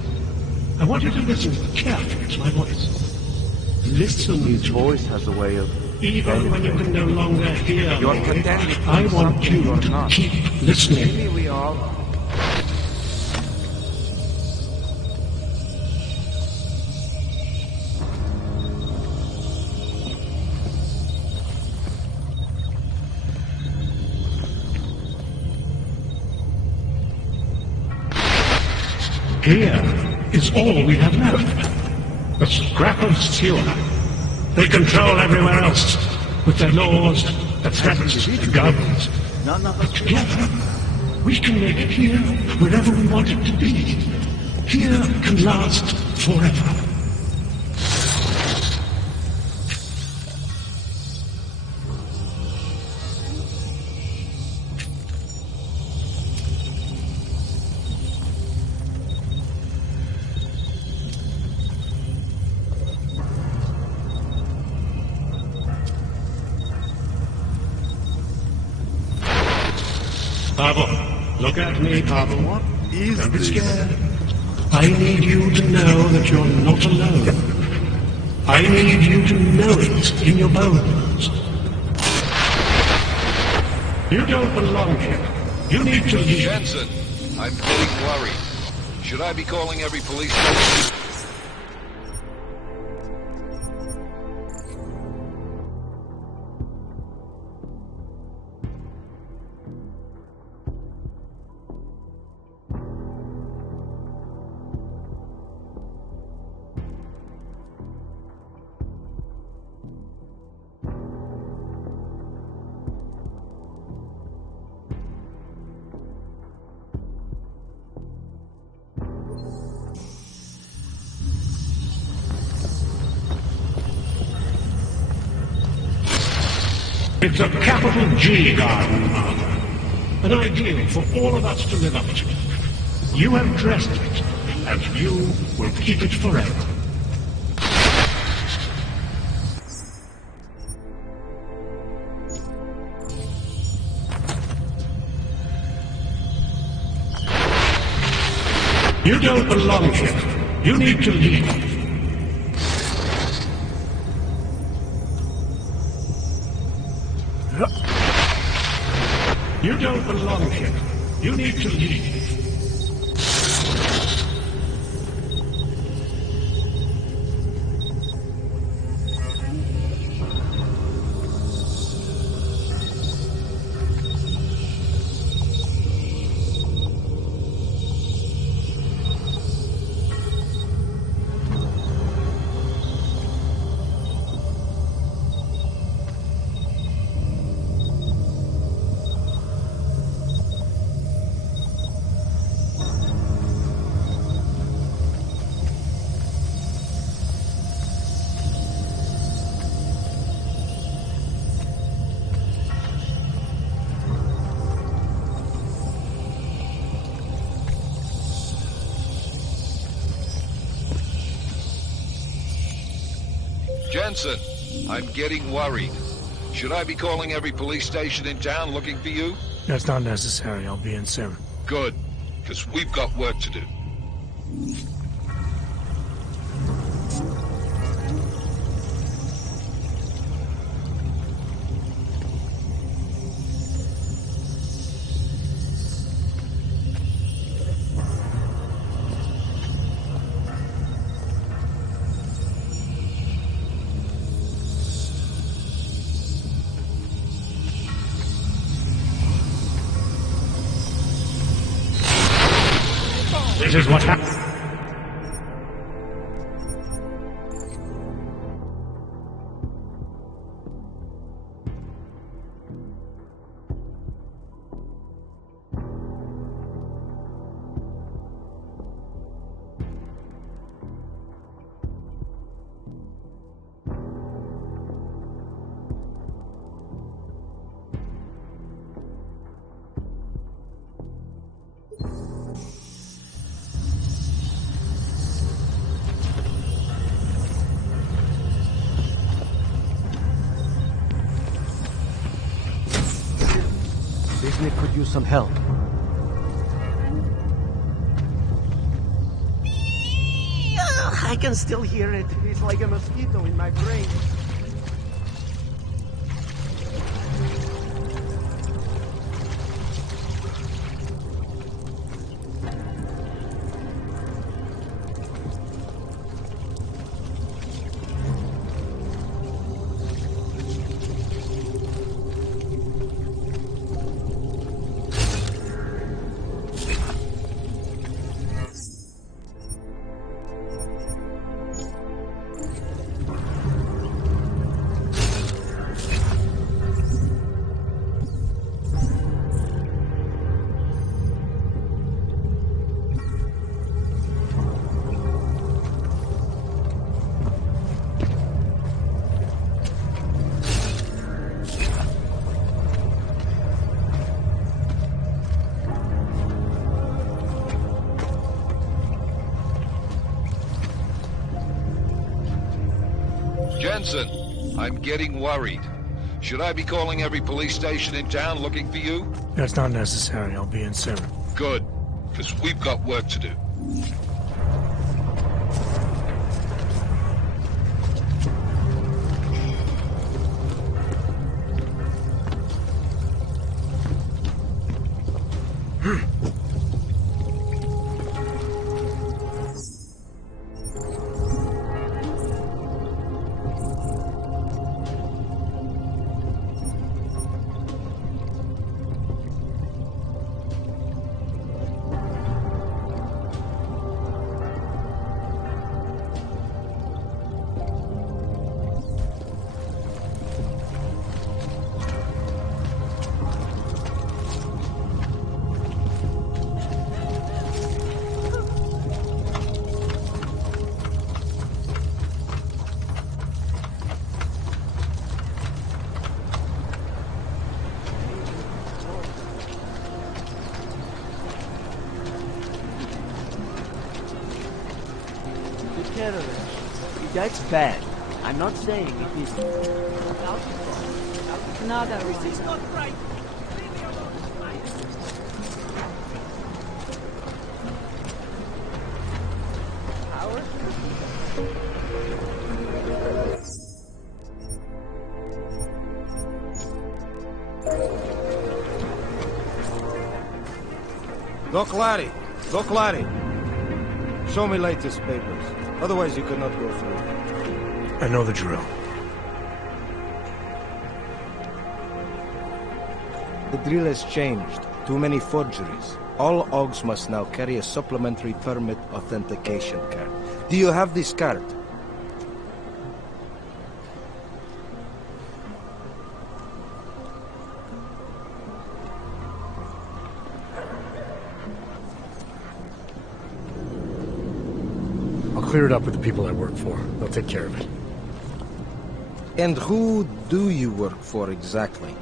I want you to listen carefully to my voice. Listen. His voice has a way of... Even when you can no longer hear You're me, pretending I want something you you're to not. keep listening. Maybe we all... Here is all we have left. A scrap of sewer. They control everywhere else, with their laws, their threats, their guns. None of us Together, we can make it here wherever we want it to be. Here can last forever. Pavel, look at me, Pavel. What is Don't be this? scared. I need you to know that you're not alone. I need you to know it in your bones. You don't belong here. You need to leave. Jensen, I'm getting worried. Should I be calling every police station? It's a capital G garden, Martha. An ideal for all of us to live up to. You have dressed it, and you will keep it forever. You don't belong here. You need to leave. You don't belong here. You need to leave. Jensen, I'm getting worried. Should I be calling every police station in town looking for you? That's not necessary. I'll be in soon. Good, because we've got work to do. This is what happened. Bisnick could use some help. I can still hear it. It's like a mosquito in my brain. Jensen, I'm getting worried. Should I be calling every police station in town looking for you? That's not necessary. I'll be in soon. Good, because we've got work to do. That's bad. I'm not saying it is. Another one. This is not right. Doc Larry! Doc Larry! Show me latest papers. Otherwise you cannot go through. I know the drill. The drill has changed. Too many forgeries. All OGs must now carry a supplementary permit authentication card. Do you have this card? I'll clear it up with the people I work for. They'll take care of it. And who do you work for exactly?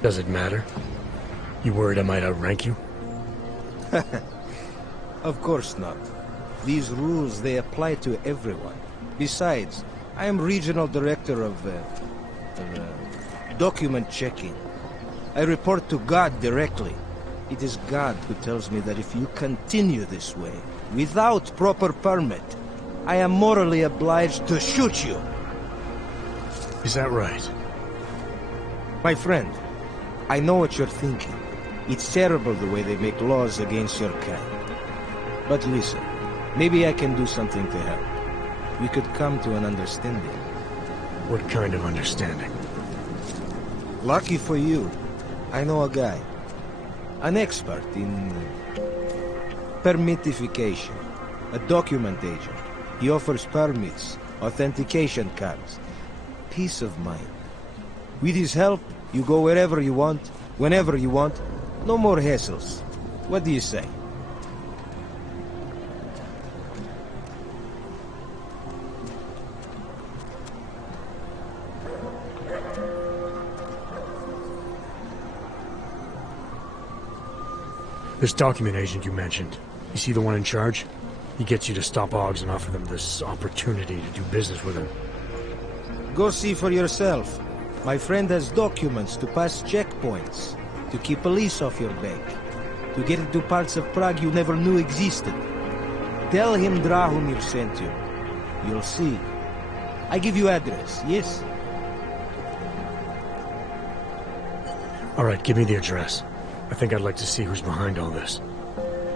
Does it matter? You worried I might outrank you? Of course not. These rules, they apply to everyone. Besides, I am regional director of document checking. I report to God directly. It is God who tells me that if you continue this way, without proper permit, I am morally obliged to shoot you. Is that right? My friend, I know what you're thinking. It's terrible the way they make laws against your kind. But listen, maybe I can do something to help. We could come to an understanding. What kind of understanding? Lucky for you, I know a guy. An expert in permitification. A document agent. He offers permits, authentication cards. Peace of mind. With his help, you go wherever you want, whenever you want. No more hassles. What do you say? This document agent you mentioned, you see the one in charge? He gets you to stop OGs and offer them this opportunity to do business with him. Go see for yourself. My friend has documents to pass checkpoints, to keep police off your back, to get into parts of Prague you never knew existed. Tell him Drahomir sent you. You'll see. I give you address, yes? All right, give me the address. I think I'd like to see who's behind all this.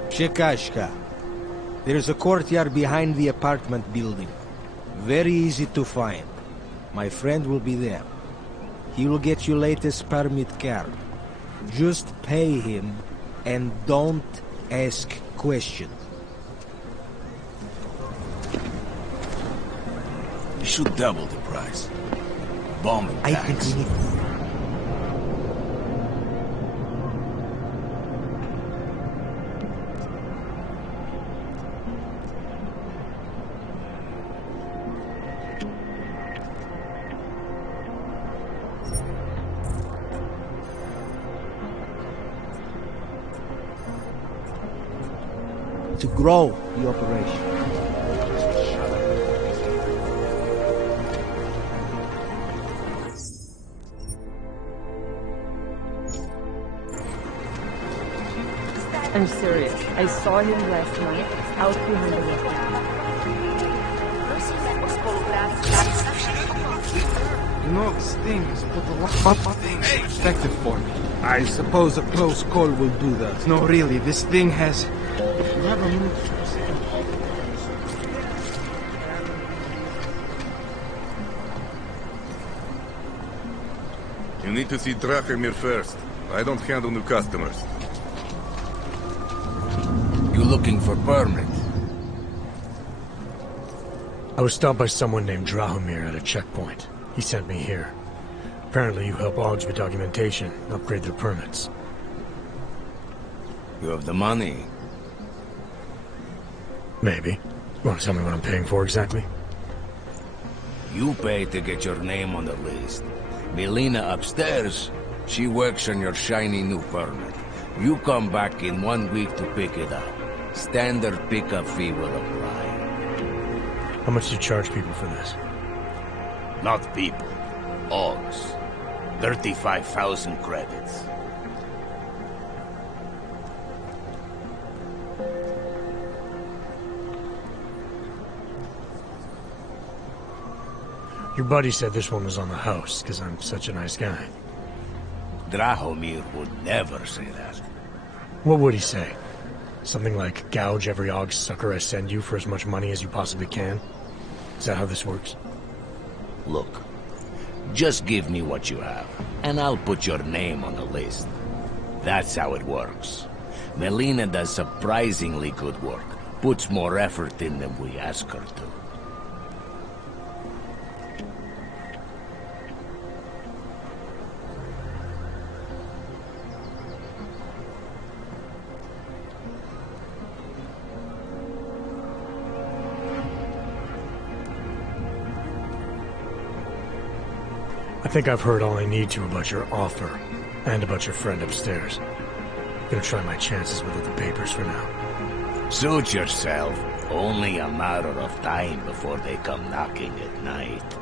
Chekashka. There's a courtyard behind the apartment building. Very easy to find. My friend will be there. He will get you latest permit card. Just pay him and don't ask questions. You should double the price. Bomb and I tax. think we need... to grow the operation. I'm serious. I saw him last night out behind the wall. You know, this thing has put a lot of things in perspective for me. I suppose a close call will do that. No, really, this thing has... You have a minute for a second. You need to see Drachemir first. I don't handle new customers. You looking for permit? I was stopped by someone named Drahomir at a checkpoint. He sent me here. Apparently you help Augs with documentation, upgrade their permits. You have the money. Maybe. You want to tell me what I'm paying for exactly? You pay to get your name on the list. Melina upstairs, she works on your shiny new permit. You come back in 1 week to pick it up. Standard pickup fee will apply. How much do you charge people for this? Not people. Augs. 35,000 credits. Your buddy said this one was on the house, because I'm such a nice guy. Drahomir would never say that. What would he say? Something like, gouge every Augs sucker I send you for as much money as you possibly can? Is that how this works? Look, just give me what you have, and I'll put your name on the list. That's how it works. Melina does surprisingly good work, puts more effort in than we ask her to. I think I've heard all I need to about your offer, and about your friend upstairs. I'm gonna try my chances with the papers for now. Suit yourself. Only a matter of time before they come knocking at night.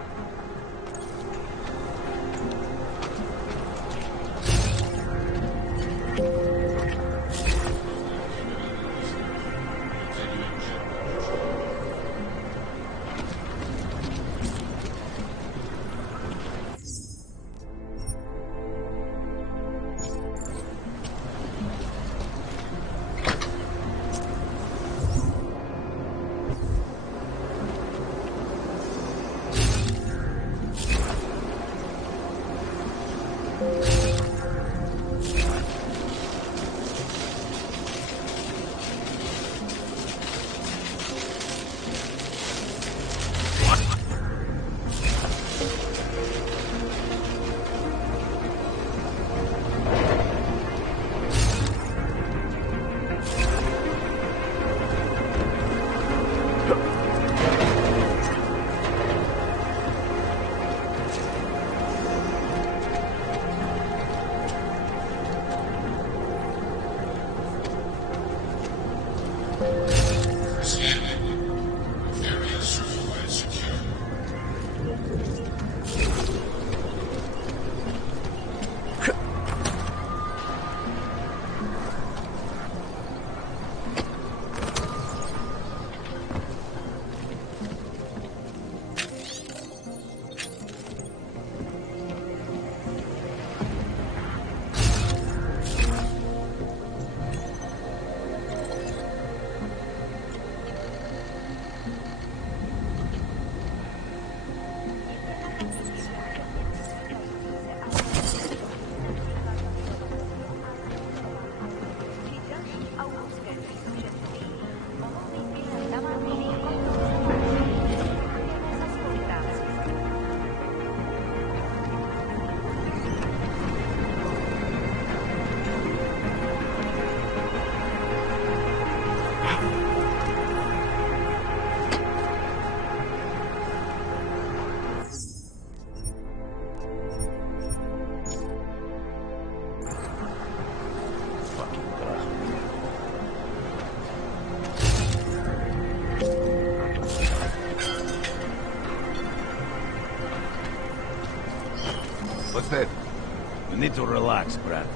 usted? You need to relax, Brad.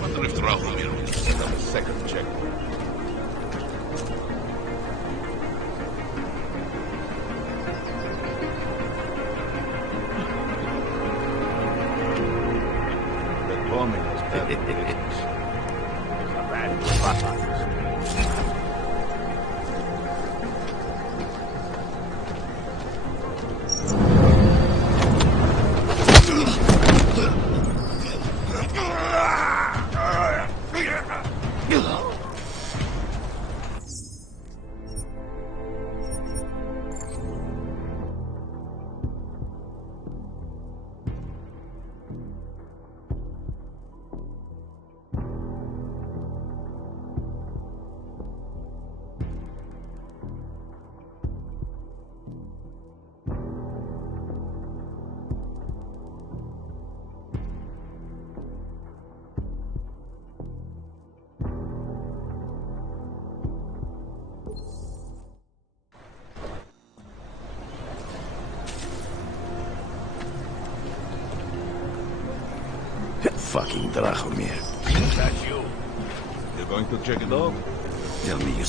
Wonder if Drahomir will set up a second checkpoint. That bombing was bad for business. A bad spot. Fucking Drahomir. That's you. You're going to check it out? Tell me you...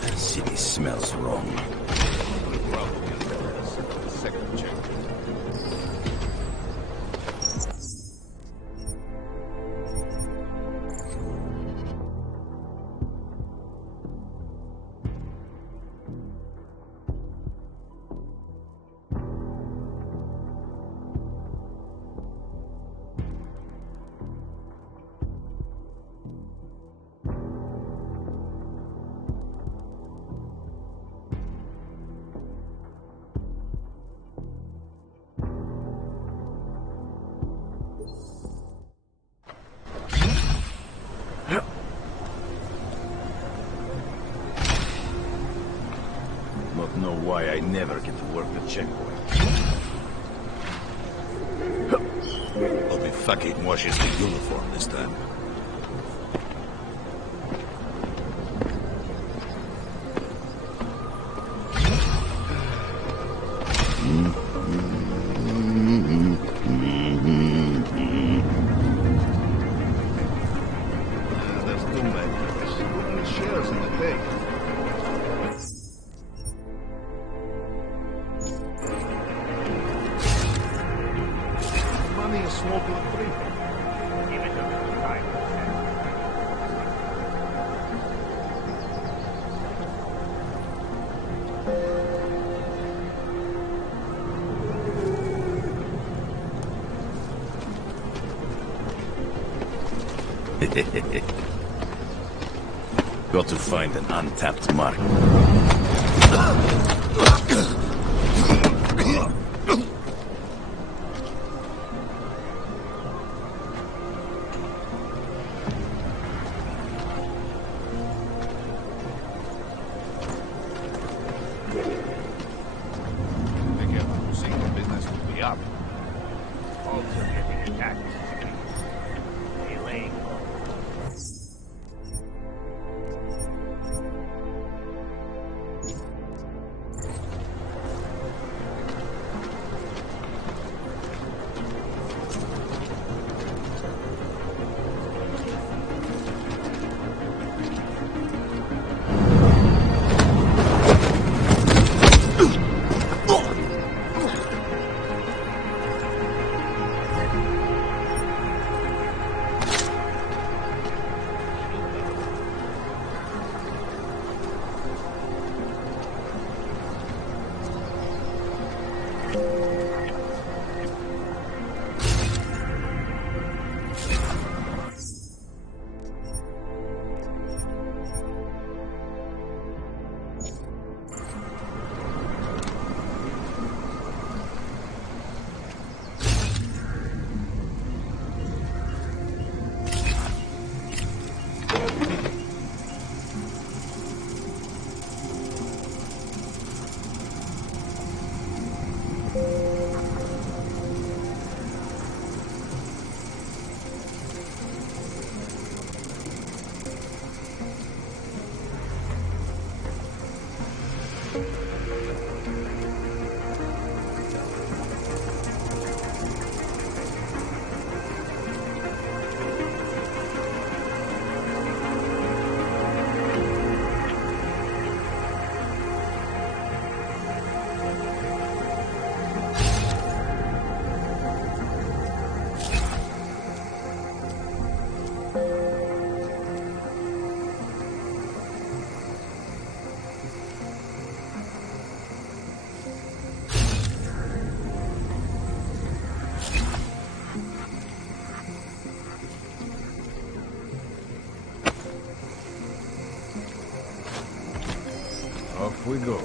The city smells wrong. Second check. Not know why I never get to work the checkpoint. Hope he fucking washes the uniform this time. There's too many. There's wooden shells in the tank. Money is smuggled free. Even though it's time. Got to find an untapped market. Be careful, secret business will be up. Also getting attacked. Delaying. Off we go.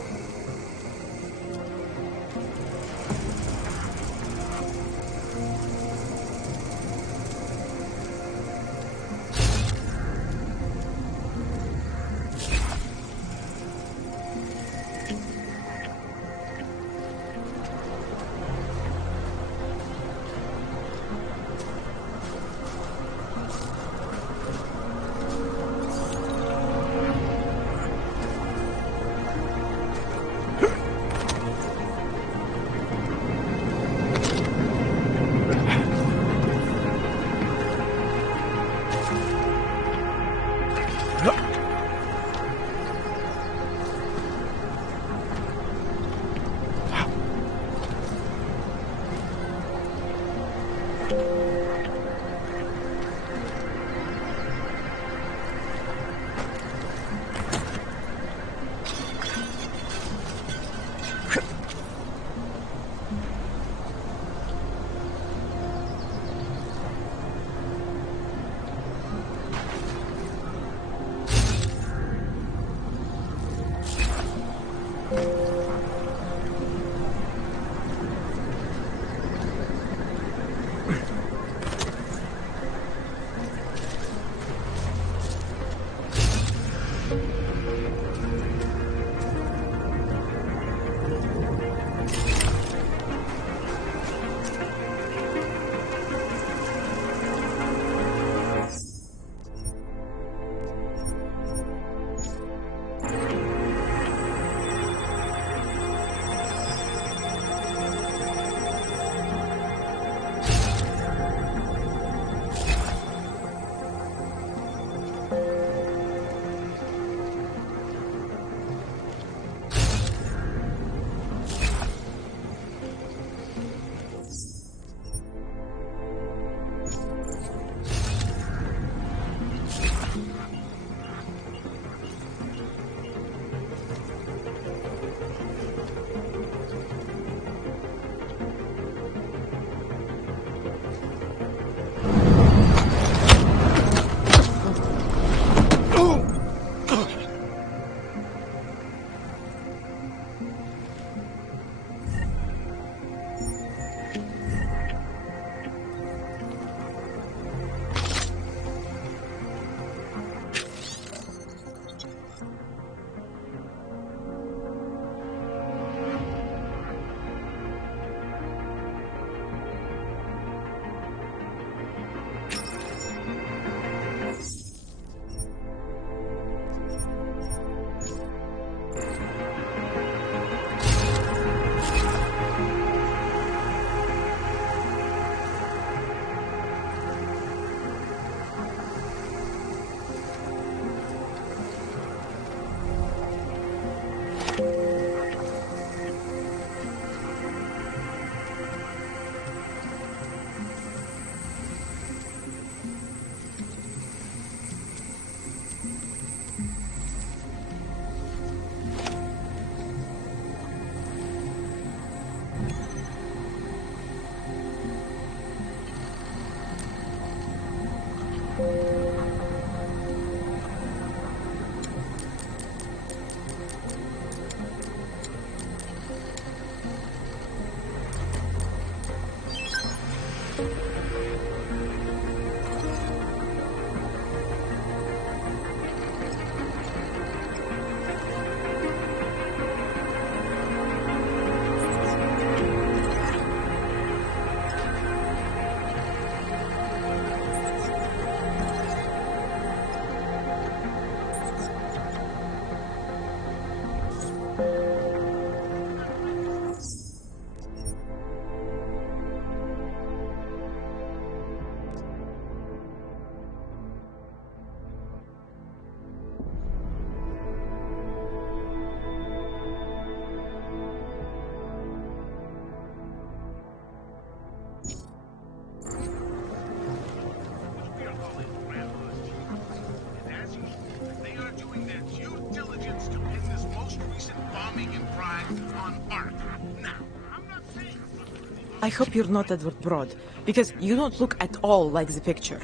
I hope you're not Edward Broad, because you don't look at all like the picture.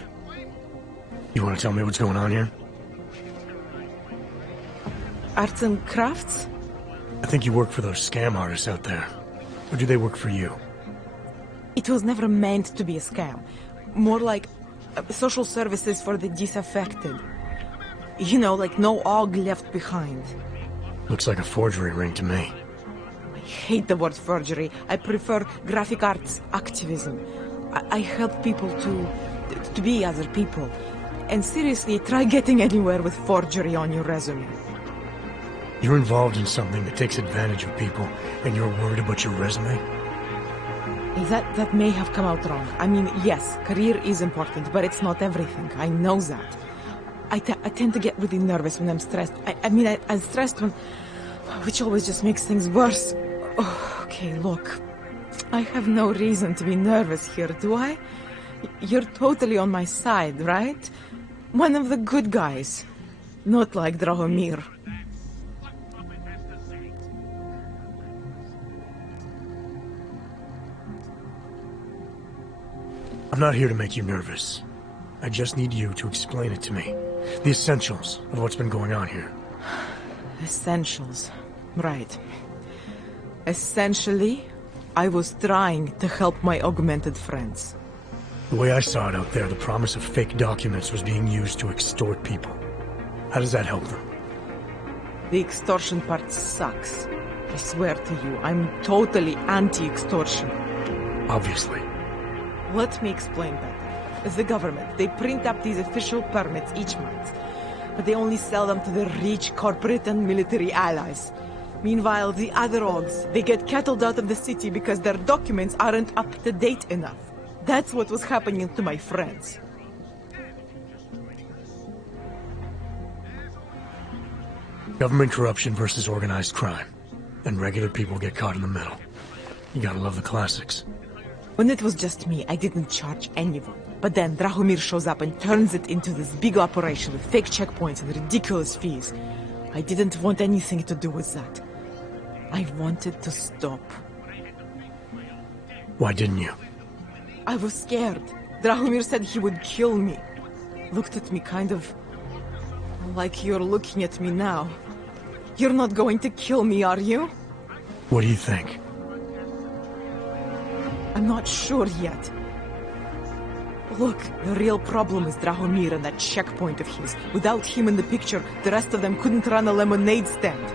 You want to tell me what's going on here? Arts and crafts? I think you work for those scam artists out there. Or do they work for you? It was never meant to be a scam. More like social services for the disaffected. You know, like no og left behind. Looks like a forgery ring to me. I hate the word forgery. I prefer graphic arts activism. I help people to be other people. And seriously, try getting anywhere with forgery on your resume. You're involved in something that takes advantage of people, and you're worried about your resume? That may have come out wrong. I mean, yes, career is important, but it's not everything. I know that. I tend to get really nervous when I'm stressed. I'm stressed when... which always just makes things worse. Oh, okay, look. I have no reason to be nervous here, do I? You're totally on my side, right? One of the good guys. Not like Drahomir. I'm not here to make you nervous. I just need you to explain it to me. The essentials of what's been going on here. Essentials. Right. Essentially, I was trying to help my augmented friends. The way I saw it out there, the promise of fake documents was being used to extort people. How does that help them? The extortion part sucks. I swear to you, I'm totally anti-extortion. Obviously. Let me explain better. As the government, they print up these official permits each month, but they only sell them to the rich corporate and military allies. Meanwhile, the other orgs, they get cattled out of the city because their documents aren't up to date enough. That's what was happening to my friends. Government corruption versus organized crime. And regular people get caught in the middle. You gotta love the classics. When it was just me, I didn't charge anyone. But then Drahomir shows up and turns it into this big operation with fake checkpoints and ridiculous fees. I didn't want anything to do with that. I wanted to stop. Why didn't you? I was scared. Drahomir said he would kill me. Looked at me kind of... like you're looking at me now. You're not going to kill me, are you? What do you think? I'm not sure yet. Look, the real problem is Drahomir and that checkpoint of his. Without him in the picture, the rest of them couldn't run a lemonade stand.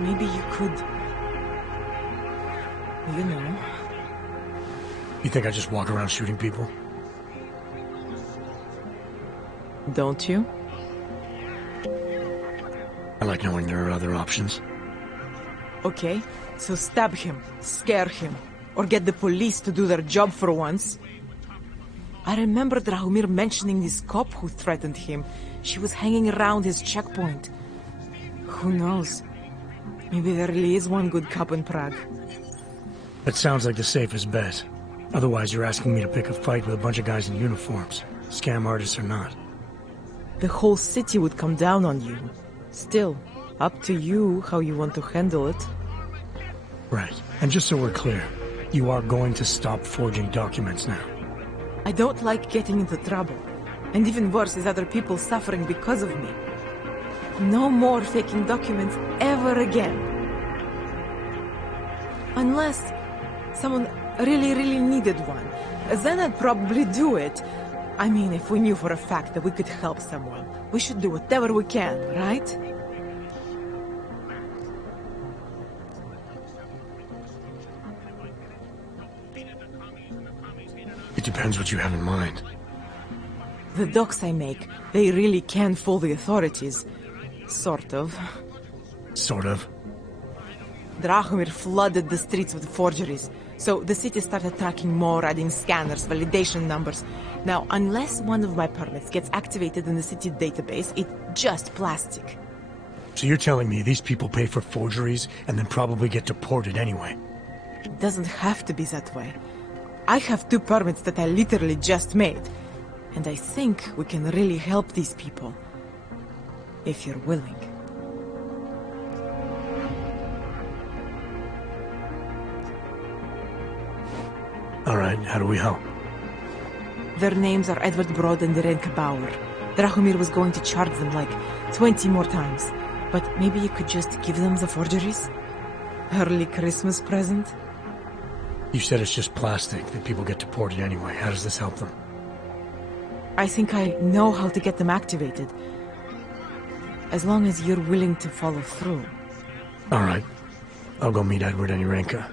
Maybe you could... you know... You think I just walk around shooting people? Don't you? I like knowing there are other options. Okay, so stab him, scare him, or get the police to do their job for once. I remember Drahomir mentioning this cop who threatened him. She was hanging around his checkpoint. Who knows? Maybe there really is one good cop in Prague. That sounds like the safest bet. Otherwise, you're asking me to pick a fight with a bunch of guys in uniforms. Scam artists or not. The whole city would come down on you. Still, up to you how you want to handle it. Right. And just so we're clear, you are going to stop forging documents now. I don't like getting into trouble. And even worse is other people suffering because of me. No more faking documents ever again. Unless someone really needed one. Then I'd probably do it. I mean, if we knew for a fact that we could help someone, we should do whatever we can, right? It depends what you have in mind. The docs I make, they really can fool the authorities. Sort of. Sort of? Drahomir flooded the streets with forgeries, so the city started tracking more, adding scanners, validation numbers. Now, unless one of my permits gets activated in the city database, it's just plastic. So you're telling me these people pay for forgeries and then probably get deported anyway? It doesn't have to be that way. I have 2 permits that I literally just made. And I think we can really help these people. If you're willing. right, how do we help? Their names are Edward Broad and Irenka Bauer. Drahomir was going to charge them like 20 more times. But maybe you could just give them the forgeries? Early Christmas present? You said it's just plastic, that people get deported anyway. How does this help them? I think I know how to get them activated. As long as you're willing to follow through. All right. I'll go meet Edward and Irenka.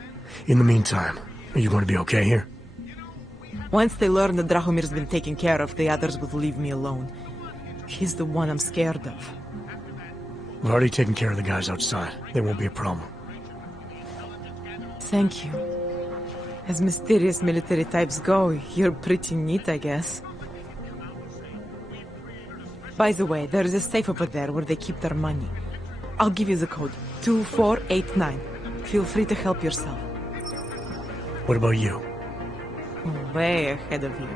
In the meantime, are you going to be okay here? Once they learn that Drahomir's been taken care of, the others will leave me alone. He's the one I'm scared of. We've already taken care of the guys outside. They won't be a problem. Thank you. As mysterious military types go, you're pretty neat, I guess. By the way, there's a safe over there where they keep their money. I'll give you the code. 2489. Feel free to help yourself. What about you? Way ahead of you.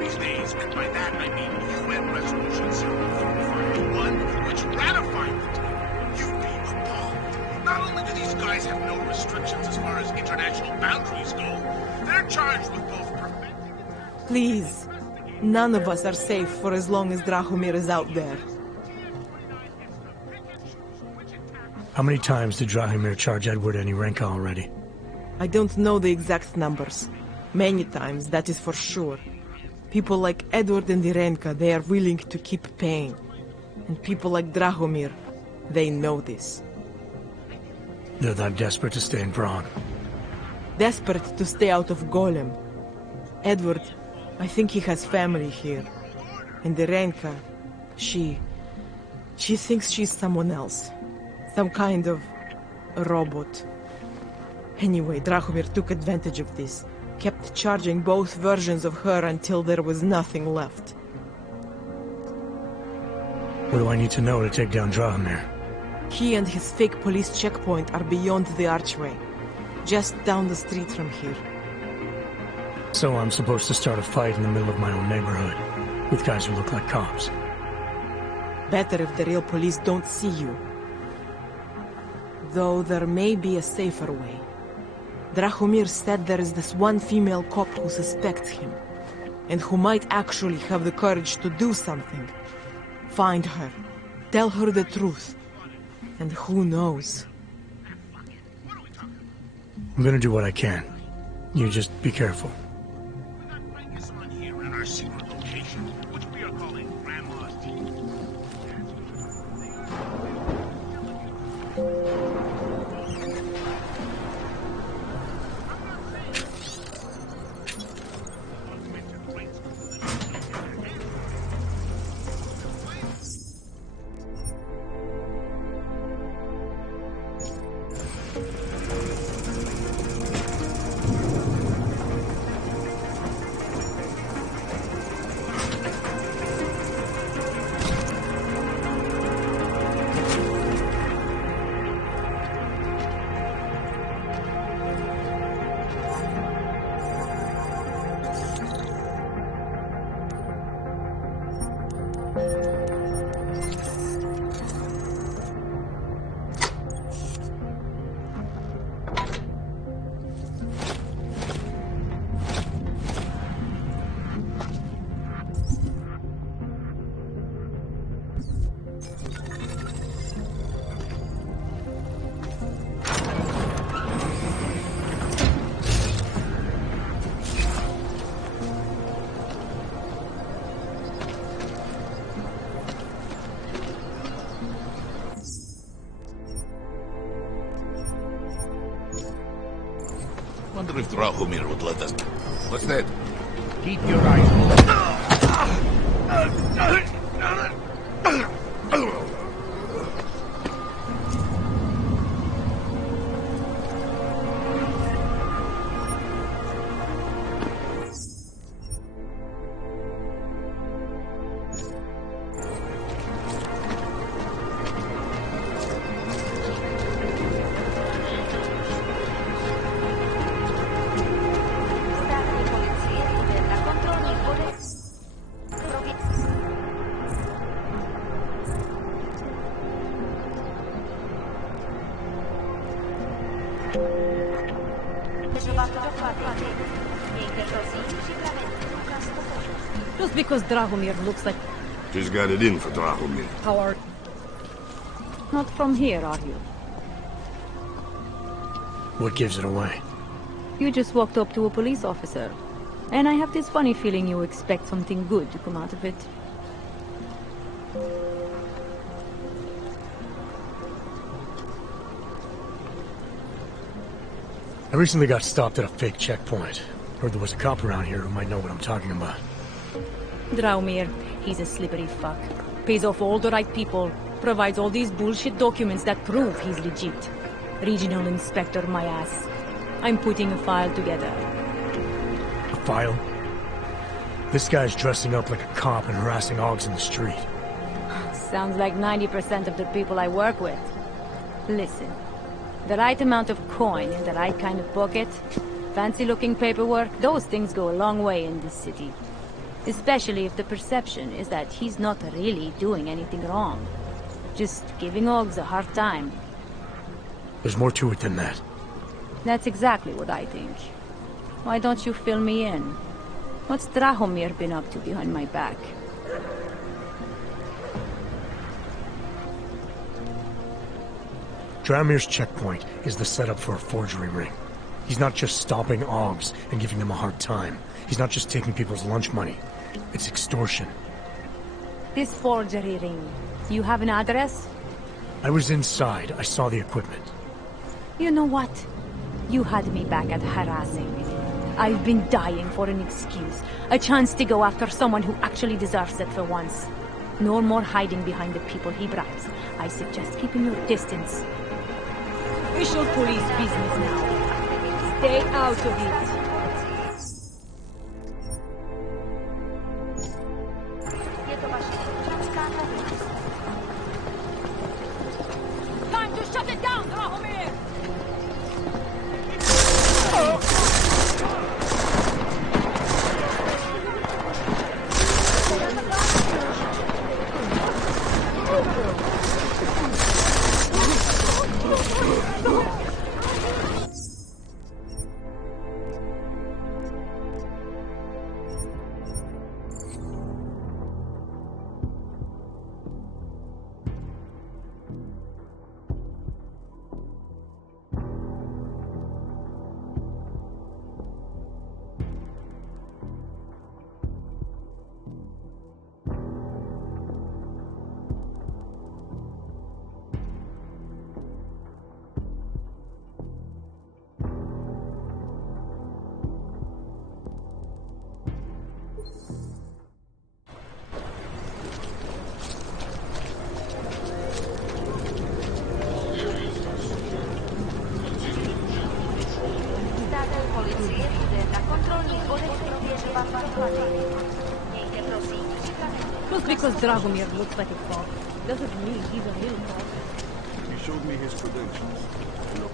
These days, and by that I mean UN Resolution 0451, which ratified the deal. You'd be appalled. Not only do these guys have no restrictions as far as international boundaries go, they're charged with both preventing... Please. None of us are safe for as long as Drahomir is out there. How many times did Drahomir charge Edward and Irenka already? I don't know the exact numbers. Many times, that is for sure. People like Edward and Irenka, they are willing to keep paying. And people like Drahomir, they know this. They're that desperate to stay in Prague. Desperate to stay out of Golem. Edward, I think he has family here. And Irenka, she thinks she's someone else. Some kind of robot. Anyway, Drahomir took advantage of this. Kept charging both versions of her until there was nothing left. What do I need to know to take down Drahomir? He and his fake police checkpoint are beyond the archway. Just down the street from here. So I'm supposed to start a fight in the middle of my own neighborhood, with guys who look like cops. Better if the real police don't see you. Though there may be a safer way. Drahomir said there is this one female cop who suspects him, and who might actually have the courage to do something. Find her. Tell her the truth. And who knows? I'm gonna do what I can. You just be careful. Here in our secret location, which we are calling Grandma's Tea. Wonder if Drahomir would let us... What's that? Keep your eyes open. Just because Drahomir looks like... She's got it in for Drahomir. How are... Not from here, are you? What gives it away? You just walked up to a police officer. And I have this funny feeling you expect something good to come out of it. I recently got stopped at a fake checkpoint. Heard there was a cop around here who might know what I'm talking about. Drahomir, he's a slippery fuck. Pays off all the right people. Provides all these bullshit documents that prove he's legit. Regional inspector, my ass. I'm putting a file together. A file? This guy's dressing up like a cop and harassing Augs in the street. Sounds like 90% of the people I work with. Listen, the right amount of coin in the right kind of pocket, fancy-looking paperwork, those things go a long way in this city. Especially if the perception is that he's not really doing anything wrong. Just giving Augs a hard time. There's more to it than that. That's exactly what I think. Why don't you fill me in? What's Drahomir been up to behind my back? Drahomir's checkpoint is the setup for a forgery ring. He's not just stopping Augs and giving them a hard time. He's not just taking people's lunch money. It's extortion. This forgery ring, you have an address? I was inside. I saw the equipment. You know what? You had me back at harassing. I've been dying for an excuse. A chance to go after someone who actually deserves it for once. No more hiding behind the people he bribes. I suggest keeping your distance. Official police business now. Stay out of it. Time to shut it down, Drahomir! Just because Drahomir looks like a cop doesn't mean he's a real cop. He showed me his credentials. Look.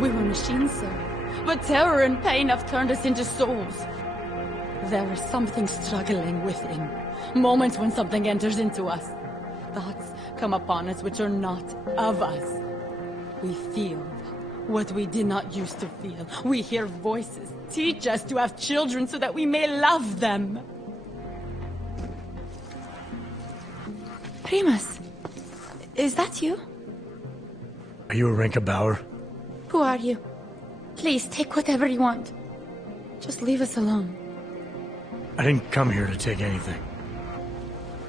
We were machines, sir. But terror and pain have turned us into souls. There is something struggling within. Moments when something enters into us. Thoughts come upon us which are not of us. We feel what we did not used to feel. We hear voices teach us to have children so that we may love them. Primus, is that you? Are you Arenka Bauer? Who are you? Please, take whatever you want. Just leave us alone. I didn't come here to take anything.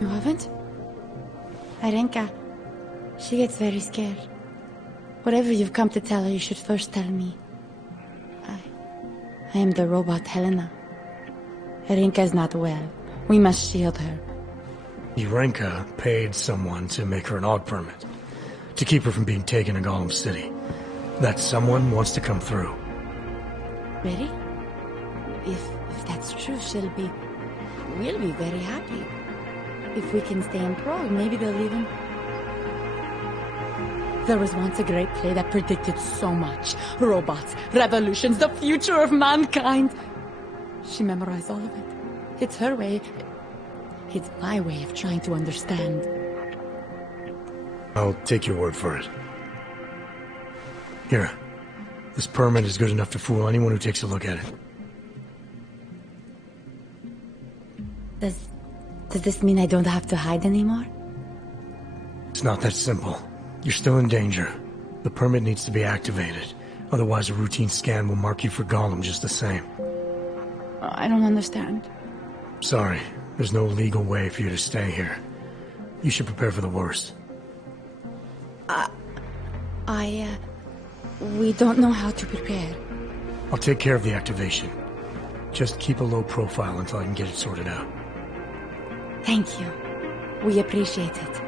You haven't? Arenka, she gets very scared. Whatever you've come to tell her, you should first tell me. I am the robot Helena. Arenka is not well. We must shield her. Arenka paid someone to make her an AUG permit. To keep her from being taken to Golem City. That someone wants to come through. Really? If that's true, we'll be very happy. If we can stay in Prague, maybe they'll even... There was once a great play that predicted so much. Robots, revolutions, the future of mankind. She memorized all of it. It's her way. It's my way of trying to understand. I'll take your word for it. Here. This permit is good enough to fool anyone who takes a look at it. Does this mean I don't have to hide anymore? It's not that simple. You're still in danger. The permit needs to be activated. Otherwise, a routine scan will mark you for Gollum just the same. I don't understand. Sorry. There's no legal way for you to stay here. You should prepare for the worst. We don't know how to prepare. I'll take care of the activation. Just keep a low profile until I can get it sorted out. Thank you. We appreciate it.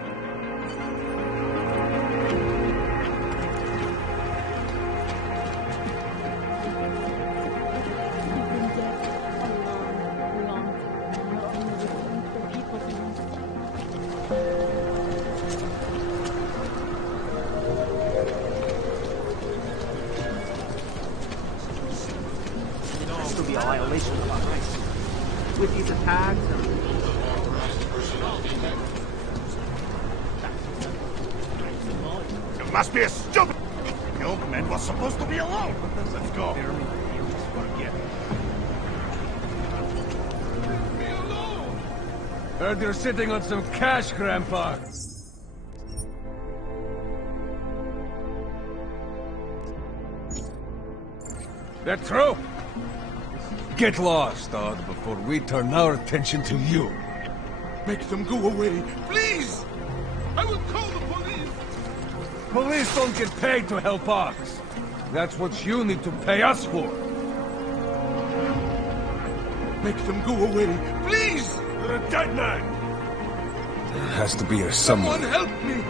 Has to be a violation of our rights. With these attacks and... You must be a stupid... The old man was supposed to be alone. Let's go. Heard you're sitting on some cash, Grandpa. That true? Get lost, Todd, before we turn our attention to you. Make them go away, please! I will call the police! Police don't get paid to help us. That's what you need to pay us for. Make them go away, please! You're a dead man! There has to be a someone. Someone help me!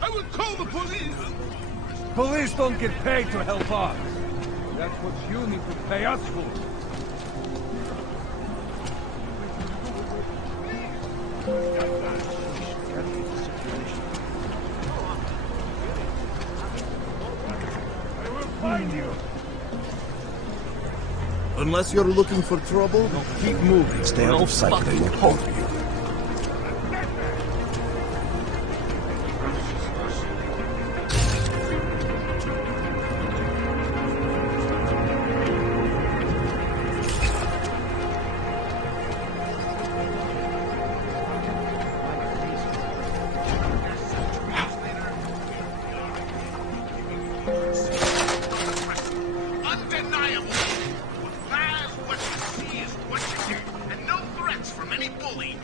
I will call the police! Police don't get paid to help us. That's what you need to pay us for. I will find you! Unless you're looking for trouble, keep moving. Stay out of sight. They won't bother you. Undeniable! Lies, what you see is what you get, and no threats from any bully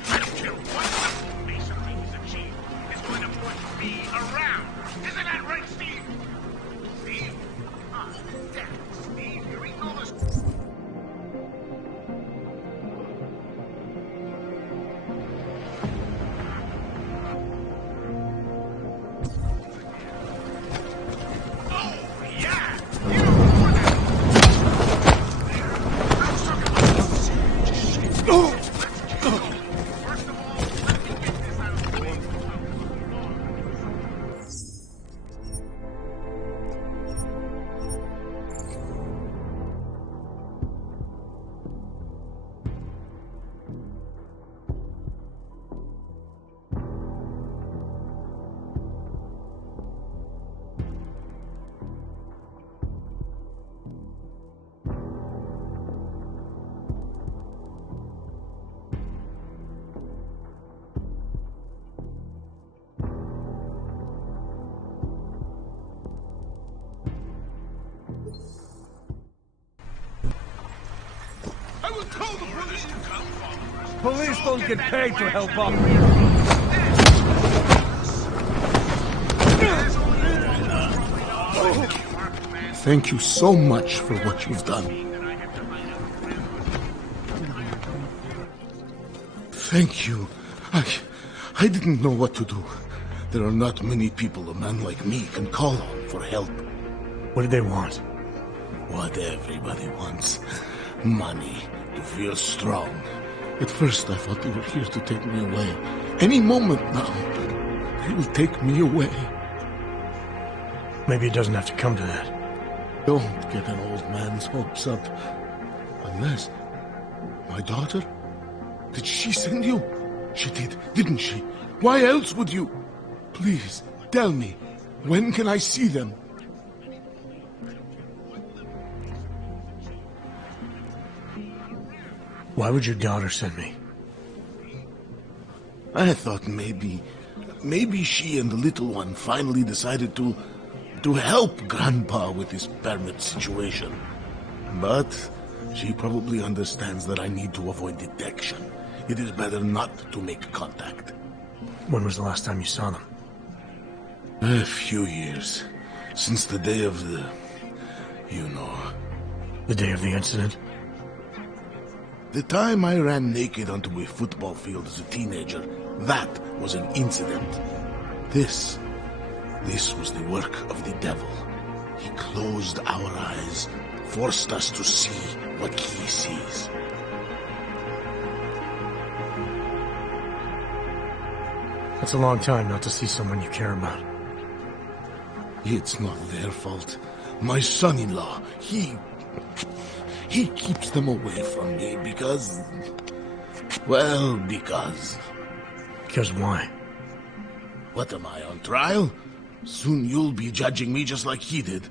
Police don't get paid to help operators. Thank you so much for what you've done. Thank you. I didn't know what to do. There are not many people a man like me can call on for help. What did they want? What everybody wants. Money. To feel strong. At first I thought they were here to take me away. Any moment now, they will take me away. Maybe it doesn't have to come to that. Don't get an old man's hopes up. Unless... My daughter? Did she send you? She did, didn't she? Why else would you? Please, tell me. When can I see them? Why would your daughter send me? I thought maybe she and the little one finally decided to help Grandpa with his permit situation. But she probably understands that I need to avoid detection. It is better not to make contact. When was the last time you saw them? A few years. Since the day of the... you know. The day of the incident? The time I ran naked onto a football field as a teenager, that was an incident. This was the work of the devil. He closed our eyes, forced us to see what he sees. That's a long time not to see someone you care about. It's not their fault. My son-in-law, he keeps them away from me because... well, because... Because why? What am I, on trial? Soon you'll be judging me just like he did.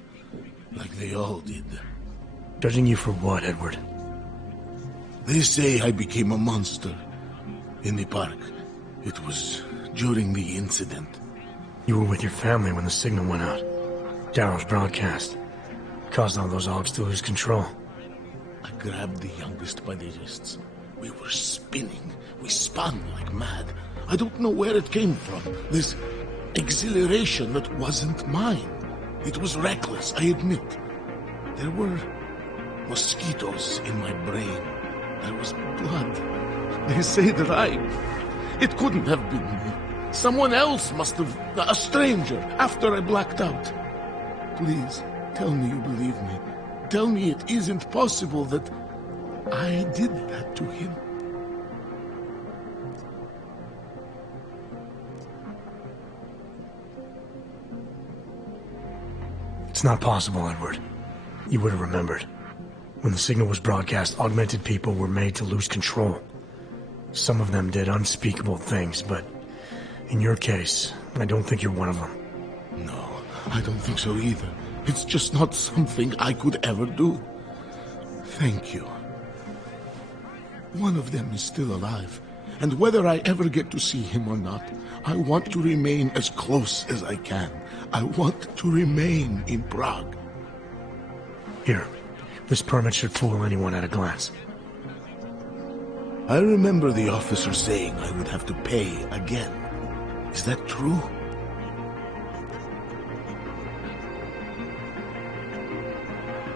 Like they all did. Judging you for what, Edward? They say I became a monster. In the park. It was during the incident. You were with your family when the signal went out. Darrow's broadcast. Caused all those Augs to lose control. I grabbed the youngest by the wrists. We were spinning. We spun like mad. I don't know where it came from. This exhilaration that wasn't mine. It was reckless, I admit. There were mosquitoes in my brain. There was blood. They say that it couldn't have been me. Someone else must have... a stranger, after I blacked out. Please, tell me you believe me. Tell me it isn't possible that I did that to him. It's not possible, Edward. You would have remembered. When the signal was broadcast, augmented people were made to lose control. Some of them did unspeakable things, but in your case, I don't think you're one of them. No, I don't think so either. It's just not something I could ever do. Thank you. One of them is still alive, and whether I ever get to see him or not, I want to remain as close as I can. I want to remain in Prague. Here, this permit should fool anyone at a glance. I remember the officer saying I would have to pay again. Is that true?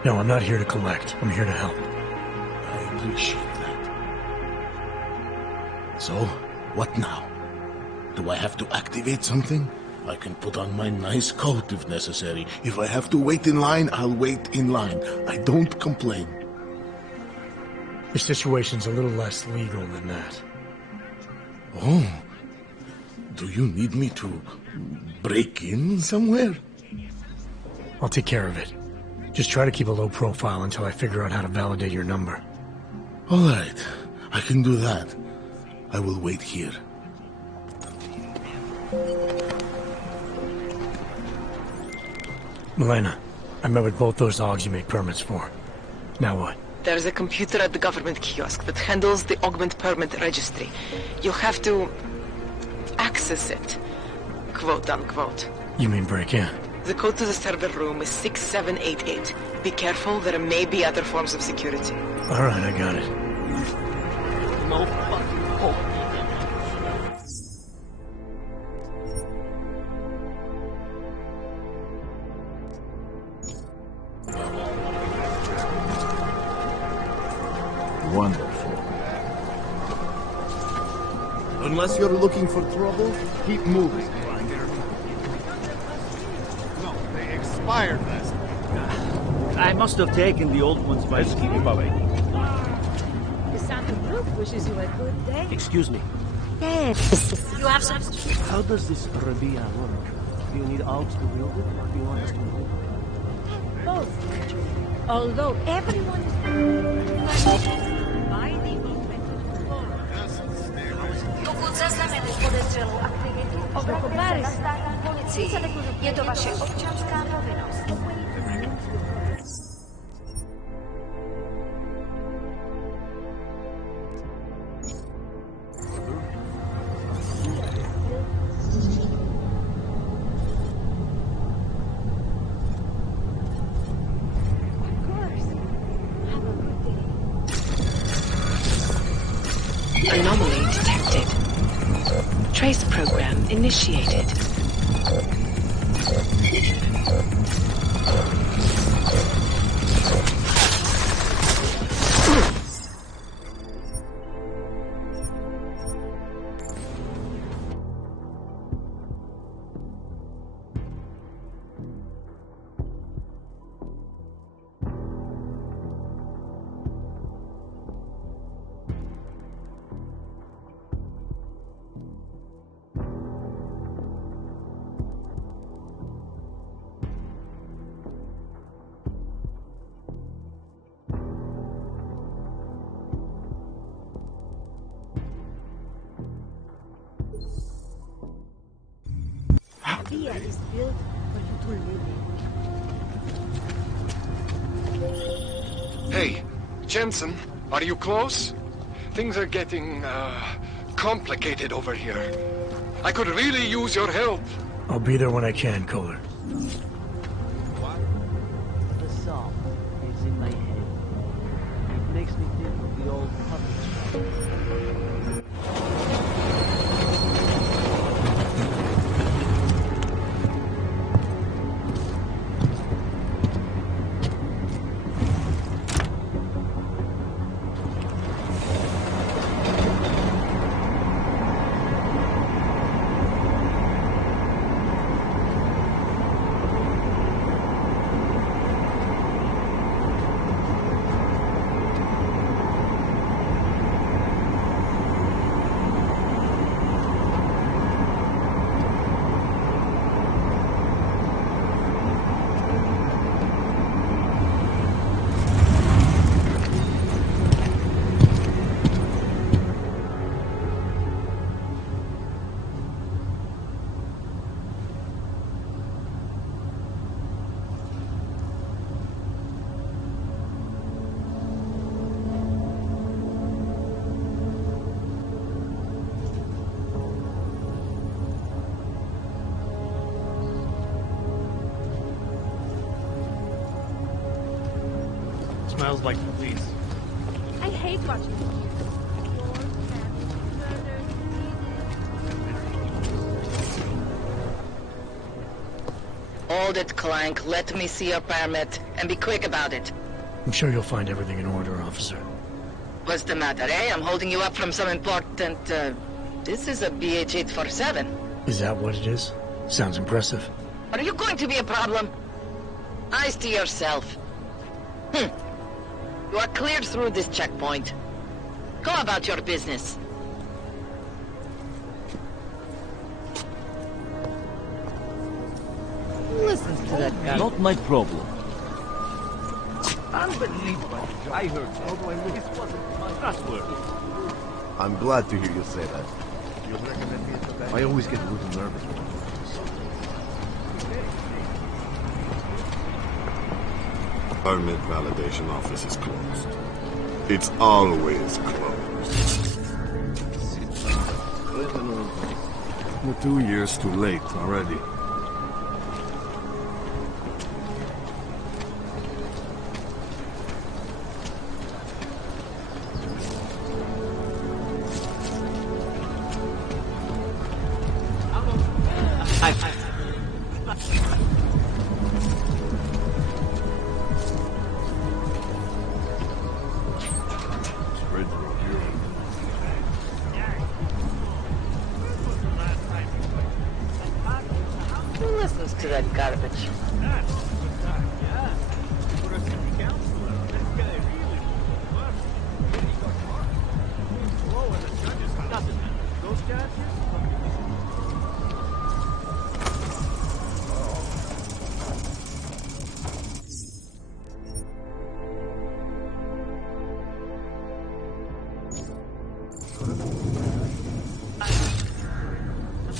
No, I'm not here to collect. I'm here to help. I appreciate that. So, what now? Do I have to activate something? I can put on my nice coat if necessary. If I have to wait in line, I'll wait in line. I don't complain. Your situation's a little less legal than that. Oh. Do you need me to break in somewhere? I'll take care of it. Just try to keep a low profile until I figure out how to validate your number. All right. I can do that. I will wait here. Milena, I met with both those Augs you made permits for. Now what? There's a computer at the government kiosk that handles the augment permit registry. You'll have to access it, quote unquote. You mean break in? The code to the server room is 6788. Be careful, there may be other forms of security. All right, I got it. No fucking hope. Wonderful. Unless you're looking for trouble, keep moving, Grinder. No, they expired last week. I must have taken the old ones by ski, Bobby. The Santa Group wishes you a good day. Excuse me. Yes. You have some... How does this Rabia work? Do you need Alps to build it, or do you want us to build it? Both, actually. Although everyone is... By the moment zaznamenali podezřelou aktivitu obraťte se na státní policii. Je to vaše občanská povinnost. Anomaly detected. Trace program initiated. Via is built for you to live in. Hey, Jensen, are you close? Things are getting, complicated over here. I could really use your help. I'll be there when I can, Kohler. The song is in my head. It makes me think of the old puppet shop. Smells like the police. I hate watching you. Hold it, Clank. Let me see your permit, and be quick about it. I'm sure you'll find everything in order, officer. What's the matter, eh? I'm holding you up from some important, This is a BH-847. Is that what it is? Sounds impressive. Are you going to be a problem? Eyes to yourself. You are cleared through this checkpoint. Go about your business. Listen to that guy. Not my problem. Unbelievable. I heard, although I knew this wasn't trustworthy. I'm glad to hear you say that. You'll recommend me at the bank? I always get a little nervous when I'm Permit validation office is closed. It's always closed. We're 2 years too late already. garbage.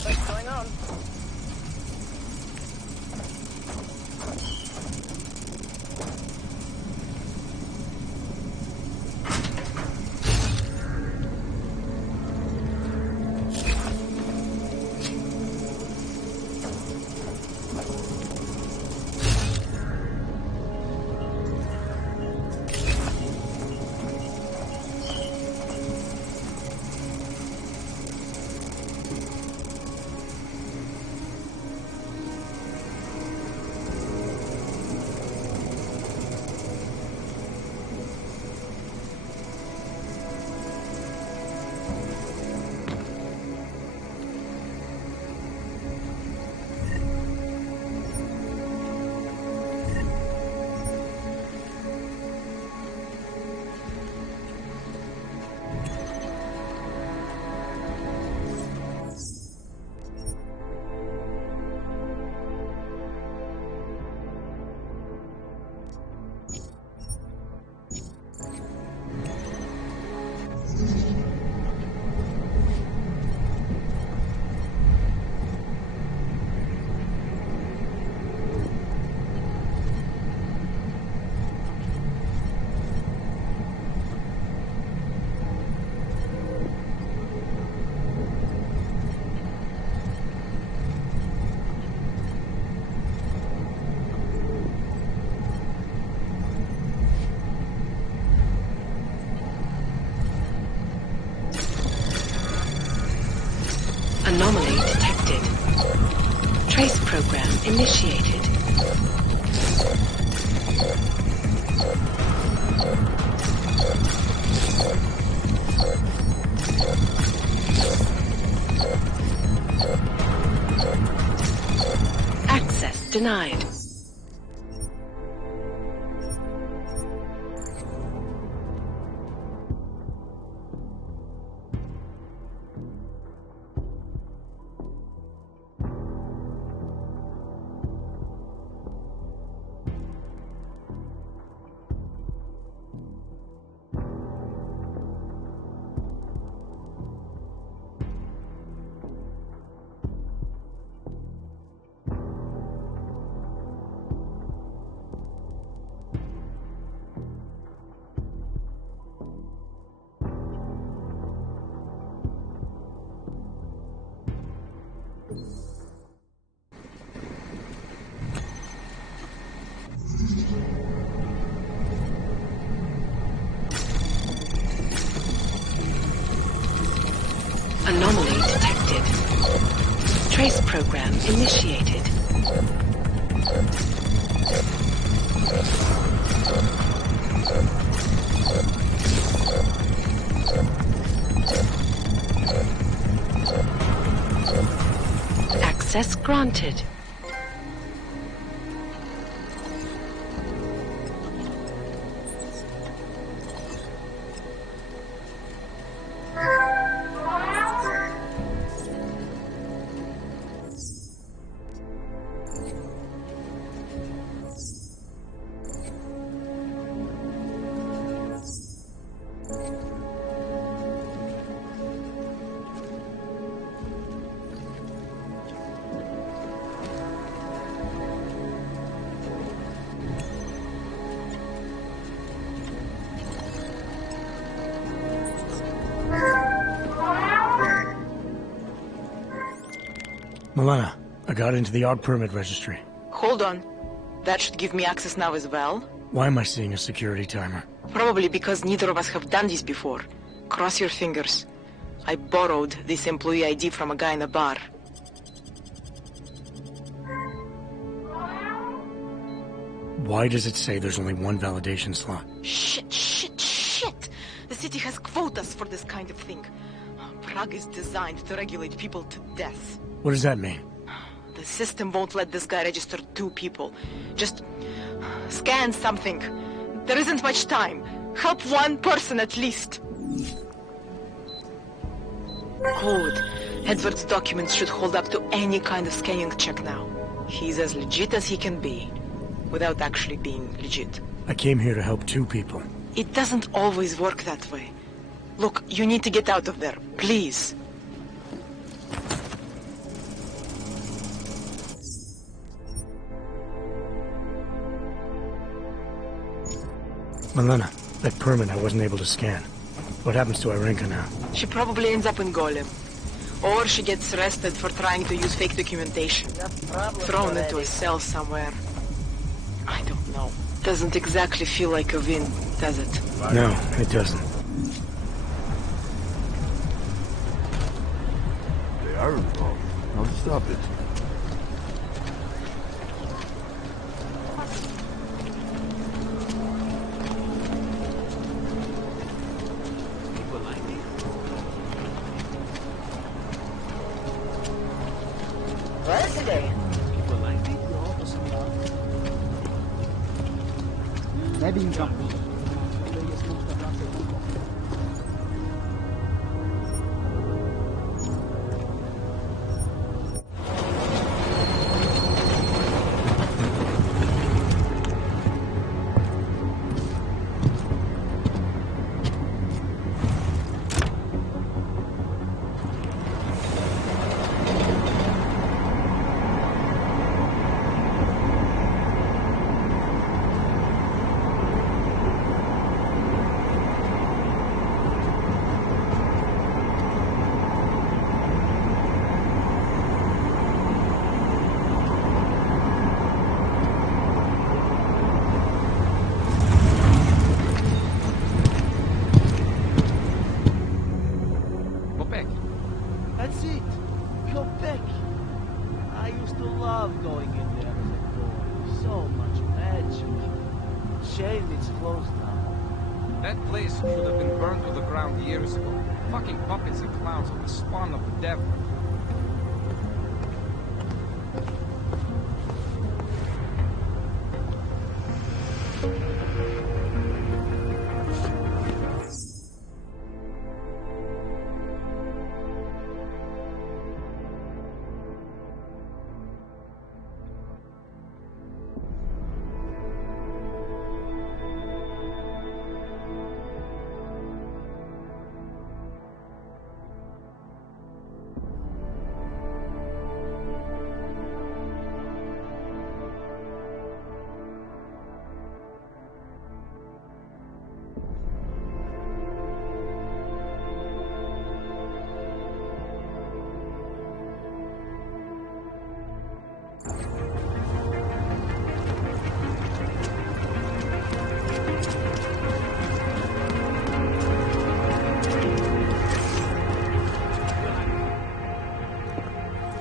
What's going on? Anomaly detected. Trace program initiated. Access denied. Anomaly detected. Trace program initiated. Access granted. Milena, I got into the ARC permit registry. Hold on. That should give me access now as well? Why am I seeing a security timer? Probably because neither of us have done this before. Cross your fingers. I borrowed this employee ID from a guy in a bar. Why does it say there's only one validation slot? Shit! The city has quotas for this kind of thing. Prague is designed to regulate people to death. What does that mean? The The system won't let this guy register 2 people. Just scan something. There isn't much time. Help 1 person at least. Good. Edward's documents should hold up to any kind of scanning check now. He's as legit as he can be, without actually being legit. I came here to help 2 people. It doesn't always work that way. Look, you need to get out of there, please. Milena, that permit I wasn't able to scan. What happens to Irenka now? She probably ends up in Golem. Or she gets arrested for trying to use fake documentation. Thrown into a cell somewhere. I don't know. Doesn't exactly feel like a win, does it? No, it doesn't. They are involved. Now stop it.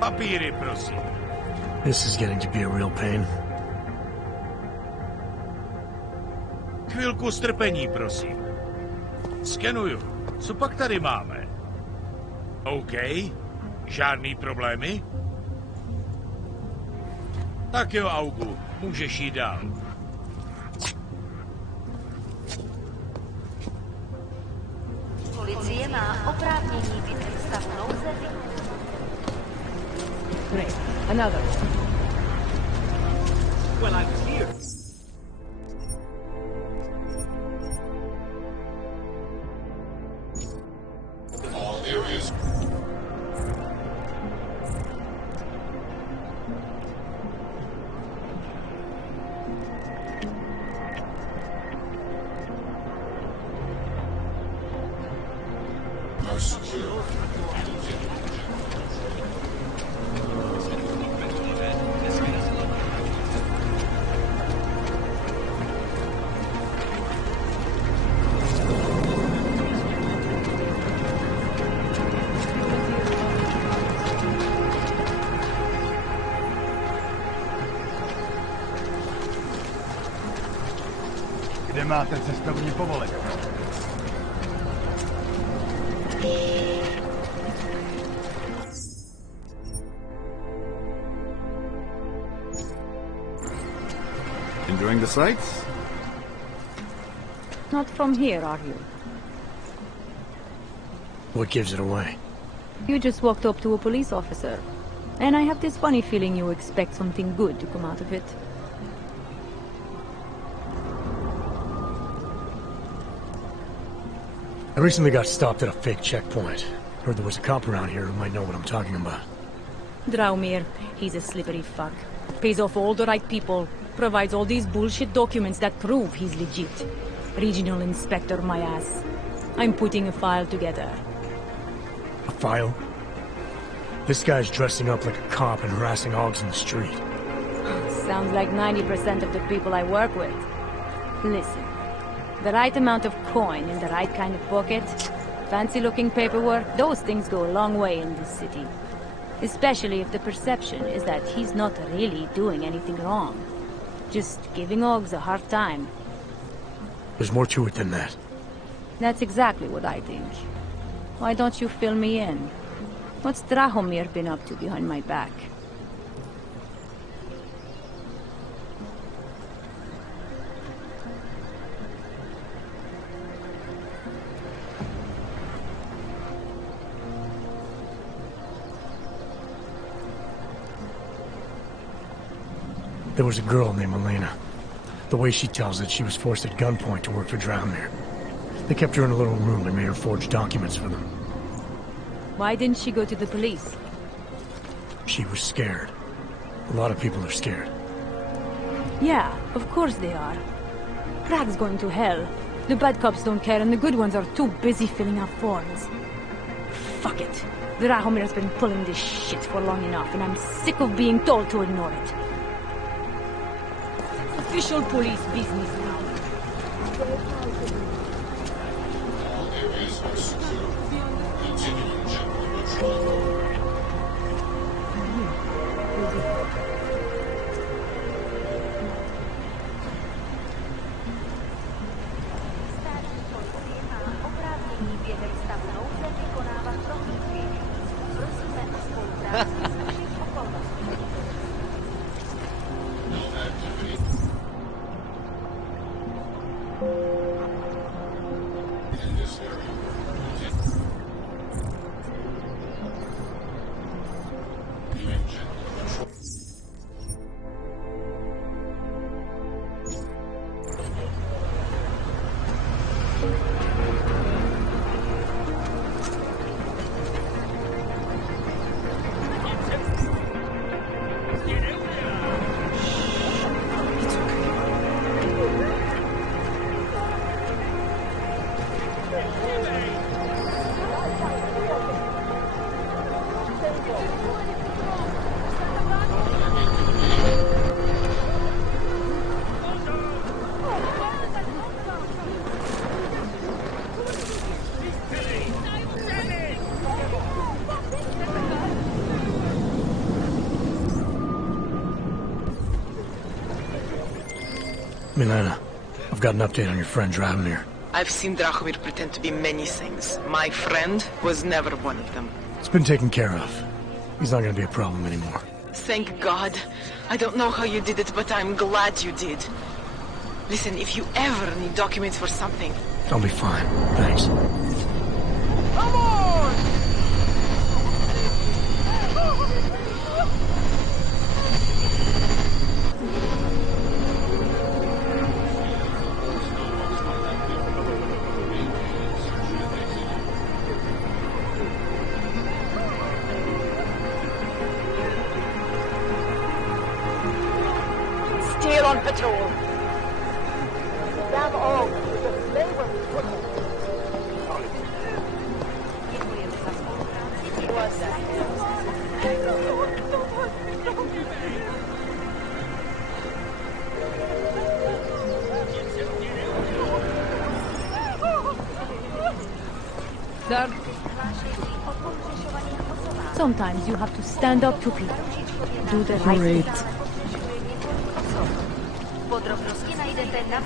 Papíry, prosím. This is getting to be a real pain. Chvilku strpení, prosím. Skenuju. Co pak tady máme? OK. Žádný problémy? Tak jo, Augu. Můžeš jít dál. Policie má oprávnění vydat stav nouze. Great. Another. Well, I was here. All areas. Are secure. Kde máte cestovní povolení? Enjoying the sights? Not from here, are you? What gives it away? You just walked up to a police officer. And I have this funny feeling you expect something good to come out of it. I recently got stopped at a fake checkpoint. Heard there was a cop around here who might know what I'm talking about. Draumir, he's a slippery fuck. Pays off all the right people. Provides all these bullshit documents that prove he's legit. Regional inspector, my ass. I'm putting a file together. A file? This guy's dressing up like a cop and harassing hogs in the street. Sounds like 90% of the people I work with. Listen, the right amount of coin in the right kind of pocket, fancy-looking paperwork, those things go a long way in this city. Especially if the perception is that he's not really doing anything wrong. Just giving hogs a hard time. There's more to it than that. That's exactly what I think. Why don't you fill me in? What's Drahomir been up to behind my back? There was a girl named Elena. The way she tells it, she was forced at gunpoint to work for Draumir. They kept her in a little room and made her forge documents for them. Why didn't she go to the police? She was scared. A lot of people are scared. Yeah, of course they are. Prague's going to hell. The bad cops don't care and the good ones are too busy filling out forms. Fuck it. Drahomir's been pulling this shit for long enough and I'm sick of being told to ignore it. Official police business now. Milena, I've got an update on your friend Draumir. I've seen Drahomir pretend to be many things. My friend was never one of them. It's been taken care of. He's not gonna be a problem anymore. Thank God. I don't know how you did it, but I'm glad you did. Listen, if you ever need documents for something... I'll be fine. Thanks. Come on! Still on patrol. Damn all. They were put on. Sir? Sometimes you have to stand up to people. Do the right thing. Podrobnosti najdete na...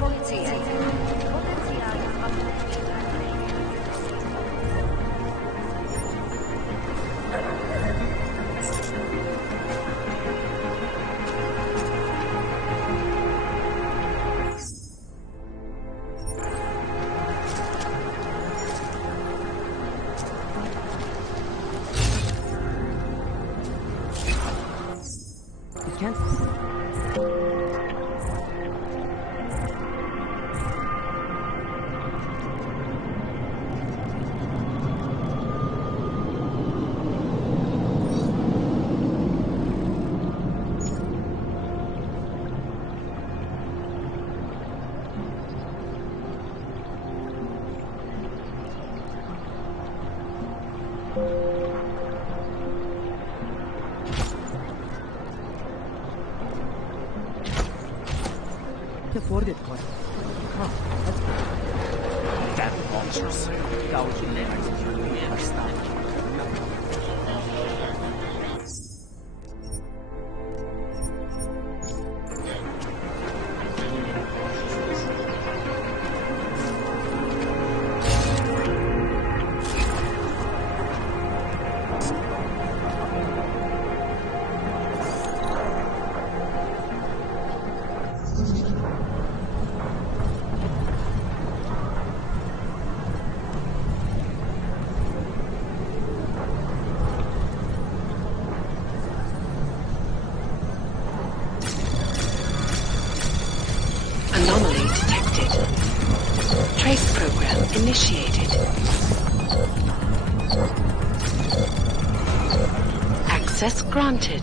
policie. Potenciálne afford it, Gordon. Oh, that's good. Damn monsters. Gouging their eyes if you never stop. Anomaly detected. Trace program initiated. Access granted.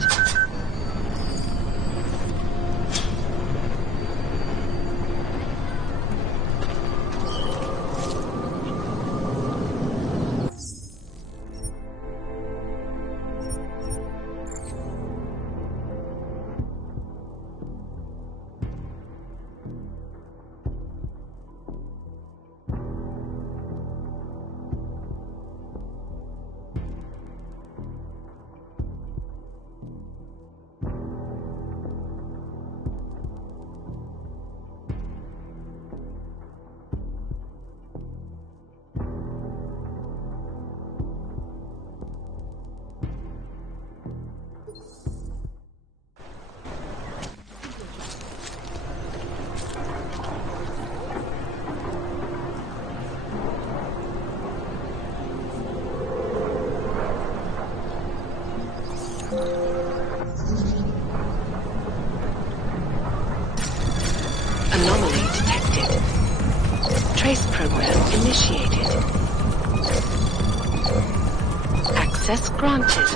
Anomaly detected. Trace program initiated. Access granted.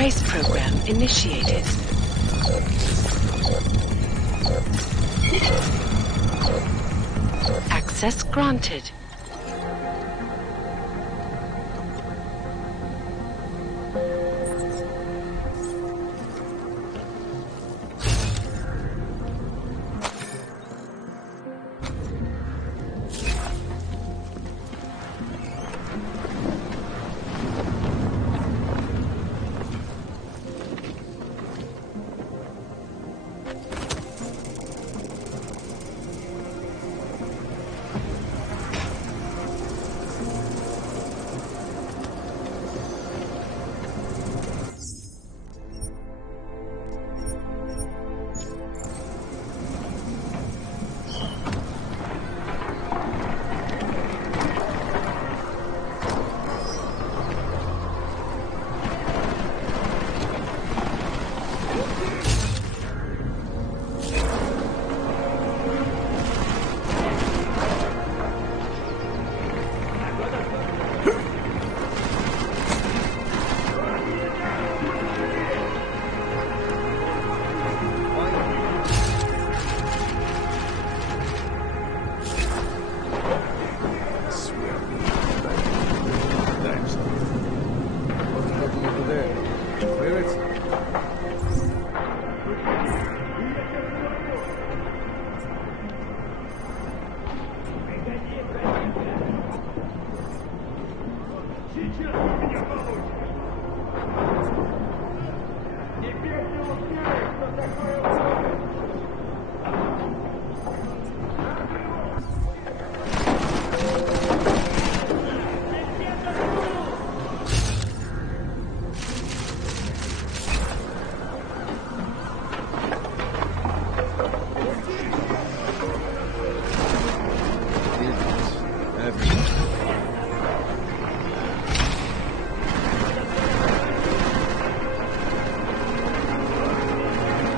Trace program initiated. Access granted.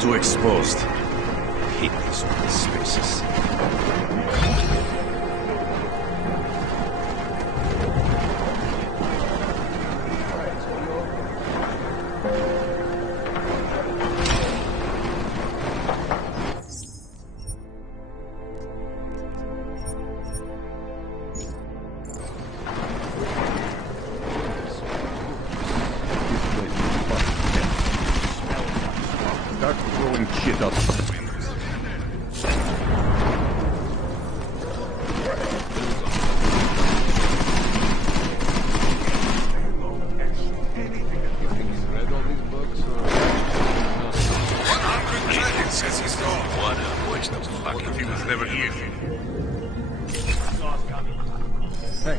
Too exposed. Hate these open spaces. Start throwing shit out the windows. You think he's read all these books, or...? Uncle Dragon says he's gone. What a waste of luck if he was never here. Hey,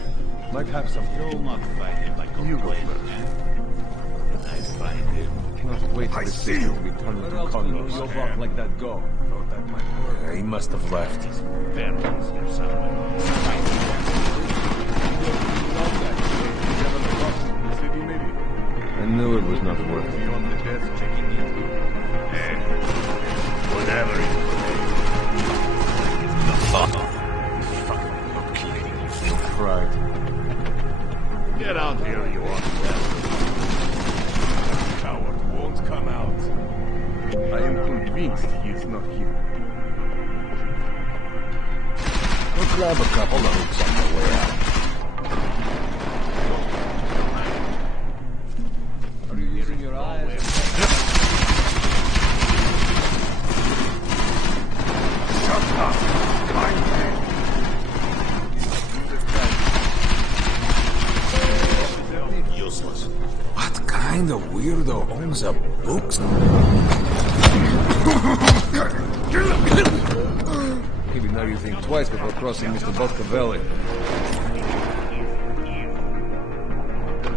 might have some. You'll not find him like a blade. I find him. Cannot wait for this thing to be turned into condos. Your buck like that go. Thought that might work. Yeah, he must have left. Barrels here somewhere. I knew it was not worth it. On the desk checking in. Whatever it was. The fuck. Fucking look cleaning you. Cried. Get out here, you are. Coward won't come out. I am convinced he is not here. We'll grab a couple of hooks on the way out. Are you using your eyes? Shut up, blind man. Useless. What kind of weirdo owns a book? Maybe now you think twice before crossing Mr. Boscavelli.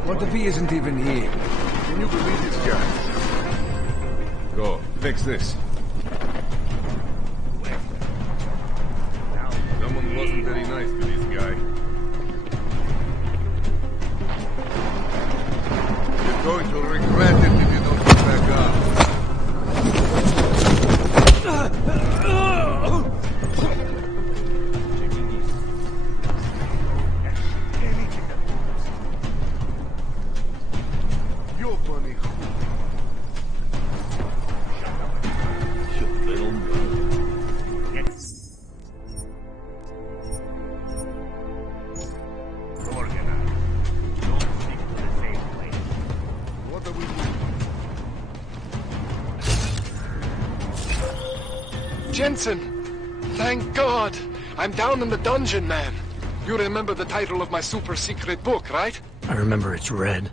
What if he isn't even here? Can you believe this guy? Go, fix this. Someone wasn't very nice to this guy. You're going to regret it if you don't come back up. You're funny. Jensen! Thank God! I'm down in the dungeon, man. You remember the title of my super secret book, right? I remember it's red.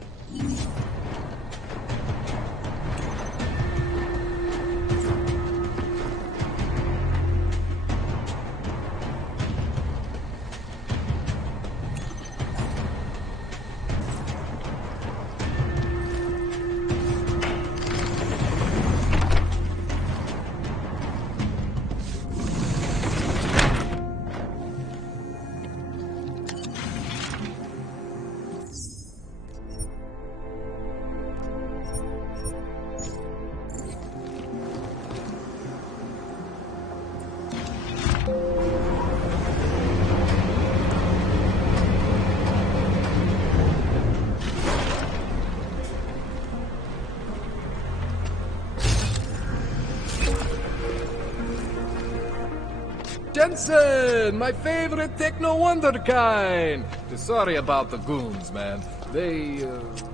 Jensen, my favorite techno wonderkind. Sorry about the goons, man. They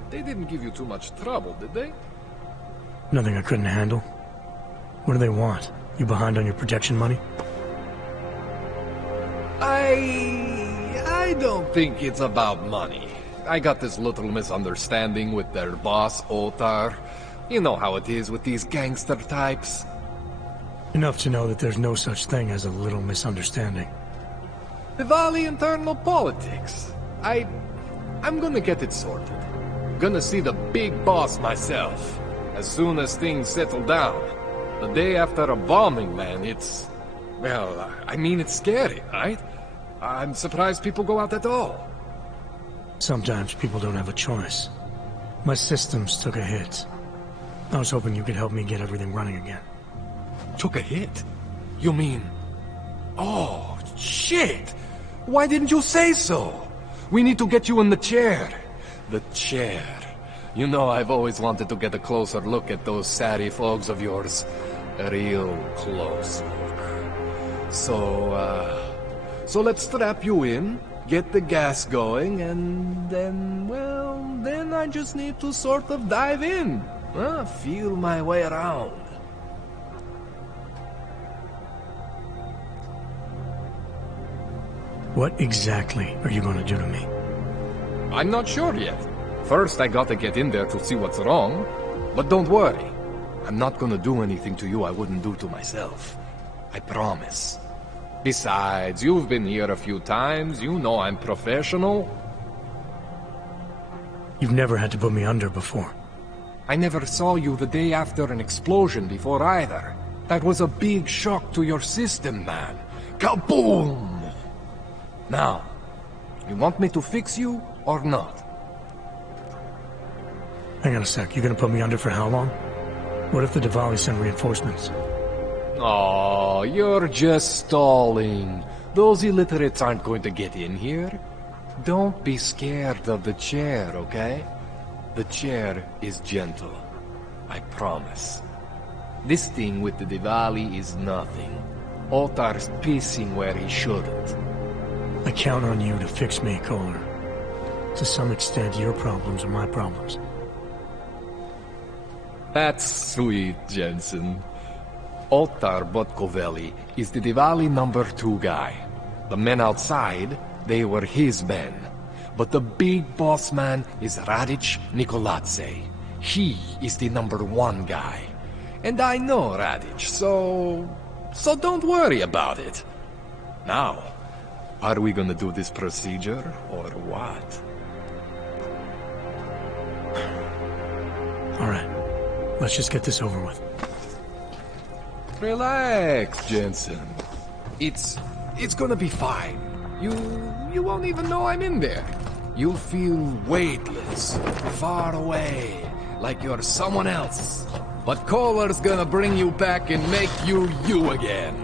didn't give you too much trouble, did they? Nothing I couldn't handle. What do they want? You behind on your protection money? I don't think it's about money. I got this little misunderstanding with their boss, Otar. You know how it is with these gangster types. Enough to know that there's no such thing as a little misunderstanding. Diwali internal politics. I'm gonna get it sorted. Gonna see the big boss myself. As soon as things settle down. The day after a bombing, man, it's... Well, I mean, it's scary, right? I'm surprised people go out at all. Sometimes people don't have a choice. My systems took a hit. I was hoping you could help me get everything running again. Took a hit? You mean... Oh, shit! Why didn't you say so? We need to get you in the chair. The chair. You know, I've always wanted to get a closer look at those Sari folks of yours. A real close look. So let's strap you in, get the gas going, and then, well, then I just need to sort of dive in. Feel my way around. What exactly are you going to do to me? I'm not sure yet. First, I gotta get in there to see what's wrong. But don't worry. I'm not gonna do anything to you I wouldn't do to myself. I promise. Besides, you've been here a few times. You know I'm professional. You've never had to put me under before. I never saw you the day after an explosion before either. That was a big shock to your system, man. Kaboom! Now, you want me to fix you or not? Hang on a sec, you're gonna put me under for how long? What if the Diwali send reinforcements? Oh, you're just stalling. Those illiterates aren't going to get in here. Don't be scared of the chair, okay? The chair is gentle. I promise. This thing with the Diwali is nothing. Otar's pissing where he shouldn't. I count on you to fix me, Kohler. To some extent, your problems are my problems. That's sweet, Jensen. Otar Botkovelli is the Diwali #2 guy. The men outside, they were his men. But the big boss man is Radic Nikoladze. He is the #1 guy. And I know Radic, so don't worry about it. Now, are we gonna do this procedure, or what? All right. Let's just get this over with. Relax, Jensen. It's gonna be fine. You won't even know I'm in there. You'll feel weightless, far away, like you're someone else. But Kohler's gonna bring you back and make you you again.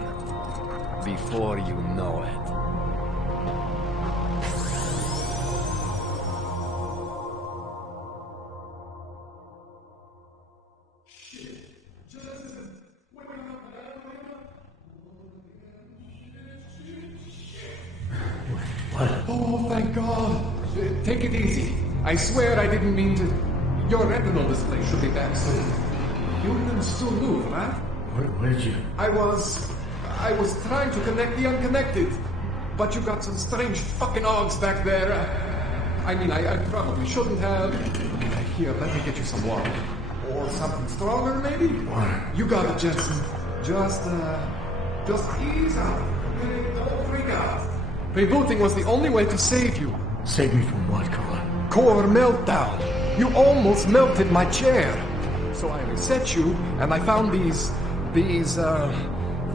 Before you know it. Oh, thank God. Take it easy. I swear I didn't mean to... Your retinal display should be back soon. You can still move, right? Where did you... I was I was trying to connect the unconnected. But you got some strange fucking ogs back there. I mean, I probably shouldn't have. Here, let me get you some water. Or something stronger, maybe? Water. You got it, Jensen. Just ease out. Okay? Don't freak out. Rebooting was the only way to save you. Save me from what, Kohler? Core meltdown. You almost melted my chair. So I reset you, and I found these...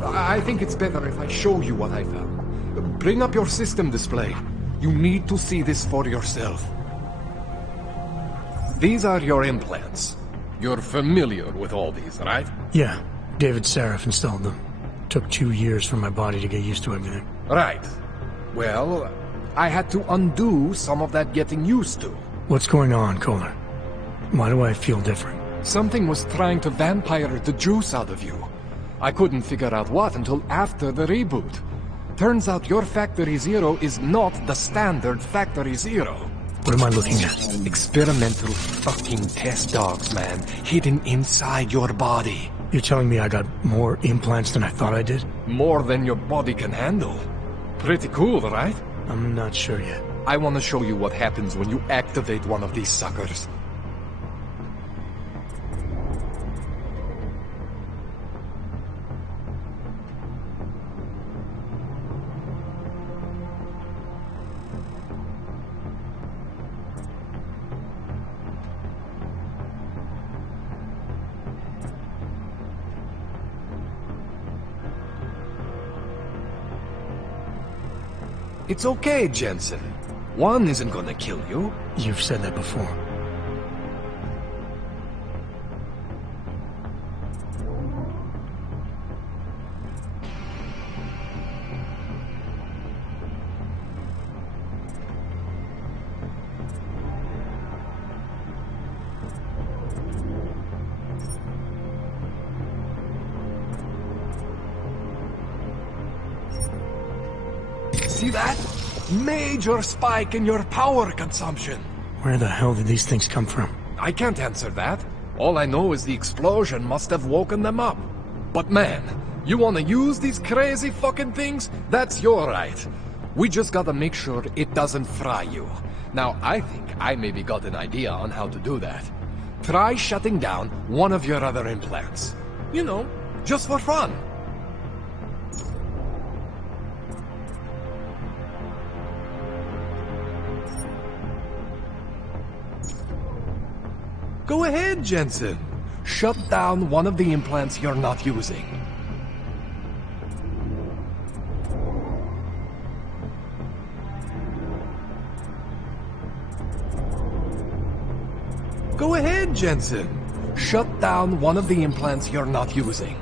I think it's better if I show you what I found. Bring up your system display. You need to see this for yourself. These are your implants. You're familiar with all these, right? Yeah. David Sarif installed them. Took 2 years for my body to get used to everything. Right. Well, I had to undo some of that getting used to. What's going on, Kohler? Why do I feel different? Something was trying to vampire the juice out of you. I couldn't figure out what until after the reboot. Turns out your Factory Zero is not the standard Factory Zero. What am I looking at? Experimental fucking test dogs, man. Hidden inside your body. You're telling me I got more implants than I thought I did? More than your body can handle. Pretty cool, right? I'm not sure yet. I want to show you what happens when you activate one of these suckers. It's okay, Jensen. One isn't gonna kill you. You've said that before. See that? Major spike in your power consumption. Where the hell did these things come from? I can't answer that. All I know is the explosion must have woken them up. But man, you wanna use these crazy fucking things? That's your right. We just gotta make sure it doesn't fry you. Now, I think I maybe got an idea on how to do that. Try shutting down one of your other implants. You know, just for fun. Go ahead, Jensen. Shut down one of the implants you're not using. Go ahead, Jensen. Shut down one of the implants you're not using.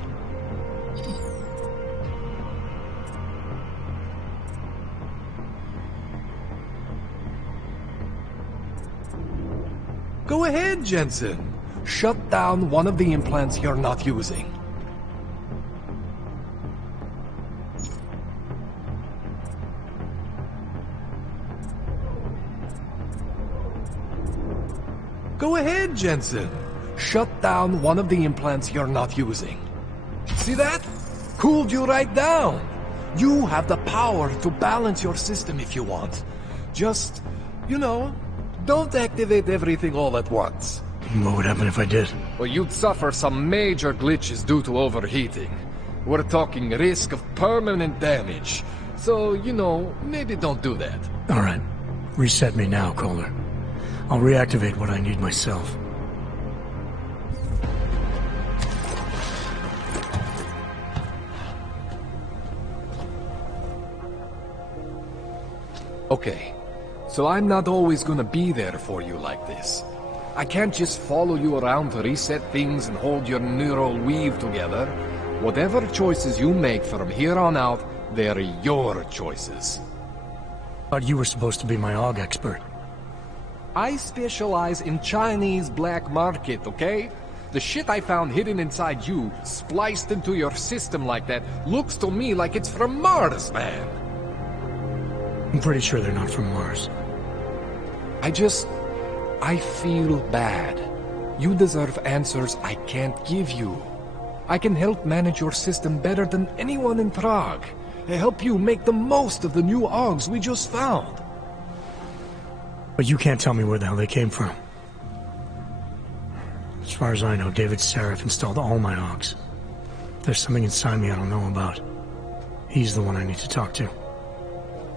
Go ahead, Jensen. Shut down one of the implants you're not using. Go ahead, Jensen. Shut down one of the implants you're not using. See that? Cooled you right down. You have the power to balance your system if you want. Just, you know, don't activate everything all at once. What would happen if I did? Well, you'd suffer some major glitches due to overheating. We're talking risk of permanent damage. So, you know, maybe don't do that. All right. Reset me now, Kohler. I'll reactivate what I need myself. Okay. So I'm not always gonna be there for you like this. I can't just follow you around to reset things and hold your neural weave together. Whatever choices you make from here on out, they're your choices. Thought you were supposed to be my AUG expert. I specialize in Chinese black market, okay? The shit I found hidden inside you, spliced into your system like that, looks to me like it's from Mars, man. I'm pretty sure they're not from Mars. I feel bad. You deserve answers I can't give you. I can help manage your system better than anyone in Prague. Help you make the most of the new Augs we just found. But you can't tell me where the hell they came from. As far as I know, David Seraph installed all my Augs. There's something inside me I don't know about. He's the one I need to talk to.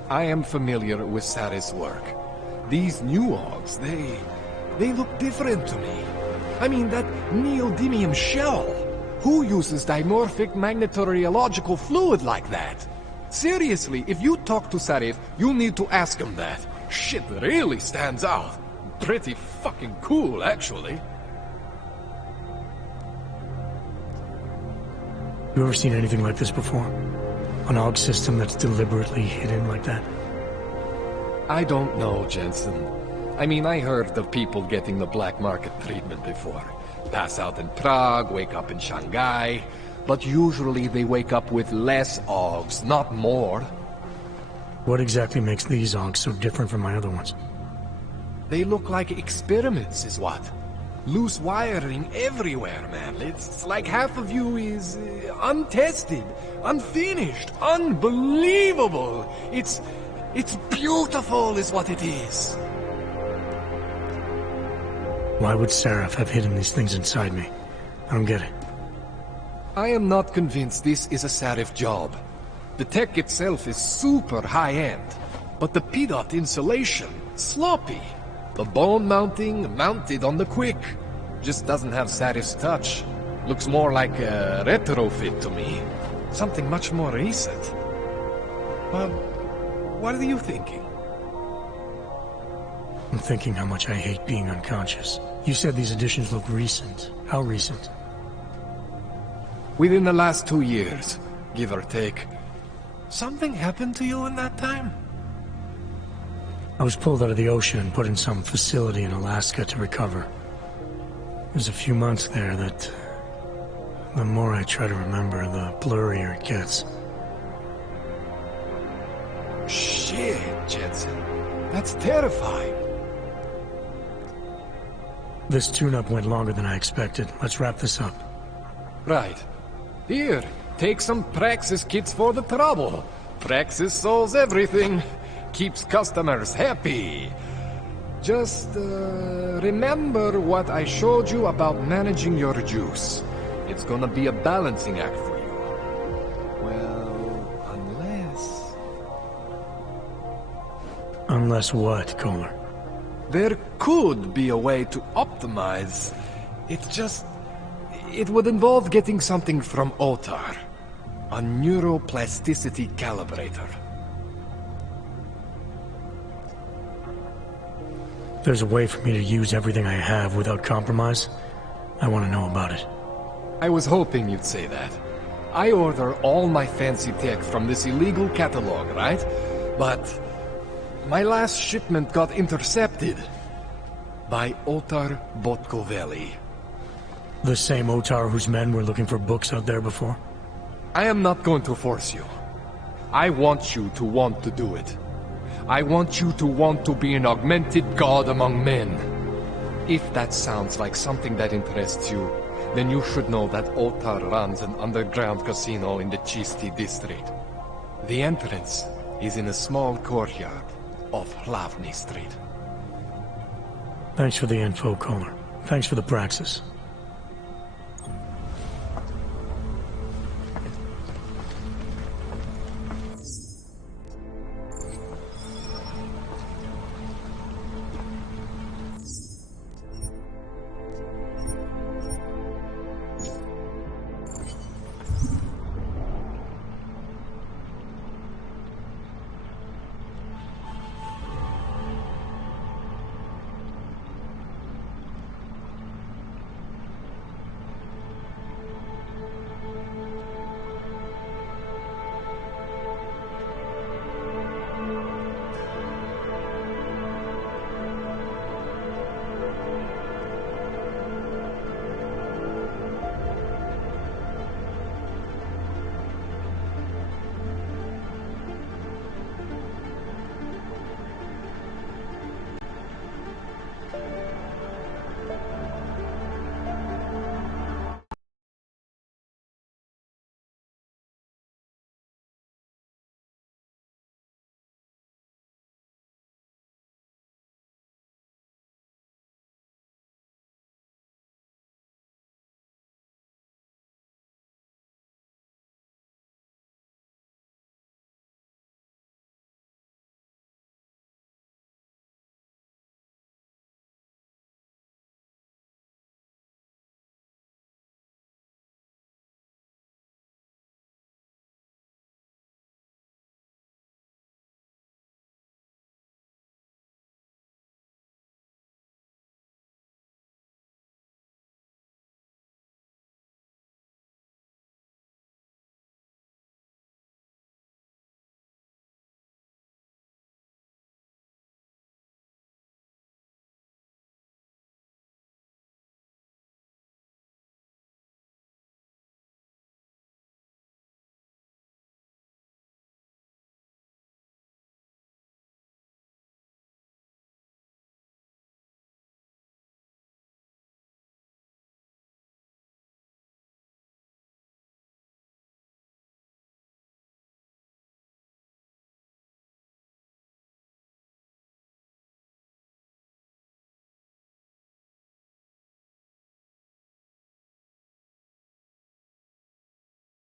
I am familiar with Sarah's work. These new Augs, they look different to me. I mean, that neodymium shell. Who uses dimorphic magnetorheological fluid like that? Seriously, if you talk to Sarif, you need to ask him that. Shit really stands out. Pretty fucking cool, actually. You ever seen anything like this before? An AUG system that's deliberately hidden like that? I don't know, Jensen. I mean, I heard of people getting the black market treatment before. Pass out in Prague, wake up in Shanghai. But usually they wake up with less AUGs, not more. What exactly makes these AUGs so different from my other ones? They look like experiments, is what? Loose wiring everywhere, man. It's like half of you is untested, unfinished, unbelievable. It's beautiful is what it is. Why would Seraph have hidden these things inside me? I don't get it. I am not convinced this is a Sarif job. The tech itself is super high-end, but the PDOT insulation, sloppy. The bone mounting, mounted on the quick. Just doesn't have Sarif's touch. Looks more like a retrofit to me. Something much more recent. Well, what are you thinking? I'm thinking how much I hate being unconscious. You said these additions look recent. How recent? Within the last 2 years, give or take. Something happened to you in that time? I was pulled out of the ocean and put in some facility in Alaska to recover. There's a few months there that... the more I try to remember, the blurrier it gets. Shit, Jensen. That's terrifying. This tune-up went longer than I expected. Let's wrap this up. Right. Here, take some Praxis kits for the trouble. Praxis solves everything. Keeps customers happy. Just, remember what I showed you about managing your juice. It's gonna be a balancing act for you. Well, unless... Unless what, Kohler? There could be a way to optimize. It would involve getting something from Otar. A neuroplasticity calibrator. There's a way for me to use everything I have without compromise. I want to know about it. I was hoping you'd say that. I order all my fancy tech from this illegal catalog, right? But my last shipment got intercepted by Otar Botkoveli. The same Otar whose men were looking for books out there before? I am not going to force you. I want you to want to do it. I want you to want to be an augmented god among men. If that sounds like something that interests you, then you should know that Otar runs an underground casino in the Chisti district. The entrance is in a small courtyard off Hlavny Street. Thanks for the info, Kohler. Thanks for the praxis.